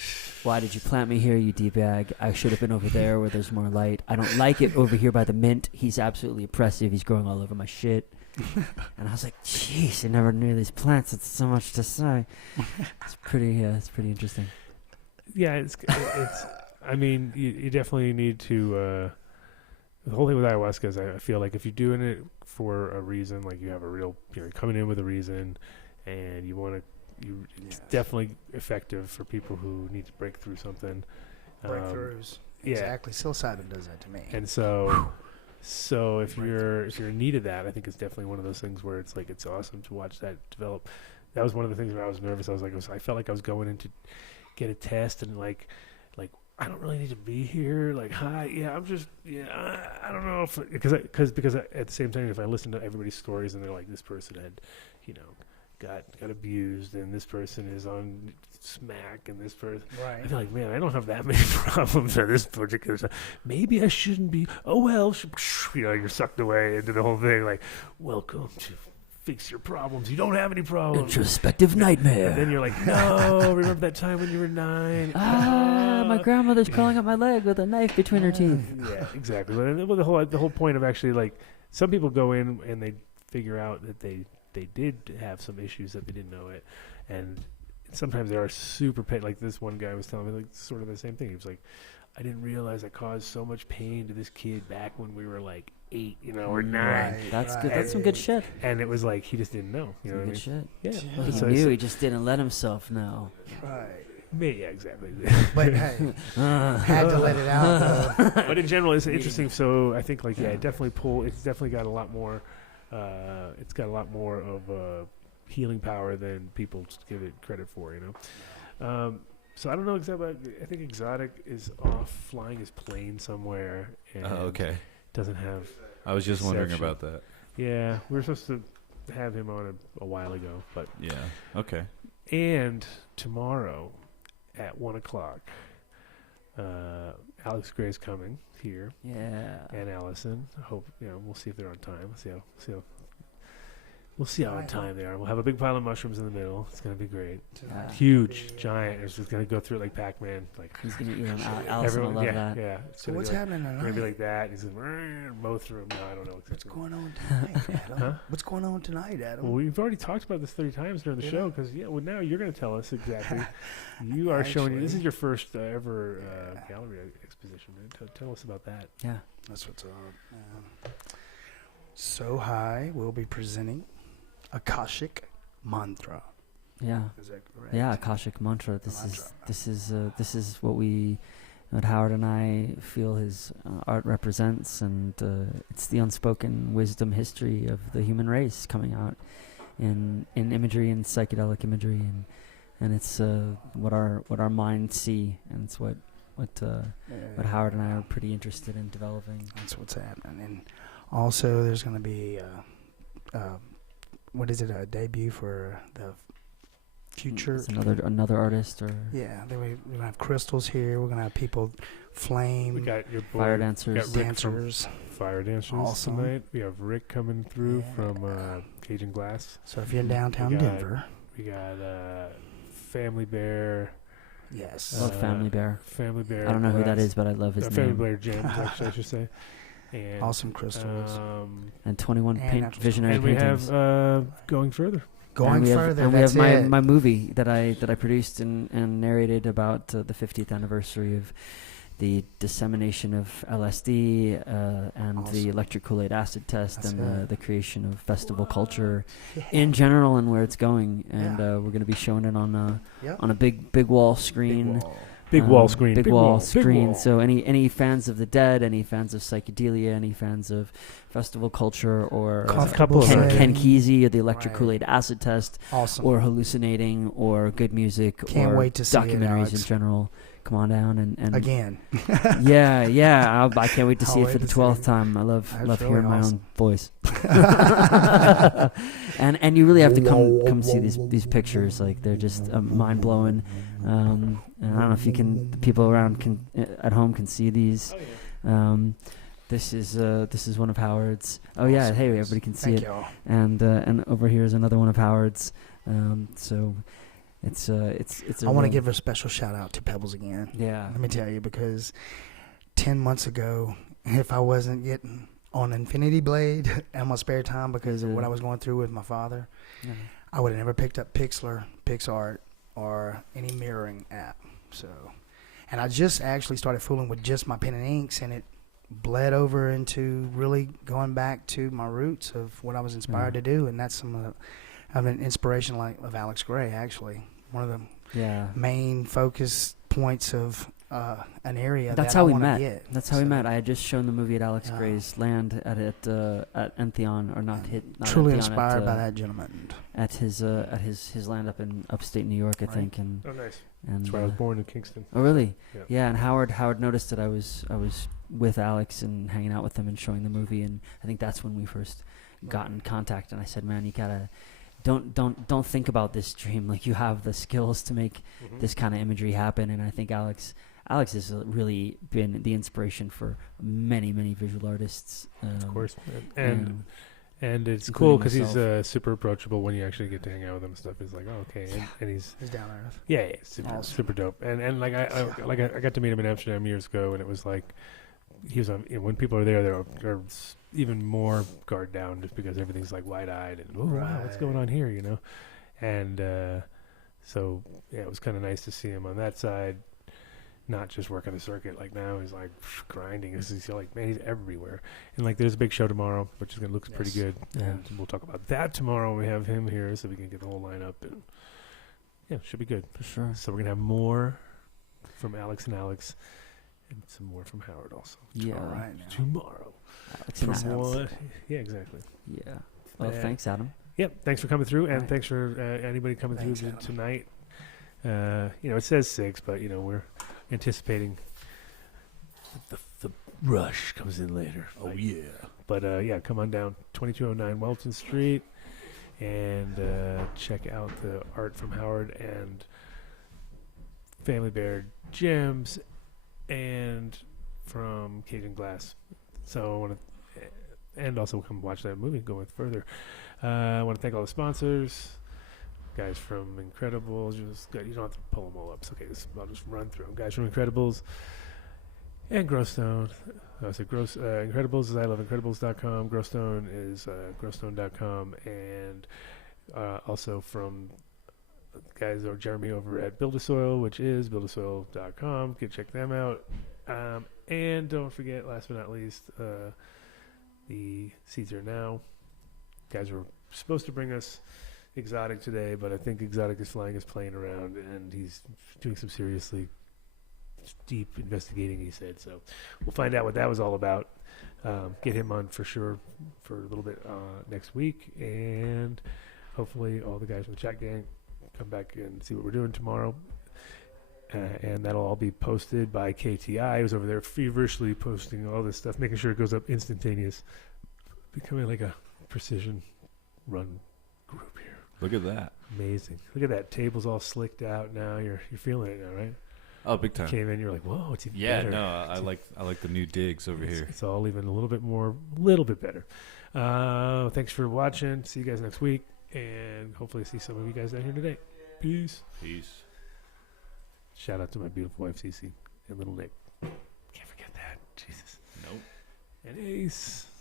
Why did you plant me here, you D-bag? I should have been over there where there's more light. I don't like it over here by the mint. He's absolutely oppressive. He's growing all over my shit. And I was like, jeez, I never knew these plants had so much to say. It's pretty interesting. Yeah, it's I mean, you definitely need to. The whole thing with ayahuasca is I feel like if you're doing it for a reason, like you have a real, you're coming in with a reason, and you want to, it's definitely effective for people who need to break through something. Breakthroughs. Exactly. Psilocybin does that to me. And so if you're in need of that, I think it's definitely one of those things where it's like it's awesome to watch that develop. That was one of the things where I was nervous. I felt like I was going in to get a test and like I don't really need to be here. Like, hi, I'm just, I don't know if because at the same time, if I listen to everybody's stories and they're like, this person had, got abused, and this person is on smack, and this person, right. I feel like, man, I don't have that many problems at this particular time. Maybe I shouldn't be. Oh well, you're sucked away into the whole thing. Like, welcome to fix your problems. You don't have any problems. Introspective nightmare. And then you're like, no, remember that time when you were 9? My grandmother's crawling up my leg with a knife between her teeth. Yeah, exactly. But the whole point of actually, like, some people go in and they figure out that they did have some issues that they didn't know it, and sometimes they are super pain. Like this one guy was telling me, like, sort of the same thing. He was like, I didn't realize I caused so much pain to this kid back when we were like 8, or 9. Right, That's good. That's some good shit. And it was like he just didn't know. You know what I mean? Shit. Yeah. Well, he So knew. He just didn't let himself know. Right. Yeah, exactly. But hey, had to let it out. But in general, it's interesting. So I think, like, it definitely it's definitely got a lot more. It's got a lot more of healing power than people give it credit for. So I don't know exactly. I think Exotic is off flying his plane somewhere. And okay. Doesn't have. I was just wondering reception. about that. Yeah, we were supposed to have him on a while ago, but Yeah. Okay. and tomorrow at 1:00, Alex Gray's coming here, Yeah. and Allison. I hope we'll see if they're on time. We'll see how on time they are. We'll have a big pile of mushrooms in the middle. It's gonna be great. Huge, giant. It's just gonna go through it like Pac-Man. Like He's gonna eat them. Allison will love that. Yeah. It's So gonna what's be happening It's gonna tonight? be like that. He's gonna mow through them. No, I don't know What's exactly. going on tonight, Adam? Huh? What's going on tonight, Adam? Well, we've already talked about this 30 times during the show because now you're going to tell us exactly. You are showing. This is your first ever gallery exposition, man. Tell us about that. Yeah. That's what's up. So High will be presenting Akashic Mantra. Yeah. Is that correct? Yeah. Akashic mantra. This is what Howard and I feel his art represents, and it's the unspoken wisdom history of the human race coming out in imagery and psychedelic imagery, and it's what our minds see, and it's what Howard and I are pretty interested in developing. That's what's happening. And also, there's going to be a debut for the future. It's another artist, or Yeah, then we're going to have crystals here. We're going to have people, flame, We got your boy, fire we dancers. got Rick from dancers. Fire Dancers Awesome. tonight. We have Rick coming through Yeah. from Cajun Glass. So if you're in downtown We got- Denver, We got Family Bear. yes. Love Family Bear. Family Bear. I don't know who that Glass. is, but I love his Family name. Bear Gems, actually, I should say. And, Awesome crystals. And 21 And natural visionary and we paintings. have Going Further. Going and we further, have, and we that's have it. my movie that I produced and narrated about the 50th anniversary of the dissemination of LSD and Awesome. the electric Kool-Aid acid test That's and it. the creation of festival culture in general and where it's going. And Yeah. we're going to be showing it on Yep. a big wall screen. Big wall. Big wall screen. Big Big wall wall. screen. Big wall. So any fans of the dead, any fans of psychedelia, any fans of festival culture, or Comfortable Ken setting. Kesey or the electric Right. Kool-Aid acid test, Awesome. or hallucinating, or good music, Can't or wait to see it, documentaries Alex. in general, come on down and Again. yeah. I can't wait to see I'll it for wait the to see 12th it. time. I love That's really hearing my awesome. own voice. and you really have to come see these pictures. Like, they're just mind blowing. And I don't know if the people around at home can see these. This is one of Howard's. Oh yeah, Awesome. hey, everybody can see Thank it. y'all. And over here is another one of Howard's. So it's I want to give a special shout out to Pebbles again. yeah. Let me tell you, because 10 months ago, if I wasn't getting on Infinity Blade in my spare time because of what I was going through with my father, Yeah. I would have never picked up Pixlr, PixArt, or any mirroring app. So, And I just actually started fooling with just my pen and inks, and it bled over into really going back to my roots of what I was inspired to do, and that's some of an inspiration of Alex Gray, actually. One of the main focus points of an area that's that how I we want to met. get. That's how we met. I had just shown the movie at Alex Gray's land at Entheon, or not truly Entheon, inspired by that gentleman. At his land up in upstate New York, I think. And oh, nice. And that's where I was born in Kingston. Oh, really? Yeah. And Howard noticed that I was with Alex and hanging out with him and showing the movie, and I think that's when we first got in contact. And I said, "Man, you gotta don't think about this dream. Like, you have the skills to make this kind of imagery happen." And I think Alex has really been the inspiration for many visual artists. Of course, and it's cool because he's super approachable when you actually get to hang out with him and stuff. He's like, oh, okay, and he's down to earth. Yeah, super dope. And like I got to meet him in Amsterdam years ago, and it was like he was when people are there, they're even more guard down just because everything's like wide eyed and wow, what's going on here, you know? And so yeah, it was kind of nice to see him on that side. Not just working the circuit like now. He's like grinding. He's like, man, he's everywhere. And like, there's a big show tomorrow, which is gonna look pretty good. Yeah. And we'll talk about that tomorrow when we have him here, so we can get the whole lineup. And yeah, should be good for sure. So we're gonna have more from Alex and some more from Howard also. Tomorrow. Alex and Alex. Yeah, exactly. Yeah. Well, thanks, Adam. Yep. Thanks for coming through, and thanks for anybody coming through tonight. It says 6, but we're anticipating the rush comes in later. Oh, yeah. But, come on down, 2209 Welton Street, and check out the art from Howard and Family Bear Gems and from Cajun Glass. So I want to, and also come watch that movie, go with further. I want to thank all the sponsors. Guys from Incredibles, you don't have to pull them all up. It's okay. I'll just run through them. Guys from Incredibles and Growstone. Incredibles is iloveincredibles.com. Growstone is growstone.com. And also from guys or Jeremy over at Build-A-Soil, which is buildasoil.com. You can check them out. And don't forget, last but not least, the Seeds Are Now. Guys were supposed to bring us Exotic today, but I think Exotic is flying his plane around, and he's doing some seriously deep investigating, he said. So we'll find out what that was all about. Get him on for sure for a little bit next week, and hopefully all the guys from the chat gang come back and see what we're doing tomorrow. And that'll all be posted by KTI, who's over there feverishly posting all this stuff, making sure it goes up instantaneous, becoming like a precision run group here. Look at that. Amazing. Look at that. Table's all slicked out now. You're feeling it now, right? Oh, big time. You came in, you're like, whoa, it's even better. Yeah, no, I like the new digs over here. It's all even a little bit better. Thanks for watching. See you guys next week, and hopefully see some of you guys down here today. Peace. Shout out to my beautiful wife, Cece, and little Nick. Can't forget that. Jesus. Nope. And Ace.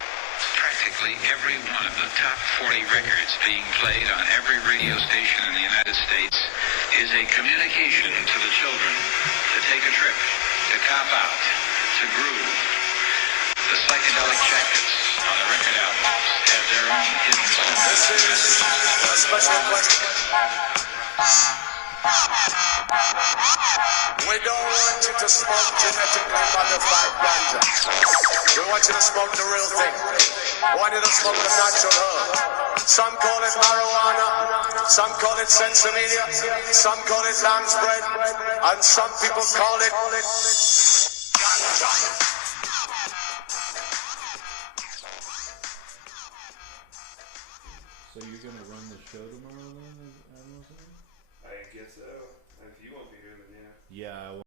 Practically every one of the top 40 records being played on every radio station in the United States is a communication to the children to take a trip, to cop out, to groove. The psychedelic jackets on the record albums have their own hidden symbols. This is a special question. We don't want you to smoke genetically modified ganja. We want you to smoke the real thing. We want you to smoke the natural herb. Some call it marijuana, some call it sensibilia, some call it lamb's bread, and some people call it ganja. So you're going to run the show tomorrow then? I guess so. If you won't be here, then yeah. Yeah, I